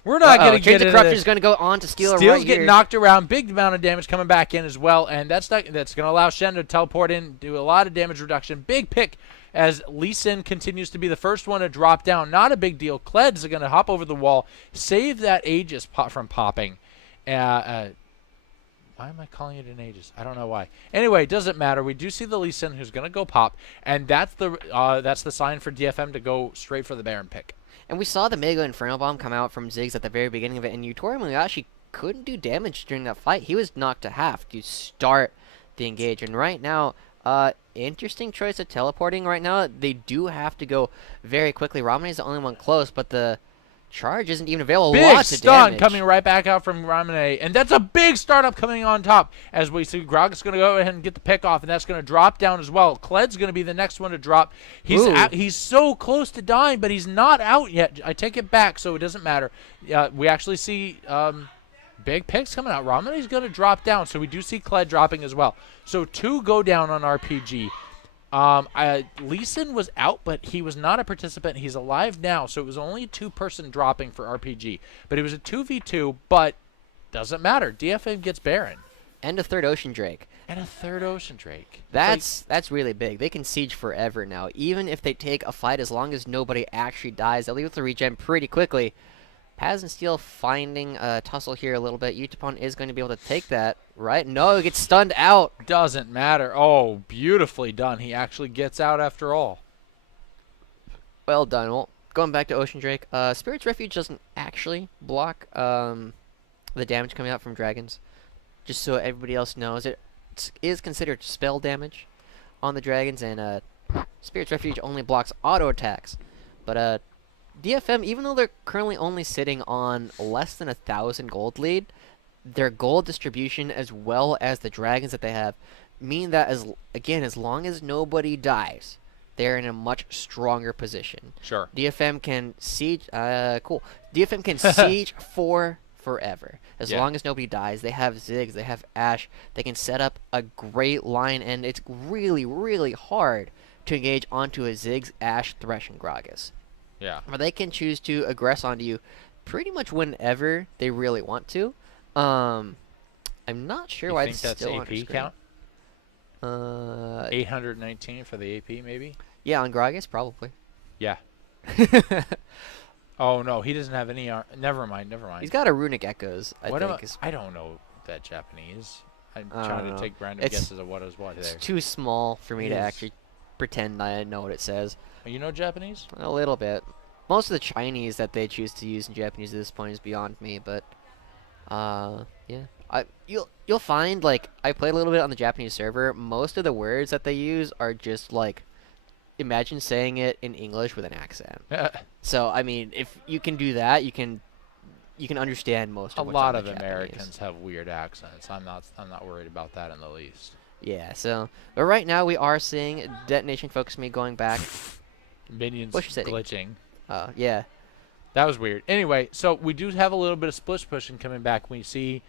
We're not going to get into Corruption is going to go on to steal Steel's getting knocked around. Big amount of damage coming back in as well, and that's going to allow Shen to teleport in, do a lot of damage reduction. Big pick as Lee Sin continues to be the first one to drop down. Not a big deal. Kled's going to hop over the wall, save that Aegis from popping. Why am I calling it an Aegis? I don't know why. Anyway, it doesn't matter. We do see the Lee Sin who's going to go pop, and that's the sign for DFM to go straight for the Baron pick. And we saw the Mega Inferno Bomb come out from Ziggs at the very beginning of it, and Yutori Muyashi couldn't do damage during that fight. He was knocked to half to start the engage, and right now, interesting choice of teleporting right now. They do have to go very quickly. Ramune is the only one close, but the charge isn't even available. Big Lots of stun damage coming right back out from Ramune, and that's a big startup coming on top as we see Grog is going to go ahead and get the pick off, and that's going to drop down as well. Kled's going to be the next one to drop. He's so close to dying, but he's not out yet. I take it back, so it doesn't matter. We actually see big picks coming out. Ramune's going to drop down, so we do see Kled dropping as well. So 2 go down on RPG. Lee Sin was out, but he was not a participant. He's alive now, so it was only a 2-person dropping for RPG. But it was a 2v2, but doesn't matter. DFM gets Baron. and a third Ocean Drake. That's really big. They can siege forever now. Even if they take a fight, as long as nobody actually dies, they'll leave with the regen pretty quickly. Paz and Steel finding a tussle here a little bit. Utapon is going to be able to take that, right? No, he gets stunned out. Doesn't matter. Oh, beautifully done. He actually gets out after all. Well done. Well, going back to Ocean Drake, Spirit's Refuge doesn't actually block the damage coming out from dragons. Just so everybody else knows, it is considered spell damage on the dragons, and Spirit's Refuge only blocks auto attacks. But DFM, even though they're currently only sitting on less than 1,000 gold lead, their gold distribution as well as the dragons that they have mean that, as long as nobody dies, they're in a much stronger position. Sure. DFM can siege. Cool. DFM can siege for forever. As long as nobody dies, they have Ziggs, they have Ashe. They can set up a great line, and it's really, really hard to engage onto a Ziggs, Ashe, Thresh, and Gragas. Yeah. Or they can choose to aggress onto you pretty much whenever they really want to. I'm not sure why it's still on AP count? 819 for the AP, maybe? Yeah, on Gragas, probably. Yeah. Oh, no, he doesn't have any... Never mind. He's got a Runic Echoes, I think. I don't know that Japanese. I'm trying to take random guesses of what is what there. It's too small for me to actually pretend I know what it says. You know Japanese? A little bit. Most of the Chinese that they choose to use in Japanese at this point is beyond me, but yeah. You'll find, like, I played a little bit on the Japanese server. Most of the words that they use are just like, imagine saying it in English with an accent. So I mean, if you can do that, you can you can understand most A of what's lot on of the Japanese. Americans have weird accents. I'm not worried about that in the least. Yeah, so but right now we are seeing Detonation Focus Me going back. Minions Bush City. glitching. Yeah. That was weird. Anyway, so we do have a little bit of splish pushing coming back. We see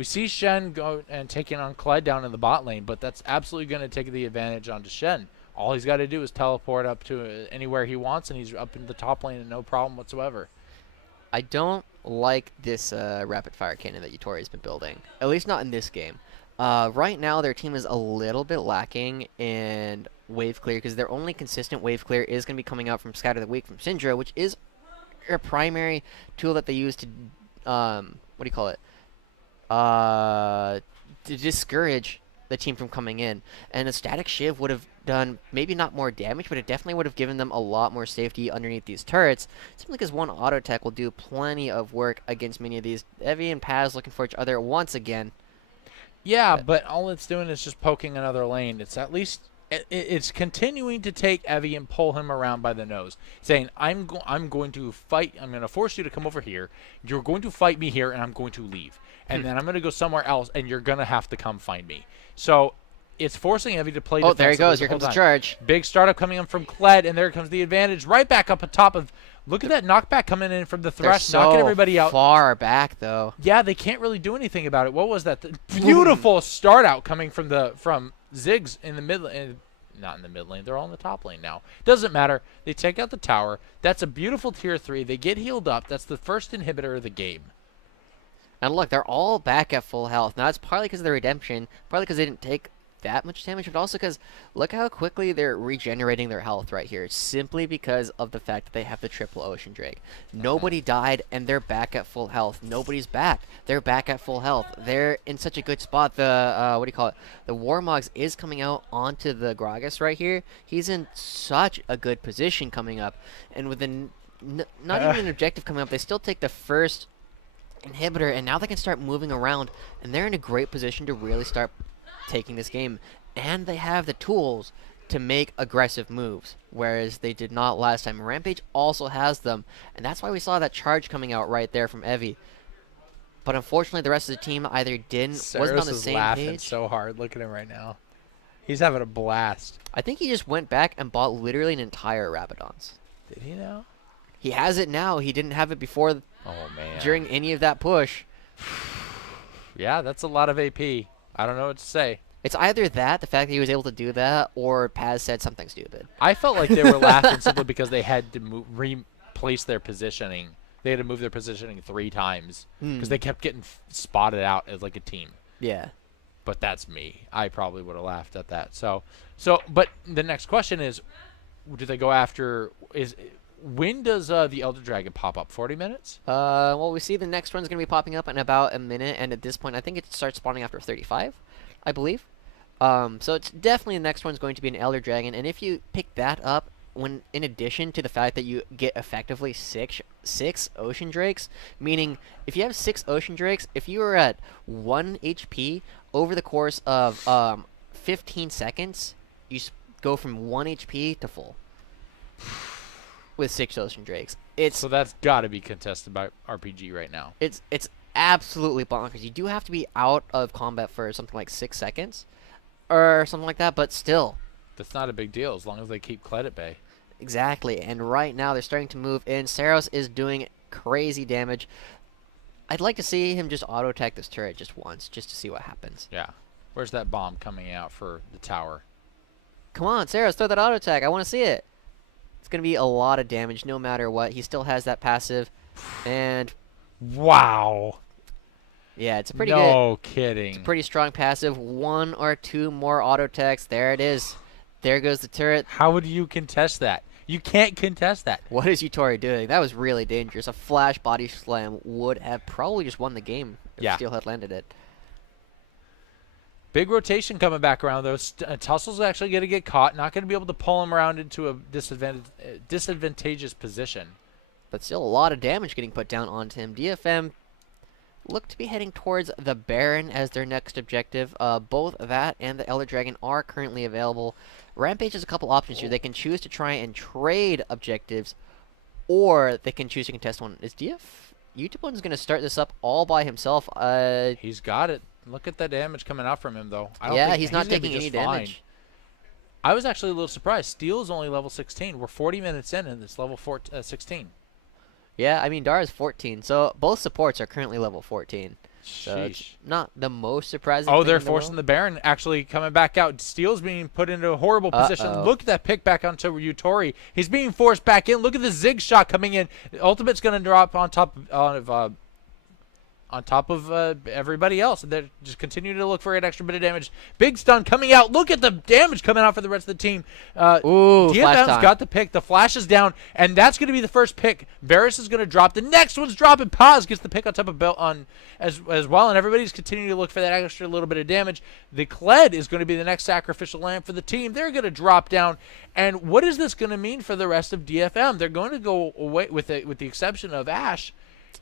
Shen go and taking on Kled down in the bot lane, but that's absolutely going to take the advantage onto Shen. All he's got to do is teleport up to anywhere he wants, and he's up in the top lane and no problem whatsoever. I don't like this rapid fire cannon that Yutori's been building. At least not in this game. Right now, their team is a little bit lacking in wave clear because their only consistent wave clear is going to be coming out from Scatter the Weak from Syndra, which is a primary tool that they use to, to discourage the team from coming in. And a Static Shiv would have done maybe not more damage, but it definitely would have given them a lot more safety underneath these turrets. Simply because one auto tech will do plenty of work against many of these. Evie and Paz looking for each other once again. Yeah, but all it's doing is just poking another lane. It's at least it's continuing to take Evie and pull him around by the nose, saying, I'm going to fight. I'm going to force you to come over here. You're going to fight me here, and I'm going to leave. And then I'm going to go somewhere else, and you're going to have to come find me. So it's forcing Evie to play defensively. Oh, there he goes. The Here whole comes the time. charge. Big startup coming in from Kled, and there comes the advantage right back up on top of. Look at that knockback coming in from the Thresh, They're knocking so everybody out. far back, though. Yeah, they can't really do anything about it. What was that? The beautiful start out coming from Ziggs in the mid lane. Not in the mid lane. They're all in the top lane now. Doesn't matter. They take out the tower. That's a beautiful tier 3. They get healed up. That's the first inhibitor of the game. And look, they're all back at full health. Now, it's partly because of the redemption, partly because they didn't take that much damage, but also because look how quickly they're regenerating their health right here, simply because of the fact that they have the triple Ocean Drake. Nobody died, and they're back at full health. Nobody's back. They're back at full health. They're in such a good spot. The, the Warmogs is coming out onto the Gragas right here. He's in such a good position coming up, and with not even an objective coming up, they still take the first inhibitor, and now they can start moving around, and they're in a great position to really start taking this game, and they have the tools to make aggressive moves, whereas they did not last time. Rampage also has them, and that's why we saw that charge coming out right there from Evie. But unfortunately, the rest of the team either wasn't on the same laughing page. So hard. Look at him right now. He's having a blast. I think he just went back and bought literally an entire Rabadon's. Did he now? He has it now. He didn't have it before. Oh man. During any of that push. Yeah, that's a lot of AP. I don't know what to say. It's either that, the fact that he was able to do that, or Paz said something stupid. I felt like they were laughing simply because they had to replace their positioning. They had to move their positioning 3 times because they kept getting spotted out as like a team. Yeah. But that's me. I probably would have laughed at that. But the next question is, do they go after? When does the Elder Dragon pop up? 40 minutes? Well, we see the next one's going to be popping up in about a minute, and at this point, I think it starts spawning after 35, I believe. So it's definitely the next one's going to be an Elder Dragon, and if you pick that up, when in addition to the fact that you get effectively six Ocean Drakes, meaning if you have 6 Ocean Drakes, if you are at 1 HP over the course of 15 seconds, you go from 1 HP to full. With 6 Ocean Drakes. So that's got to be contested by RPG right now. It's absolutely bonkers. You do have to be out of combat for something like 6 seconds or something like that, but still. That's not a big deal as long as they keep Kled at bay. Exactly, and right now they're starting to move in. Saros is doing crazy damage. I'd like to see him just auto-attack this turret just once, just to see what happens. Yeah. Where's that bomb coming out for the tower? Come on, Saros, throw that auto-attack. I want to see it. It's going to be a lot of damage no matter what. He still has that passive, and... Wow. Yeah, it's a pretty good... No kidding. It's a pretty strong passive. 1 or 2 more auto-attacks. There it is. There goes the turret. How would you contest that? You can't contest that. What is Yutori doing? That was really dangerous. A flash body slam would have probably just won the game if Steel had landed it. Big rotation coming back around, though. Tussel's actually going to get caught. Not going to be able to pull him around into a disadvantageous position. But still a lot of damage getting put down onto him. DFM look to be heading towards the Baron as their next objective. Both that and the Elder Dragon are currently available. Rampage has a couple options here. They can choose to try and trade objectives, or they can choose to contest one. Is DF Utah's going to start this up all by himself. He's got it. Look at the damage coming out from him, though. I don't Yeah, think he's not gonna taking be any just fine. damage. I was actually a little surprised. Steel is only level 16. We're 40 minutes in, and it's level 16. Yeah, I mean, Dara's 14, so both supports are currently level 14. So it's Sheesh. not the most surprising Oh, thing they're in the forcing world. the Baron actually coming back out. Steel's being put into a horrible position. Uh-oh. Look at that pick back onto Utori. He's being forced back in. Look at the Zig shot coming in. Ultimate's going to drop on top of everybody else. They're just continuing to look for an extra bit of damage. Big stun coming out. Look at the damage coming out for the rest of the team. Ooh, flash DFM's time. got the pick. The flash is down, and that's going to be the first pick. Varus is going to drop. The next one's dropping. Paz gets the pick on top of Belt on as well, and everybody's continuing to look for that extra little bit of damage. The Kled is going to be the next sacrificial lamb for the team. They're going to drop down, and what is this going to mean for the rest of DFM? They're going to go away with the exception of Ashe.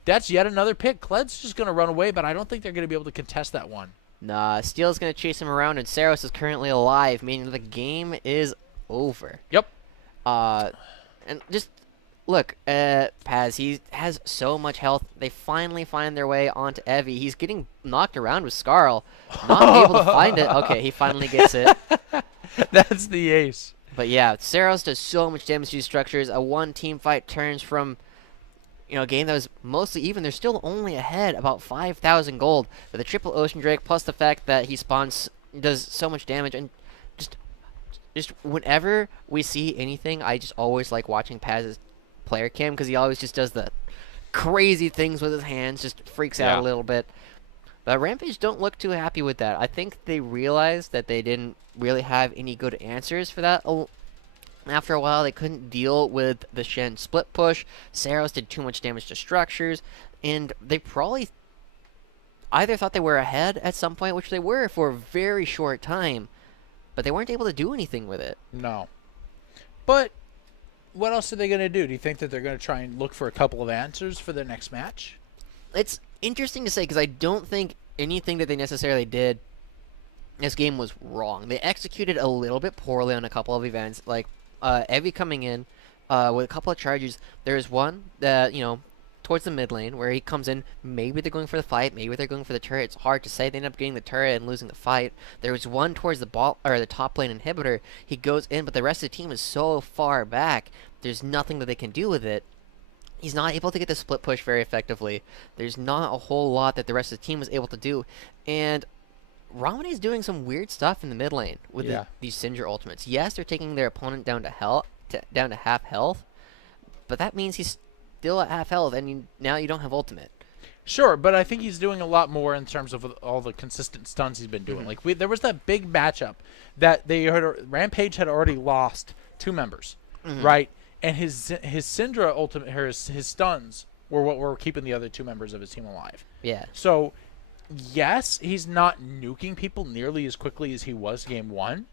That's yet another pick. Kled's just going to run away, but I don't think they're going to be able to contest that one. Nah, Steel's going to chase him around, and Saros is currently alive, meaning the game is over. Yep. And just look, Paz, he has so much health. They finally find their way onto Evie. He's getting knocked around with Skarl, not able to find it. Okay, he finally gets it. That's the ace. But yeah, Saros does so much damage to these structures. A one team fight turns from a game that was mostly even. They're still only ahead about 5,000 gold. But the triple Ocean Drake plus the fact that he does so much damage, and just whenever we see anything, I just always like watching Paz's player cam because he always just does the crazy things with his hands, just freaks out a little bit. But Rampage don't look too happy with that. I think they realized that they didn't really have any good answers for that. After a while, they couldn't deal with the Shen split push. Saros did too much damage to structures, and they probably either thought they were ahead at some point, which they were for a very short time, but they weren't able to do anything with it. No. But what else are they going to do? Do you think that they're going to try and look for a couple of answers for their next match? It's interesting to say because I don't think anything that they necessarily did this game was wrong. They executed a little bit poorly on a couple of events, like Evie coming in with a couple of charges. There's one that, towards the mid lane where he comes in. Maybe they're going for the fight. Maybe they're going for the turret. It's hard to say. They end up getting the turret and losing the fight. There was one towards the top lane inhibitor. He goes in, but the rest of the team is so far back. There's nothing that they can do with it. He's not able to get the split push very effectively. There's not a whole lot that the rest of the team was able to do. And Ramune is doing some weird stuff in the mid lane with these Syndra ultimates. Yes, they're taking their opponent down to half health, but that means he's still at half health, and now you don't have ultimate. Sure, but I think he's doing a lot more in terms of all the consistent stuns he's been doing. Mm-hmm. Like there was that big matchup that Rampage had already lost 2 members, right? And his Syndra ultimate, his stuns were what were keeping the other 2 members of his team alive. Yeah. So, yes, he's not nuking people nearly as quickly as he was game 1,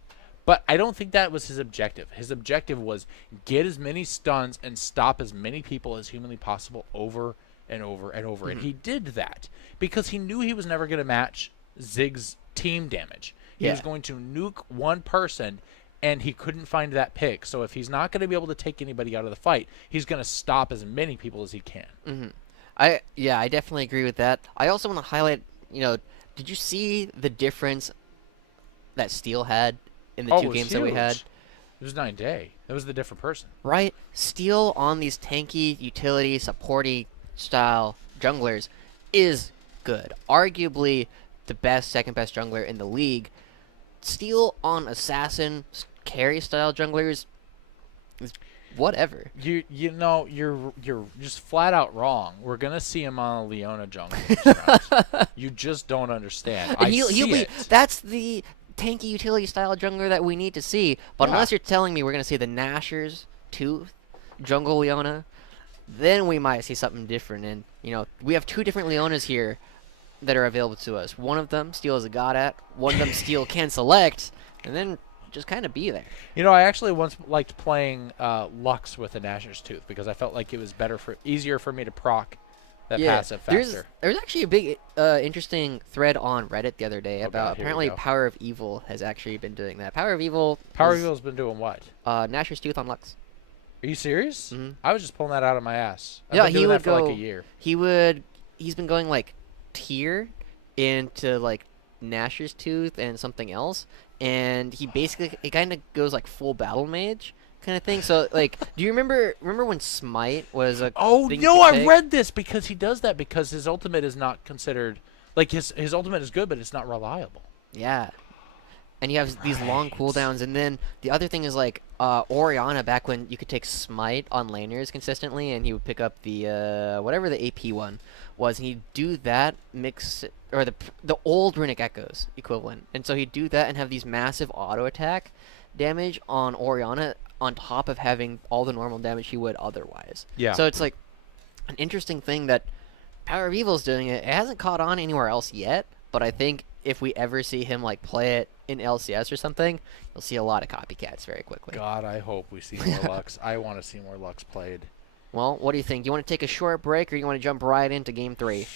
but I don't think that was his objective. His objective was get as many stuns and stop as many people as humanly possible over and over and over. And he did that because he knew he was never going to match Zig's team damage. He was going to nuke one person, and he couldn't find that pick. So if he's not going to be able to take anybody out of the fight, he's going to stop as many people as he can. I definitely agree with that. I also want to highlight, did you see the difference that Steel had in the 2 games that we had? It was 9 day. That was the different person. Right? Steel on these tanky, utility, supporty style junglers is good. Arguably the second best jungler in the league. Steel on assassin carry style junglers is whatever. You're just flat out wrong. We're gonna see him on a Leona jungle. You just don't understand. And he'll be that's the tanky utility style jungler that we need to see. But unless you're telling me we're gonna see the Nashers 2 jungle Leona, then we might see something different. And we have 2 different Leonas here that are available to us. One of them Steel is a god at. One of them Steel can select, and then just kind of be there. I actually once liked playing Lux with a Nashor's Tooth because I felt like it was easier for me to proc that passive faster. There's actually a big interesting thread on Reddit the other day about apparently Power of Evil has actually been doing that. Power of Evil has been doing what? Nashor's Tooth on Lux. Are you serious? Hmm. I was just pulling that out of my ass. I've Yeah, been he doing would that for like go. a year. He's been going like tier into like Nashor's Tooth and something else, and he basically it kind of goes like full battle mage kind of thing. So like, do you remember when Smite was a Oh thing you no, could I take? read this because he does that because his ultimate is not considered like his ultimate is good, but it's not reliable. Yeah. And you have these long Right. cooldowns, and then the other thing is like Orianna back when you could take Smite on laners consistently, and he would pick up the whatever the AP one was, and he'd do that or the old Runic Echoes equivalent, and so he'd do that and have these massive auto attack damage on Orianna on top of having all the normal damage he would otherwise. Yeah. So it's like an interesting thing that Power of Evil's doing it. It hasn't caught on anywhere else yet, but I think if we ever see him like play it in LCS or something, you'll see a lot of copycats very quickly. God, I hope we see more Lux. I want to see more Lux played. Well, what do you think? You want to take a short break or you want to jump right into game 3?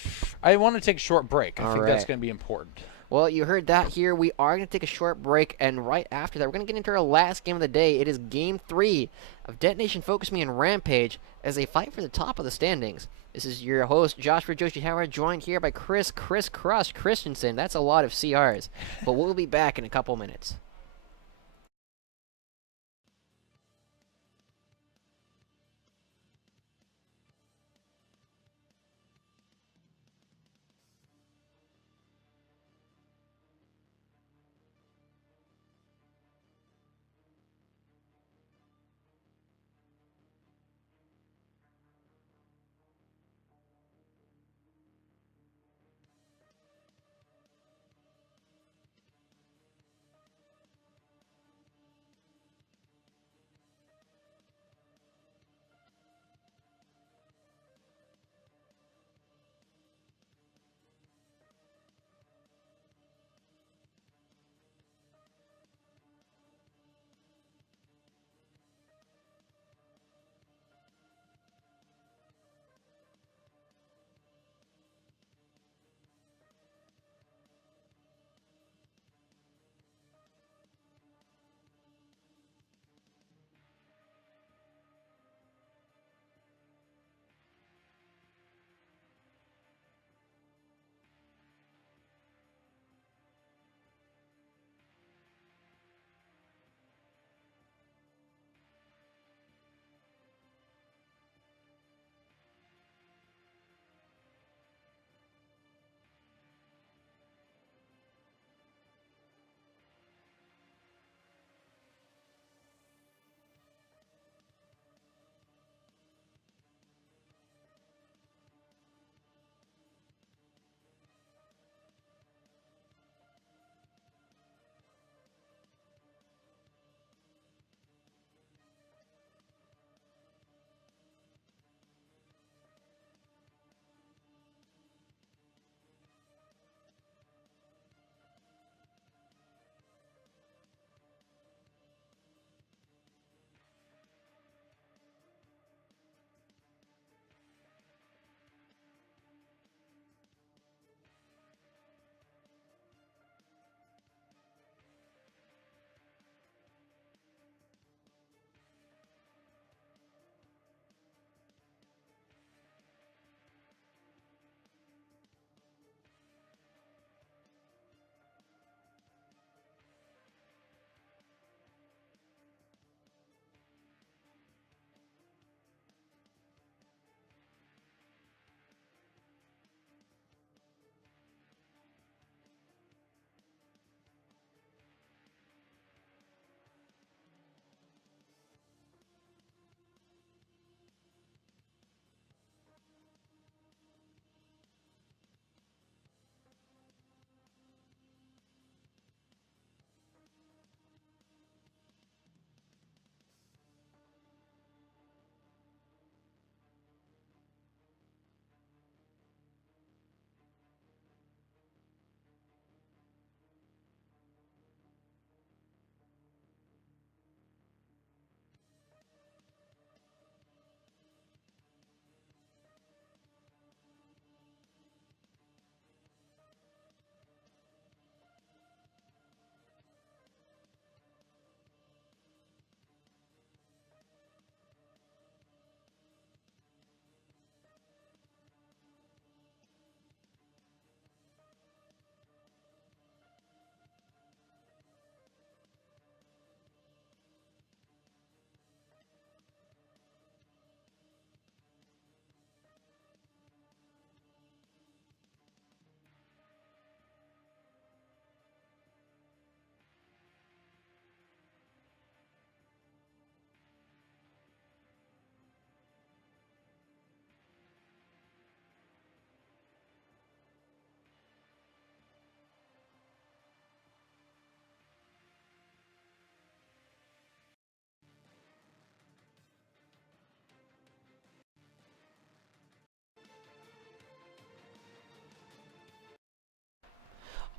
I want to take a short break. I All think that's right. going to be important. Well, you heard that here. We are going to take a short break, and right after that, we're going to get into our last game of the day. It is Game 3 of Detonation Focus Me and Rampage as they fight for the top of the standings. This is your host, Joshua Joshi Howard, joined here by Chris Crush Christensen. That's a lot of CRs, but we'll be back in a couple minutes.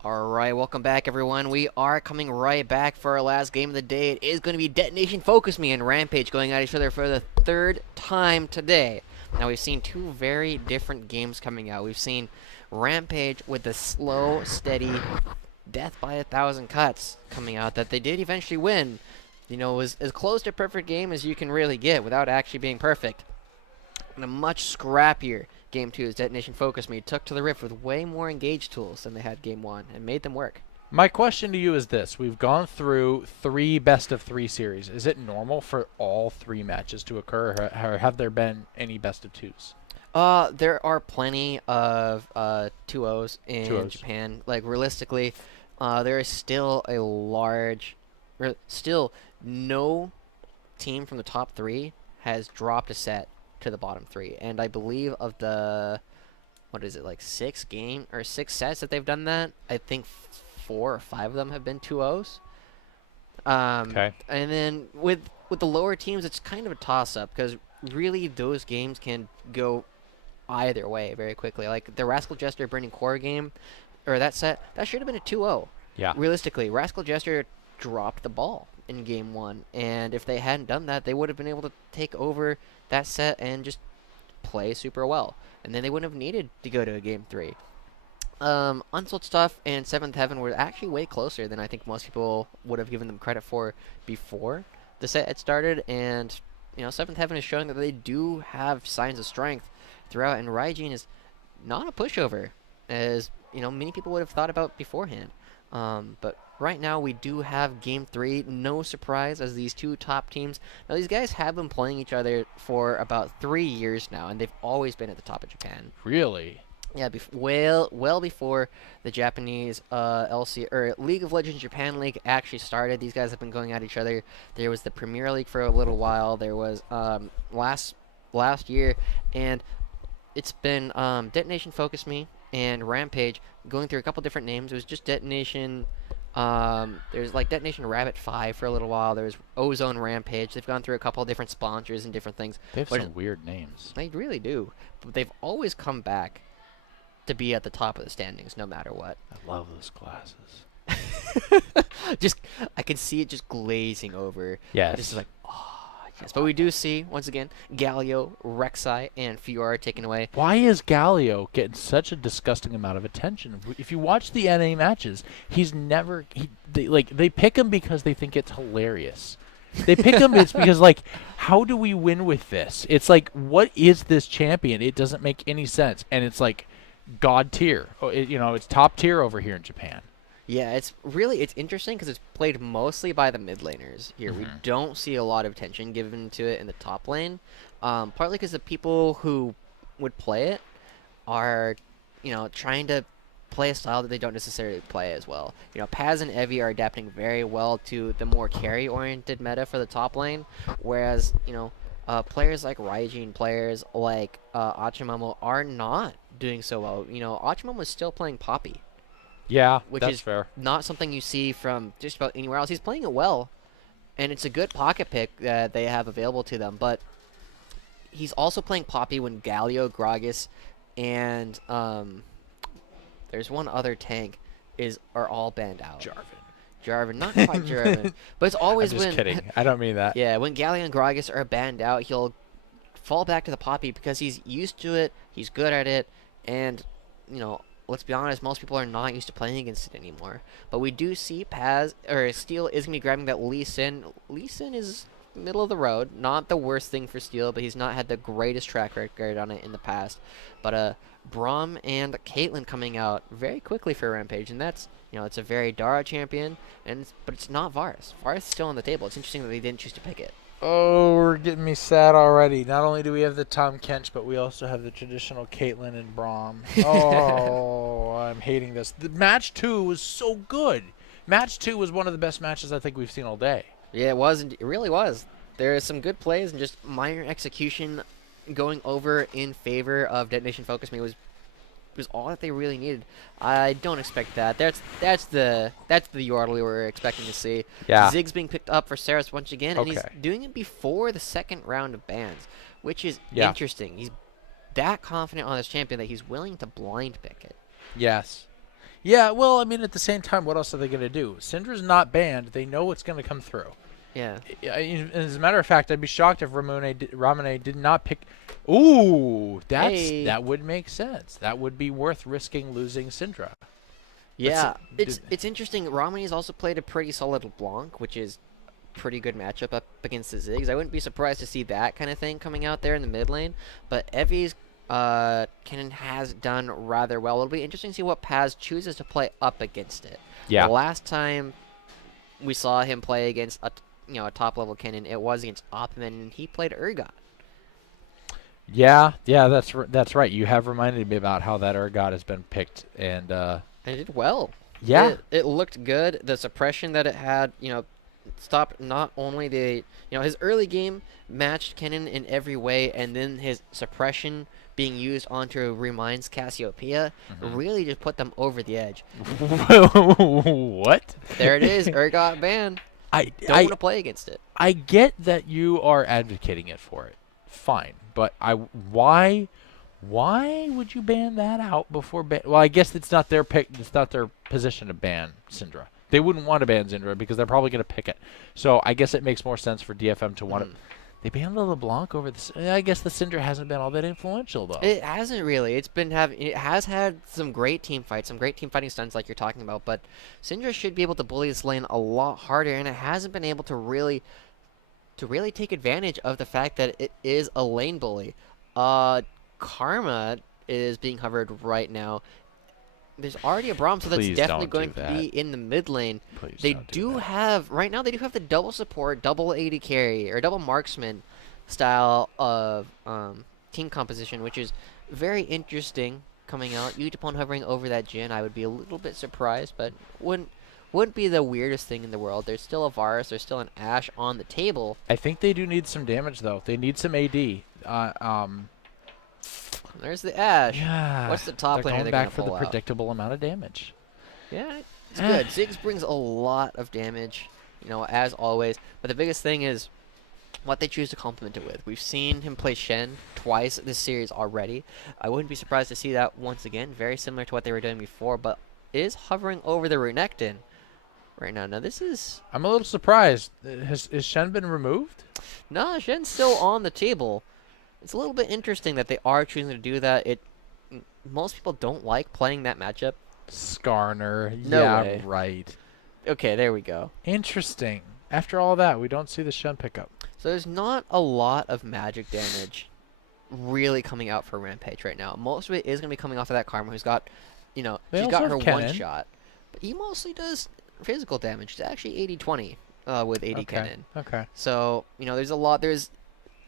All right, welcome back, everyone. We are coming right back for our last game of the day. It is going to be Detonation Focus Me and Rampage going at each other for the third time today. Now, we've seen two very different games coming out. We've seen Rampage with the slow, steady death by 1,000 cuts coming out that they did eventually win. You know, it was as close to a perfect game as you can really get without actually being perfect. And a much scrappier Game 2's Detonation Focus Me took to the Rift with way more engaged tools than they had Game 1 and made them work. My question to you is this. We've gone through 3 best-of-3 series. Is it normal for all 3 matches to occur, or have there been any best-of-2s? There are plenty of 2-0s in Japan. Like, realistically, there is still a large... Still, no team from the top 3 has dropped a set to the bottom 3. And I believe of the... What is it, like 6 sets that they've done that? I think 4 or 5 of them have been 2-0s. Okay. And then with the lower teams, it's kind of a toss-up because really those games can go either way very quickly. Like the Rascal Jester Burning Core game, or that set, that should have been a 2-0. Yeah. Realistically, Rascal Jester dropped the ball in Game 1, and if they hadn't done that, they would have been able to take over that set and just play super well. And then they wouldn't have needed to go to a Game 3. Unsold Stuff and 7th Heaven were actually way closer than I think most people would have given them credit for before the set had started. And, you know, 7th Heaven is showing that they do have signs of strength throughout. And Raijin is not a pushover, as, you know, many people would have thought about beforehand. But right now we do have Game 3. No surprise, as these two top teams. Now, these guys have been playing each other for about 3 years now, and they've always been at the top of Japan. Really? Yeah, well before the Japanese League of Legends Japan League actually started. These guys have been going at each other. There was the Premier League for a little while. There was last year, and it's been Detonation Focus Me and Rampage going through a couple different names. It was just Detonation. There's like Detonation Rabbit 5 for a little while. There's Ozone Rampage. They've gone through a couple of different sponsors and different things. They have some weird names. They really do. But they've always come back to be at the top of the standings no matter what. I love those glasses. Just, I can see it just glazing over. Yes. Just like, oh, yes. But we do see, once again, Galio, Rek'Sai, and Fiora taken away. Why is Galio getting such a disgusting amount of attention? If you watch the NA matches, he's never... They pick him because they think it's hilarious. They pick him it's because, like, how do we win with this? It's like, what is this champion? It doesn't make any sense. And it's like, God tier. It's top tier over here in Japan. Yeah, it's interesting because it's played mostly by the mid laners here. We don't see a lot of attention given to it in the top lane, partly because the people who would play it are, trying to play a style that they don't necessarily play as well. Paz and Evi are adapting very well to the more carry-oriented meta for the top lane, whereas, players like Raijin, players like Achimamu are not doing so well. Achimamu is still playing Poppy. Yeah, which that's is fair. Not something you see from just about anywhere else. He's playing it well, and it's a good pocket pick that they have available to them, but he's also playing Poppy when Galio, Gragas, and there's one other tank are all banned out. Jarvan, not quite Jarvan, but it's always I'm just kidding. I don't mean that. Yeah, when Galio and Gragas are banned out, he'll fall back to the Poppy because he's used to it, he's good at it, and, let's be honest, most people are not used to playing against it anymore. But we do see Steel is going to be grabbing that Lee Sin. Lee Sin is middle of the road. Not the worst thing for Steel, but he's not had the greatest track record on it in the past. But Braum and Caitlyn coming out very quickly for Rampage, and that's, it's a very Dara champion, but it's not Varus. Varus is still on the table. It's interesting that they didn't choose to pick it. Oh, we're getting me sad already. Not only do we have the Tom Kench, but we also have the traditional Caitlyn and Braum. Oh, I'm hating this. The match 2 was so good. Match 2 was one of the best matches I think we've seen all day. Yeah, it was. It really was. There are some good plays and just minor execution going over in favor of Detonation Focus Me was all that they really needed. I don't expect that. That's the Yordle we were expecting to see. Yeah. Ziggs being picked up for Saris once again, and he's Okay. doing it before the second round of bans, which is Yeah. interesting. He's that confident on this champion that he's willing to blind pick it. Yes. Yeah, well, I mean, at the same time, what else are they going to do? Syndra's not banned. They know it's going to come through. Yeah. As a matter of fact, I'd be shocked if Ramone did not pick. Ooh, Hey. that would make sense. That would be worth risking losing Syndra. Yeah, it's interesting. Romney's also played a pretty solid LeBlanc, which is pretty good matchup up against the Ziggs. I wouldn't be surprised to see that kind of thing coming out there in the mid lane. But Evi's Kennen has done rather well. It'll be interesting to see what Paz chooses to play up against it. Yeah. The last time we saw him play against a top level Kennen, it was against Opman, and he played Urgot. Yeah, that's right. You have reminded me about how that Urgot has been picked, and And it did well. yeah, It looked good. The suppression that it had, stopped not only his early game matched Kennen in every way, and then his suppression being used onto Reminds Cassiopeia really just put them over the edge. what? There it is, Urgot ban. I Don't want to play against it. I get that you are advocating it for it. Fine, but why would you ban that out before well, I guess it's not their pick. It's not their position to ban Syndra. They wouldn't want to ban Syndra because they're probably going to pick it. So I guess it makes more sense for DFM to want to. They banned the LeBlanc over this. I guess the Syndra hasn't been all that influential though. It hasn't really. It has had some great team fights, some great team fighting stunts like you're talking about. But Syndra should be able to bully this lane a lot harder, and it hasn't been able to really take advantage of the fact that it is a lane bully. Karma is being hovered right now. There's already a Braum, so that's Please definitely don't going do to that. be in the mid lane. Please They don't do that. have right now. They do have the double support, double AD carry, or double marksman style of team composition, which is very interesting coming out. Utapon hovering over that Jhin, I would be a little bit surprised, but wouldn't be the weirdest thing in the world. There's still a Varus, there's still an Ashe on the table. I think they do need some damage though. They need some AD. There's the Ashe. Yeah. What's the top they're laner going they're back gonna for the pull out? predictable amount of damage. Yeah, it's good. Ziggs brings a lot of damage, as always. But the biggest thing is what they choose to complement it with. We've seen him play Shen twice this series already. I wouldn't be surprised to see that once again. Very similar to what they were doing before, but is hovering over the Renekton right now. Now this is... I'm a little surprised. Has Shen been removed? No, Shen's still on the table. It's a little bit interesting that they are choosing to do that. Most people don't like playing that matchup. Skarner. No yeah, way. right. Okay, there we go. Interesting. After all that, we don't see the Shen pickup. So there's not a lot of magic damage really coming out for Rampage right now. Most of it is going to be coming off of that Karma, who's got, she's also got have her Kennen. one shot. But he mostly does physical damage. It's actually 80-20 with AD Kennen. Okay. So, there's a lot.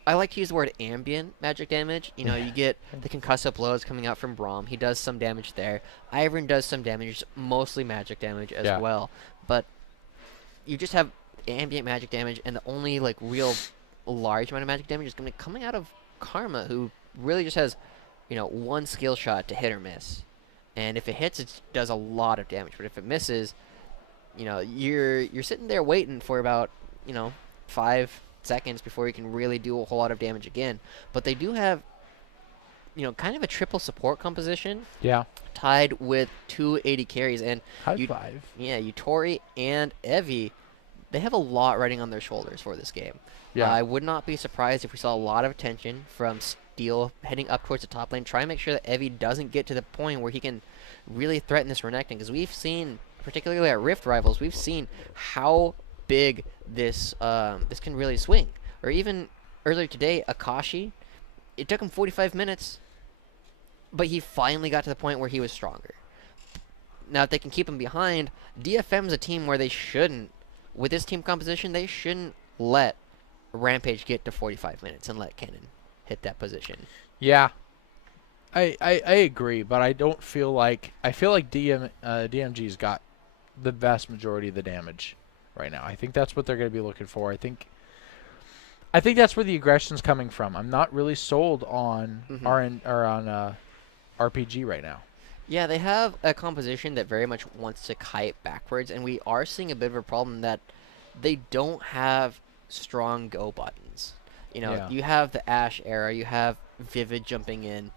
I like to use the word ambient magic damage. You get the concussive blows coming out from Braum. He does some damage there. Ivern does some damage, mostly magic damage as well. But you just have ambient magic damage, and the only real large amount of magic damage is going to be coming out of Karma, who really just has, one skill shot to hit or miss. And if it hits, it does a lot of damage. But if it misses, you're sitting there waiting for about 5 seconds before you can really do a whole lot of damage again. But they do have kind of a triple support composition. Yeah. Tied with 2 AD carries, and High five. Yeah, Yutori and Evi, they have a lot riding on their shoulders for this game. Yeah. I would not be surprised if we saw a lot of attention from Steel heading up towards the top lane, trying to make sure that Evi doesn't get to the point where he can really threaten this Renekton, because we've seen, particularly at Rift Rivals, we've seen how big this can really swing. Or even earlier today, Akashi, it took him 45 minutes, but he finally got to the point where he was stronger. Now, if they can keep him behind, DFM's a team where they shouldn't, with this team composition, they shouldn't let Rampage get to 45 minutes and let Kennen hit that position. Yeah. I agree, but I don't feel like... I feel like DMG's got the vast majority of the damage right now. I think that's what they're going to be looking for. I think that's where the aggression's coming from. I'm not really sold on RPG right now. Yeah, they have a composition that very much wants to kite backwards, and we are seeing a bit of a problem that they don't have strong go buttons. You have the Ashe era, you have Vivid jumping in.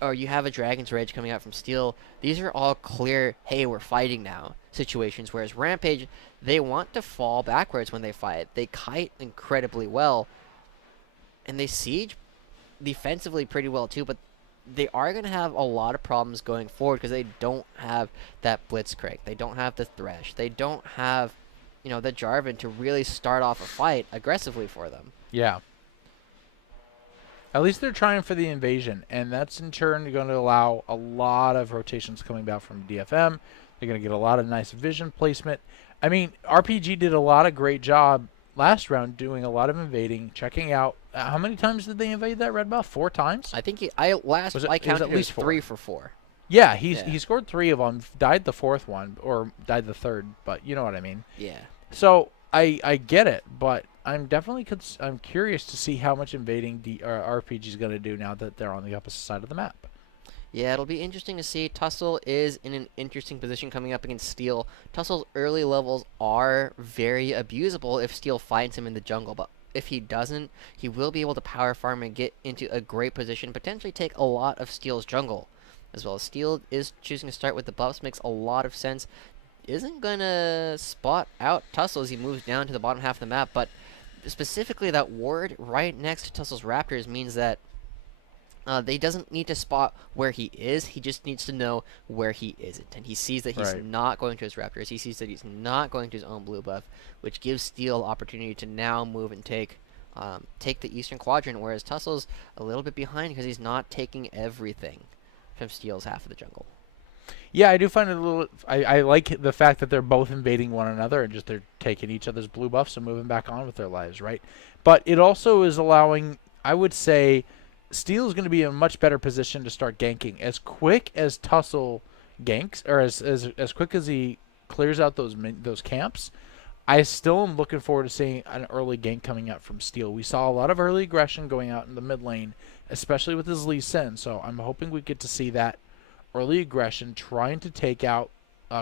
or you have a Dragon's Rage coming out from Steel. These are all clear, hey, we're fighting now situations. Whereas Rampage, they want to fall backwards when they fight. They kite incredibly well, and they siege defensively pretty well too. But they are going to have a lot of problems going forward because they don't have that Blitzcrank. They don't have the Thresh. They don't have, the Jarvan to really start off a fight aggressively for them. Yeah. At least they're trying for the invasion, and that's in turn going to allow a lot of rotations coming back from DFM. They're going to get a lot of nice vision placement. I mean, RPG did a lot of great job last round doing a lot of invading, checking out. How many times did they invade that red buff? 4 times? I think I counted at least 3 for 4. Yeah, he scored 3 of them, died the 4th one, or died the 3rd, but you know what I mean. Yeah. So I get it, but I'm definitely I'm curious to see how much invading the RPG is going to do now that they're on the opposite side of the map. Yeah, it'll be interesting to see. Tussle is in an interesting position coming up against Steel. Tussle's early levels are very abusable if Steel finds him in the jungle, but if he doesn't, he will be able to power farm and get into a great position, potentially take a lot of Steel's jungle. As well as Steel is choosing to start with the buffs, makes a lot of sense. Isn't going to spot out Tussle as he moves down to the bottom half of the map, but specifically that ward right next to Tussle's Raptors means that they doesn't need to spot where he is. He just needs to know where he isn't. And he sees that he's not going to his Raptors. He sees that he's not going to his own blue buff, which gives Steel opportunity to now move and take the Eastern Quadrant, whereas Tussle's a little bit behind because he's not taking everything from Steel's half of the jungle. Yeah, I do find it a little... I like the fact that they're both invading one another and just they're taking each other's blue buffs and moving back on with their lives, right? But it also is allowing, I would say, Steel is going to be in a much better position to start ganking. As quick as Tussle ganks, or as quick as he clears out those camps, I still am looking forward to seeing an early gank coming out from Steel. We saw a lot of early aggression going out in the mid lane, especially with his Lee Sin, so I'm hoping we get to see that early aggression trying to take out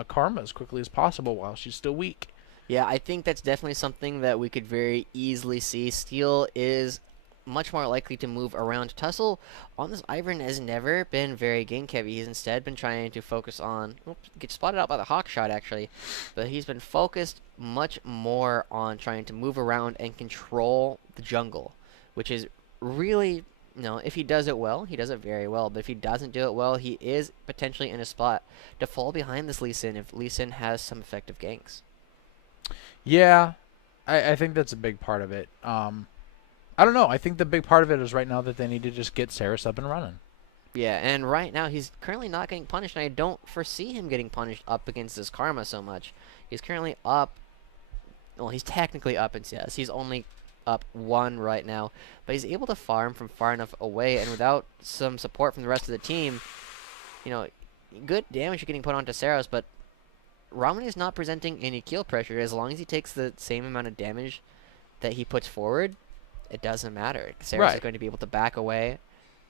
Karma as quickly as possible while she's still weak. Yeah, I think that's definitely something that we could very easily see. Steel is much more likely to move around. Tussle on this Ivern has never been very gank heavy. He's instead been trying to focus on... gets spotted out by the Hawk shot, actually. But he's been focused much more on trying to move around and control the jungle, which is really... if he does it well, he does it very well. But if he doesn't do it well, he is potentially in a spot to fall behind this Lee Sin if Lee Sin has some effective ganks. Yeah, I think that's a big part of it. I don't know. I think the big part of it is right now that they need to just get Saris up and running. Yeah, and right now he's currently not getting punished, and I don't foresee him getting punished up against this Karma so much. He's currently up... Well, he's technically up in CS. He's only up 1 right now, but he's able to farm from far enough away, and without some support from the rest of the team, good damage is getting put onto Saros, but Romney is not presenting any kill pressure. As long as he takes the same amount of damage that he puts forward, it doesn't matter. Saros is going to be able to back away,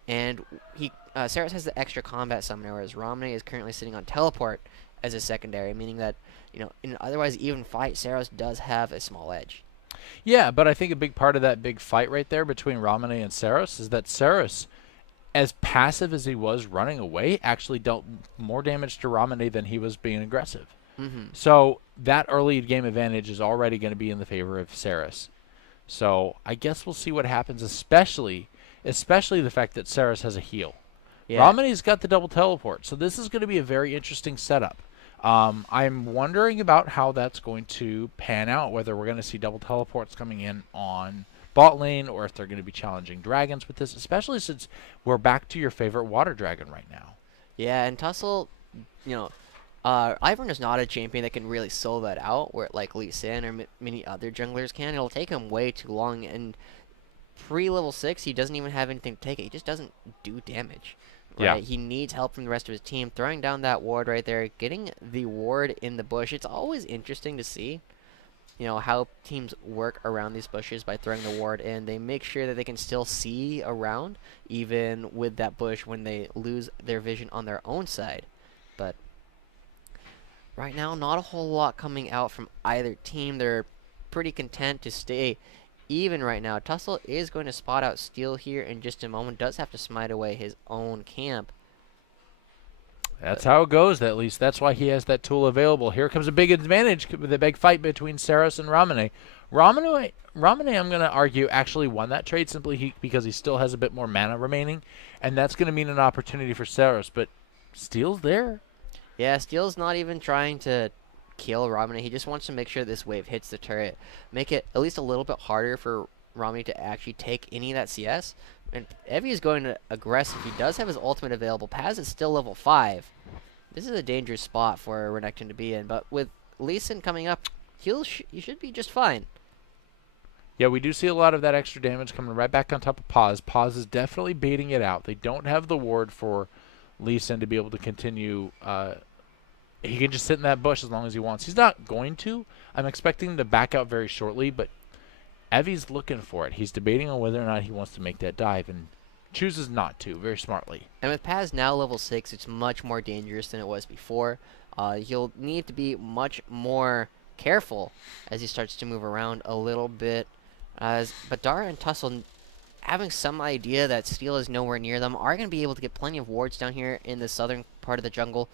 and Saros has the extra combat summoner, whereas Romney is currently sitting on teleport as a secondary, meaning that in an otherwise even fight, Saros does have a small edge. Yeah, but I think a big part of that big fight right there between Romney and Saros is that Saros, as passive as he was running away, actually dealt more damage to Romney than he was being aggressive. So that early game advantage is already going to be in the favor of Saros. So I guess we'll see what happens, especially the fact that Saros has a heal. Yeah. Romney's got the double teleport, so this is going to be a very interesting setup. I'm wondering about how that's going to pan out, whether we're going to see double teleports coming in on bot lane or if they're going to be challenging dragons with this, especially since we're back to your favorite water dragon right now. Yeah, and Tussle, Ivern is not a champion that can really solo that out, where like Lee Sin or many other junglers can. It'll take him way too long, and pre-level 6, he doesn't even have anything to take it. He just doesn't do damage. Right? Yeah. He needs help from the rest of his team. Throwing down that ward right there, getting the ward in the bush. It's always interesting to see, how teams work around these bushes by throwing the ward in. They make sure that they can still see around, even with that bush when they lose their vision on their own side. But right now, not a whole lot coming out from either team. They're pretty content to stay even right now. Tussle is going to spot out Steel here in just a moment. Does have to smite away his own camp. That's how it goes, at least. That's why he has that tool available. Here comes a big advantage with a big fight between Saros and Ramune. Ramune, I'm going to argue, actually won that trade simply because he still has a bit more mana remaining, and that's going to mean an opportunity for Saros, but Steel's there. Yeah, Steel's not even trying to kill Ramune. He just wants to make sure this wave hits the turret. Make it at least a little bit harder for Ramune to actually take any of that CS. And Evie is going to aggressive. He does have his ultimate available. Paz is still level 5. This is a dangerous spot for Renekton to be in. But with Lee Sin coming up, he should be just fine. Yeah, we do see a lot of that extra damage coming right back on top of Paz. Paz is definitely baiting it out. They don't have the ward for Lee Sin to be able to continue. He can just sit in that bush as long as he wants. He's not going to. I'm expecting him to back out very shortly, but Evie's looking for it. He's debating on whether or not he wants to make that dive and chooses not to, very smartly. And with Paz now level 6, it's much more dangerous than it was before. He'll need to be much more careful as he starts to move around a little bit. But Dara and Tussle, having some idea that Steel is nowhere near them, are going to be able to get plenty of wards down here in the southern part of the jungle.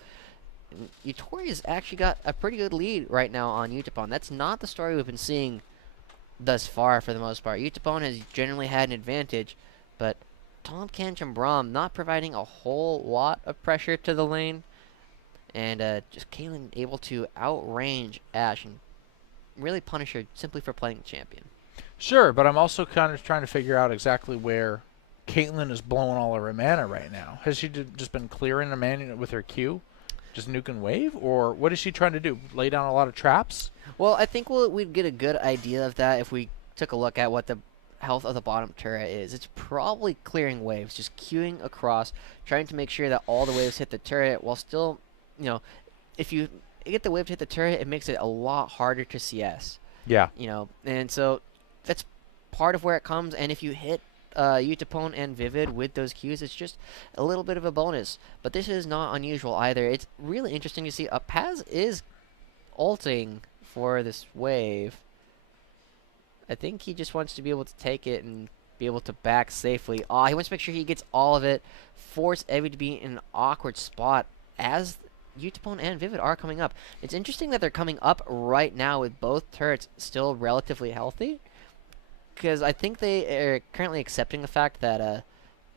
Yutori's actually got a pretty good lead right now on Utapon. That's not the story we've been seeing thus far for the most part. Utapon has generally had an advantage, but Tom Kench and Braum not providing a whole lot of pressure to the lane. And just Caitlyn able to outrange Ashe and really punish her simply for playing the champion. Sure, but I'm also kind of trying to figure out exactly where Caitlyn is blowing all of her mana right now. Has she just been clearing the mana with her Q? Just nuking wave? Or what is she trying to do? Lay down a lot of traps? Well, I think we'd get a good idea of that if we took a look at what the health of the bottom turret is. It's probably clearing waves, just queuing across, trying to make sure that all the waves hit the turret while still, you know, if you get the wave to hit the turret, it makes it a lot harder to CS. Yeah. You know, and so that's part of where it comes, and if you hit Utapon and Vivid with those Qs, it's just a little bit of a bonus. But this is not unusual either. It's really interesting to see. Paz is ulting for this wave. I think he just wants to be able to take it and be able to back safely. He wants to make sure he gets all of it, force Evie to be in an awkward spot as Utapon and Vivid are coming up. It's interesting that they're coming up right now with both turrets still relatively healthy, because I think they are currently accepting the fact that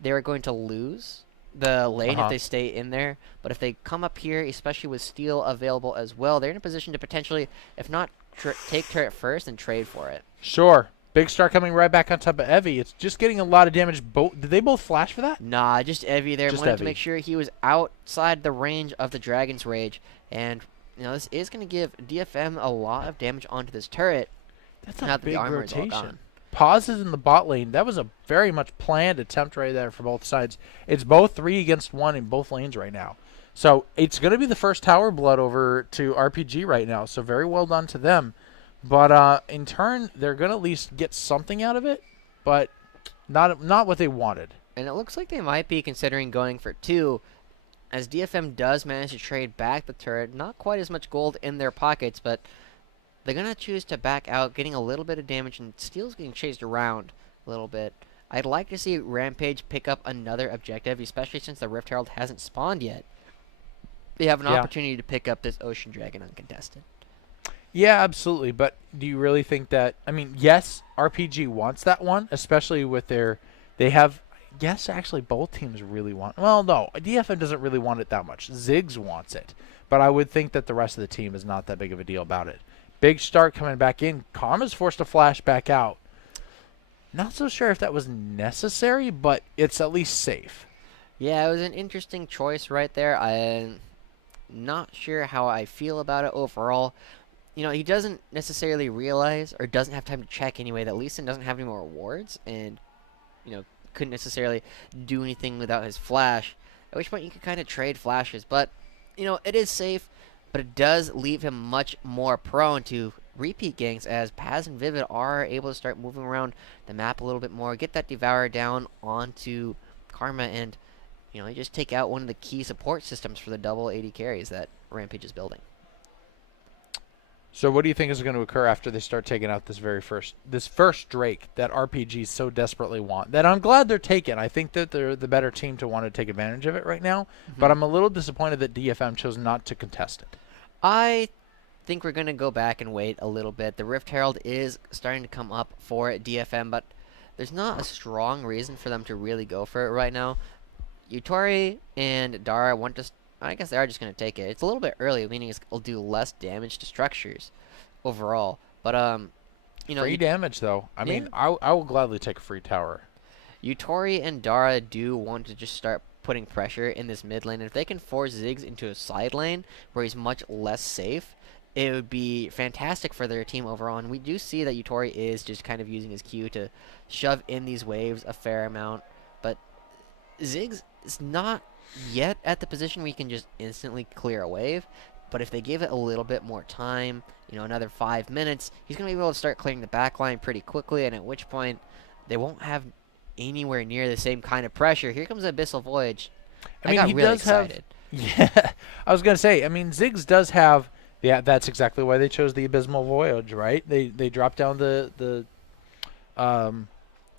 they are going to lose the lane if they stay in there. But if they come up here, especially with Steel available as well, they're in a position to potentially, if not take turret first, and trade for it. Sure. Big Star coming right back on top of Evie. It's just getting a lot of damage. Did they both flash for that? Nah, just Evie there. Just Wanted Evie. to make sure he was outside the range of the Dragon's Rage. And, you know, this is going to give DFM a lot of damage onto this turret. That's a big rotation. Is Pauses in the bot lane. That was a very much planned attempt right there for both sides. It's both 3 against 1 in both lanes right now. So it's going to be the first tower blood over to RPG right now. So very well done to them. But in turn, they're going to at least get something out of it, but not what they wanted. And it looks like they might be considering going for 2, as DFM does manage to trade back the turret. Not quite as much gold in their pockets, but they're going to choose to back out, getting a little bit of damage, and Steel's getting chased around a little bit. I'd like to see Rampage pick up another objective, especially since the Rift Herald hasn't spawned yet. They have an opportunity to pick up this Ocean Dragon uncontested. Yeah, absolutely. But do you really think that... I mean, yes, RPG wants that one, especially with their... They have... Yes, actually, both teams really want... Well, no, DFM doesn't really want it that much. Ziggs wants it. But I would think that the rest of the team is not that big of a deal about it. Big start coming back in. Karma's forced to flash back out. Not so sure if that was necessary, but it's at least safe. Yeah, it was an interesting choice right there. I'm not sure how I feel about it overall. You know, he doesn't necessarily realize, or doesn't have time to check anyway, that Lee Sin doesn't have any more rewards, and, you know, couldn't necessarily do anything without his flash, at which point you could kind of trade flashes. But, you know, it is safe, but it does leave him much more prone to repeat ganks, as Paz and Vivid are able to start moving around the map a little bit more, get that Devourer down onto Karma, and, you know, you just take out one of the key support systems for the double AD carries that Rampage is building. So what do you think is going to occur after they start taking out this first Drake that RPGs so desperately want? That I'm glad they're taking. I think that they're the better team to want to take advantage of it right now. But I'm a little disappointed that DFM chose not to contest it. I think we're going to go back and wait a little bit. The Rift Herald is starting to come up for DFM, but there's not a strong reason for them to really go for it right now. Yutori and Dara want to... I guess they are just going to take it. It's a little bit early, meaning it'll do less damage to structures overall. But, you know... Free damage, though. I mean, I will gladly take a free tower. Yutori and Dara do want to just start putting pressure in this mid lane. And if they can force Ziggs into a side lane where he's much less safe, it would be fantastic for their team overall. And we do see that Yutori is just kind of using his Q to shove in these waves a fair amount. But Ziggs is not yet at the position where you can just instantly clear a wave. But if they give it a little bit more time, you know, another 5 minutes, he's going to be able to start clearing the back line pretty quickly. And at which point, they won't have anywhere near the same kind of pressure. Here comes Abyssal Voyage. I mean, got he really does excited. Yeah, I was going to say, I mean, Ziggs does have... Yeah, that's exactly why they chose the Abysmal Voyage, right? They drop down drop down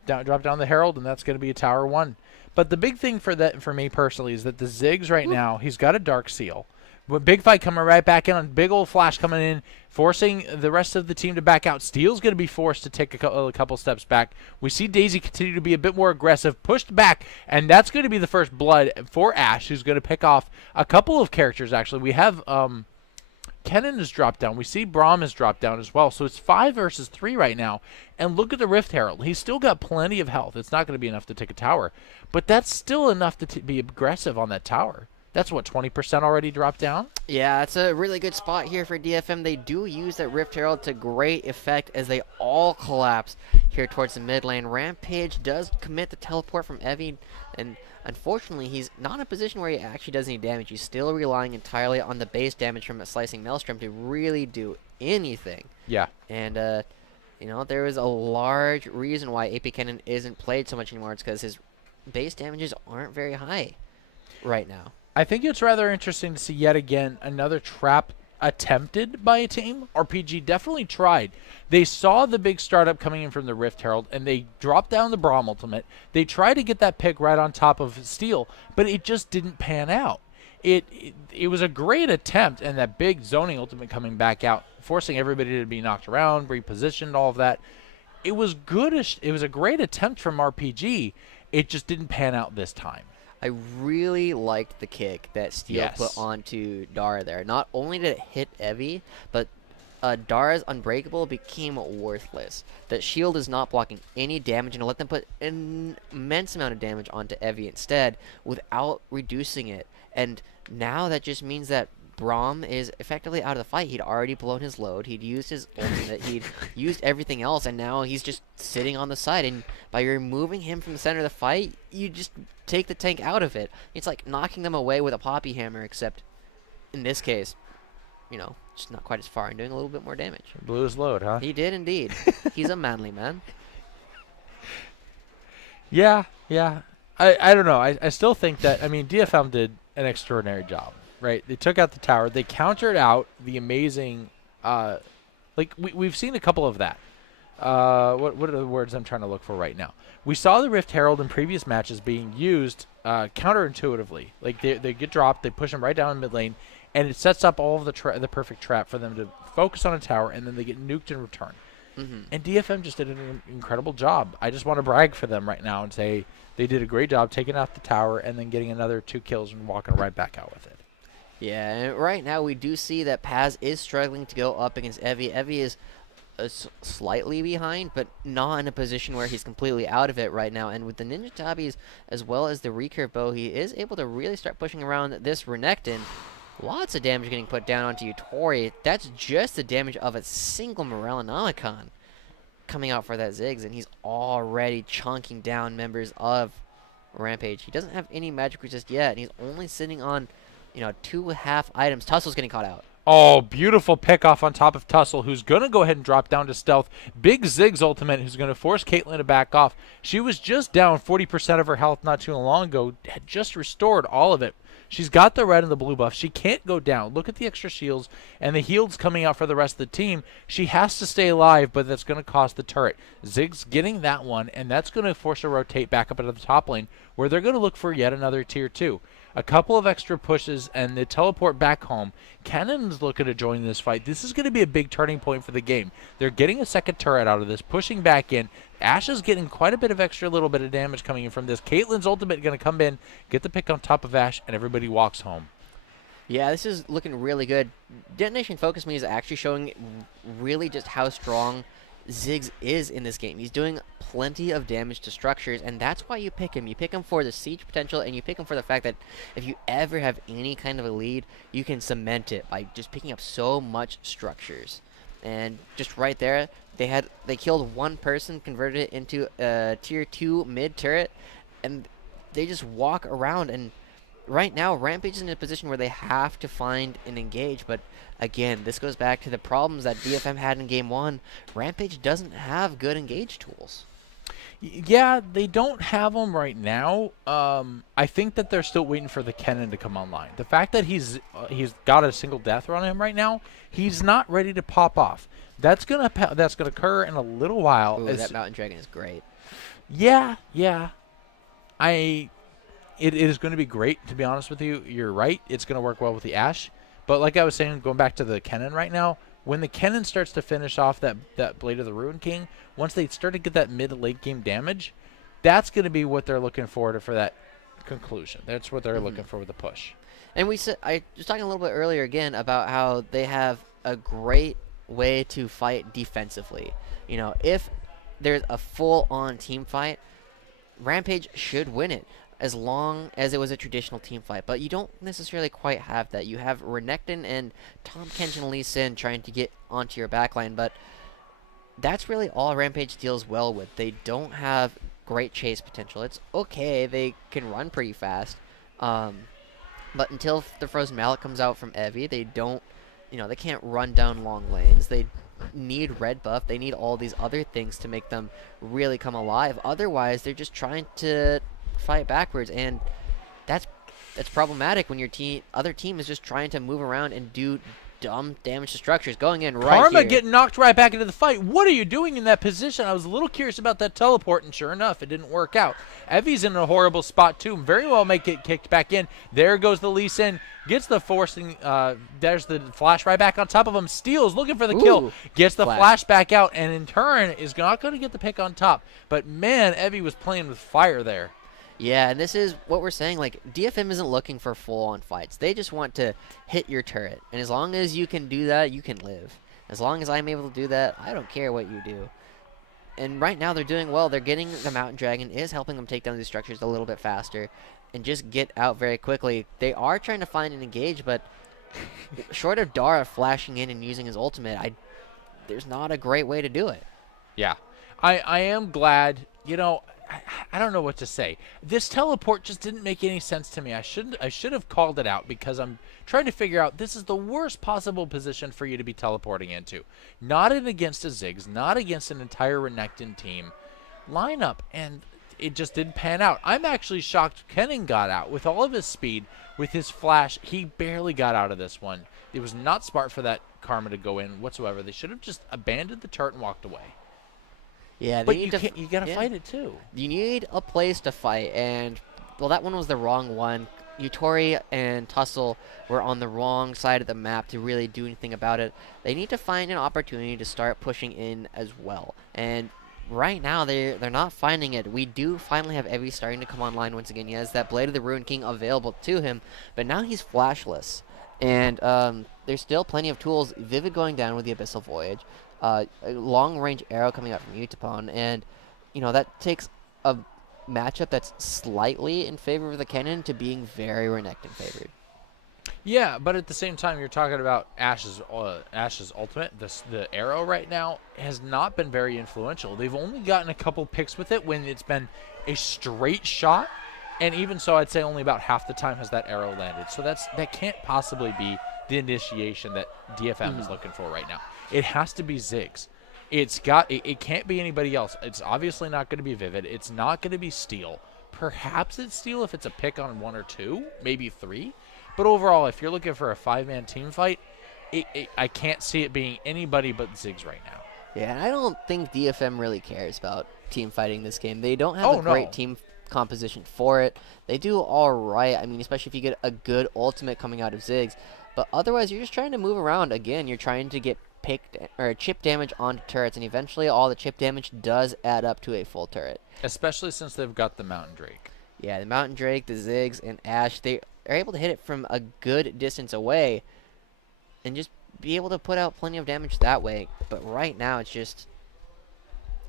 the Herald, and that's going to be a Tower 1. But the big thing for me personally is that the Ziggs right now, he's got a Dark Seal. But big fight coming right back in, on big old flash coming in, forcing the rest of the team to back out. Steel's going to be forced to take a couple steps back. We see Daisy continue to be a bit more aggressive, pushed back, and that's going to be the first blood for Ashe, who's going to pick off a couple of characters, actually. We have... Kennen has dropped down. We see Braum has dropped down as well. So it's 5 versus 3 right now. And look at the Rift Herald. He's still got plenty of health. It's not going to be enough to take a tower. But that's still enough to be aggressive on that tower. That's what, 20% already dropped down? Yeah, it's a really good spot here for DFM. They do use that Rift Herald to great effect as they all collapse here towards the mid lane. Rampage does commit the teleport from Evie, and unfortunately, he's not in a position where he actually does any damage. He's still relying entirely on the base damage from a Slicing Maelstrom to really do anything. Yeah. And, you know, there is a large reason why AP Kennen isn't played so much anymore. It's because his base damages aren't very high right now. I think it's rather interesting to see yet again another trap attempted by a team. RPG definitely tried. They saw the big startup coming in from the Rift Herald, and they dropped down the Braum ultimate. They tried to get that pick right on top of Steel, but it just didn't pan out. It was a great attempt, and that big zoning ultimate coming back out, forcing everybody to be knocked around, repositioned, all of that. It was goodish. It was a great attempt from RPG. It just didn't pan out this time. I really liked the kick that Steel put onto Dara there. Not only did it hit Evie, but Dara's Unbreakable became worthless. That shield is not blocking any damage, and let them put an immense amount of damage onto Evie instead without reducing it. And now that just means that Braum is effectively out of the fight. He'd already blown his load. He'd used his ultimate. He'd used everything else, and now he's just sitting on the side. And by removing him from the center of the fight, you just take the tank out of it. It's like knocking them away with a poppy hammer, except in this case, you know, just not quite as far and doing a little bit more damage. Blew his load, huh? He did indeed. He's a manly man. Yeah. I don't know. I still think that, I mean, DFM did an extraordinary job. Right, they took out the tower. They countered out the amazing, like we've seen a couple of that. What are the words I'm trying to look for right now? We saw the Rift Herald in previous matches being used counterintuitively. Like they get dropped, they push them right down in mid lane, and it sets up all of the perfect trap for them to focus on a tower, and then they get nuked in return. And DFM just did an incredible job. I just want to brag for them right now and say they did a great job taking out the tower and then getting another 2 kills and walking right back out with it. Yeah, and right now we do see that Paz is struggling to go up against Evie. Evie is slightly behind, but not in a position where he's completely out of it right now. And with the Ninja Tabis as well as the recurve bow, he is able to really start pushing around this Renekton. Lots of damage getting put down onto Yutori. That's just the damage of a single Morellonomicon coming out for that Ziggs, and he's already chunking down members of Rampage. He doesn't have any magic resist yet, and he's only sitting on, you know, 2 half items. Tussel's getting caught out. Oh, beautiful pickoff on top of Tussle, who's going to go ahead and drop down to stealth. Big Zig's ultimate, who's going to force Caitlyn to back off. She was just down 40% of her health not too long ago, had just restored all of it. She's got the red and the blue buff. She can't go down. Look at the extra shields and the heals coming out for the rest of the team. She has to stay alive, but that's going to cost the turret. Zig's getting that one, and that's going to force her to rotate back up into the top lane, where they're going to look for yet another tier 2. A couple of extra pushes, and they teleport back home. Cannon's looking to join this fight. This is going to be a big turning point for the game. They're getting a second turret out of this, pushing back in. Ashe is getting quite a bit of extra little bit of damage coming in from this. Caitlyn's ultimate going to come in, get the pick on top of Ashe, and everybody walks home. Yeah, this is looking really good. Detonation Focus Me is actually showing really just how strong Ziggs is in this game. He's doing plenty of damage to structures, and that's why you pick him. You pick him for the siege potential, and you pick him for the fact that if you ever have any kind of a lead, you can cement it by just picking up so much structures. And just right there, they killed one person, converted it into a tier 2 mid turret, and they just walk around. And right now, Rampage is in a position where they have to find and engage, but again, this goes back to the problems that DFM had in Game 1. Rampage doesn't have good engage tools. Yeah, they don't have them right now. I think that they're still waiting for the Kennen to come online. The fact that he's got a single death on him right now, he's not ready to pop off. That's gonna occur in a little while. Ooh, that Mountain Dragon is great. Yeah. It is going to be great, to be honest with you. You're right. It's going to work well with the Ashe. But like I was saying, going back to the Kennen right now, when the Kennen starts to finish off that Blade of the Ruin King, once they start to get that mid-late game damage, that's going to be what they're looking for that conclusion. That's what they're looking for with the push. And I was talking a little bit earlier again about how they have a great way to fight defensively. You know, if there's a full-on team fight, Rampage should win it, as long as it was a traditional team fight. But you don't necessarily quite have that. You have Renekton and Tahm Kench and Lee Sin trying to get onto your backline, but that's really all Rampage deals well with. They don't have great chase potential. It's okay, they can run pretty fast, but until the Frozen Mallet comes out from Evie, they can't run down long lanes. They need red buff. They need all these other things to make them really come alive. Otherwise, they're just trying to fight backwards, and that's problematic when your other team is just trying to move around and do dumb damage to structures. Going in right Karma here. getting knocked right back into the fight. What are you doing in that position? I was a little curious about that teleport, and sure enough, it didn't work out. Evie's in a horrible spot, too. Very well may get kicked back in. There goes the Lee Sin. Gets the forcing. There's the flash right back on top of him. Steals, looking for the kill. Gets the flash back out, and in turn is not going to get the pick on top. But, man, Evie was playing with fire there. Yeah, and this is what we're saying. Like, DFM isn't looking for full-on fights. They just want to hit your turret. And as long as you can do that, you can live. As long as I'm able to do that, I don't care what you do. And right now they're doing well. They're getting the Mountain Dragon is helping them take down these structures a little bit faster and just get out very quickly. They are trying to find and engage, but short of Dara flashing in and using his ultimate, there's not a great way to do it. Yeah. I am glad, I don't know what to say. This teleport just didn't make any sense to me. I should have called it out, because I'm trying to figure out this is the worst possible position for you to be teleporting into. Not against a Ziggs, not against an entire Renekton team lineup, and it just didn't pan out. I'm actually shocked Kennen got out with all of his speed, with his flash. He barely got out of this one. It was not smart for that Karma to go in whatsoever. They should have just abandoned the turret and walked away. Yeah, but you gotta fight it too. You need a place to fight, and well, that one was the wrong one. Yutori and Tussle were on the wrong side of the map to really do anything about it. They need to find an opportunity to start pushing in as well, and right now they're not finding it. We do finally have Evie starting to come online once again. He has that Blade of the Ruin King available to him, but now he's flashless, and there's still plenty of tools. Vivid going down with the Abyssal Voyage. A long-range arrow coming out from Utapon, and that takes a matchup that's slightly in favor of the Kennen to being very Renekton favored. Yeah, but at the same time, you're talking about Ashe's ultimate. The arrow right now has not been very influential. They've only gotten a couple picks with it when it's been a straight shot, and even so, I'd say only about half the time has that arrow landed. So that can't possibly be the initiation that DFM is looking for right now. It has to be Ziggs. It can't be anybody else. It's obviously not going to be Vivid. It's not going to be Steel. Perhaps it's Steel if it's a pick on 1 or 2, maybe 3. But overall, if you're looking for a 5-man team fight, I can't see it being anybody but Ziggs right now. Yeah, and I don't think DFM really cares about team fighting this game. They don't have a great team composition for it. They do all right. I mean, especially if you get a good ultimate coming out of Ziggs. But otherwise, you're just trying to move around. Again, you're trying to get chip damage onto turrets, and eventually all the chip damage does add up to a full turret. Especially since they've got the Mountain Drake. Yeah, the Mountain Drake, the Ziggs, and Ashe, they are able to hit it from a good distance away and just be able to put out plenty of damage that way. But right now, it's just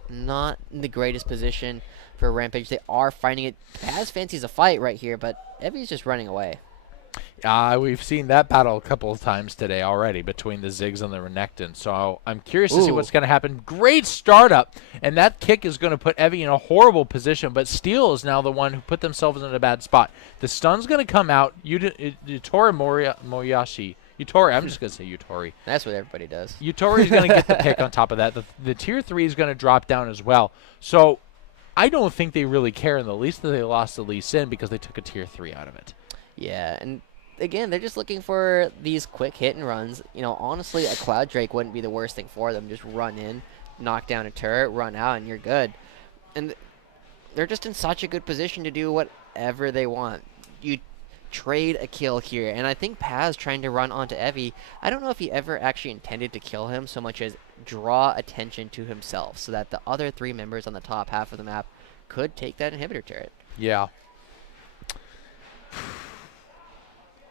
not in the greatest position for Rampage. They are finding it. Paz fancies a fight right here, but Evie's just running away. We've seen that battle a couple of times today already between the Ziggs and the Renekton. So I'm curious to see what's going to happen. Great startup, and that kick is going to put Evie in a horrible position, but Steel is now the one who put themselves in a bad spot. The stun's going to come out. Yutori Moriyashi. Yutori, I'm just going to say Yutori. That's what everybody does. Yutori's going to get the pick on top of that. The tier 3 is going to drop down as well. So I don't think they really care in the least that they lost the Lee Sin because they took a tier 3 out of it. Yeah, and again, they're just looking for these quick hit and runs. You know, honestly, a Cloud Drake wouldn't be the worst thing for them. Just run in, knock down a turret, run out, and you're good. And they're just in such a good position to do whatever they want. You trade a kill here, and I think Paz trying to run onto Evie, I don't know if he ever actually intended to kill him so much as draw attention to himself so that the other 3 members on the top half of the map could take that inhibitor turret. Yeah.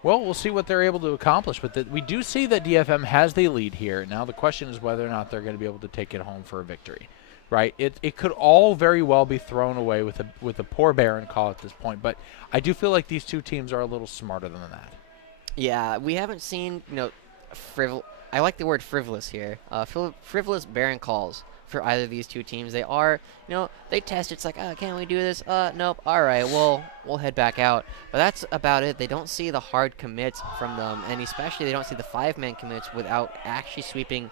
Well, we'll see what they're able to accomplish. But we do see that DFM has the lead here. Now the question is whether or not they're going to be able to take it home for a victory, right? It could all very well be thrown away with a poor Baron call at this point. But I do feel like these two teams are a little smarter than that. Yeah, we haven't seen, I like the word frivolous here. Frivolous Baron calls for either of these two teams. They are, they test. It's like, can we do this? Nope. All right, we'll head back out. But that's about it. They don't see the hard commits from them, and especially they don't see the 5-man commits without actually sweeping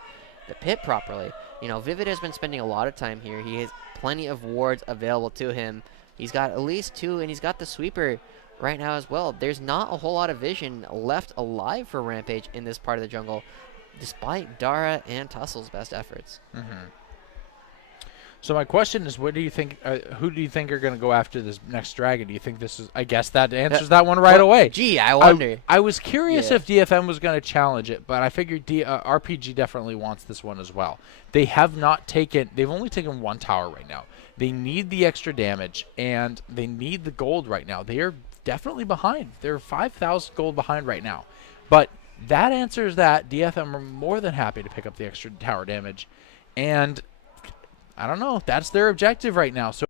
the pit properly. Vivid has been spending a lot of time here. He has plenty of wards available to him. He's got at least 2, and he's got the sweeper right now as well. There's not a whole lot of vision left alive for Rampage in this part of the jungle, despite Dara and Tussle's best efforts. So my question is, what do you think? Who do you think are going to go after this next dragon? Do you think this is? I guess that answers that one right away. Gee, I wonder. I was curious if DFM was going to challenge it, but I figured RPG definitely wants this one as well. They have not taken. They've only taken 1 tower right now. They need the extra damage and they need the gold right now. They are definitely behind. They're 5,000 gold behind right now, but that answers that. DFM are more than happy to pick up the extra tower damage, and I don't know. That's their objective right now. So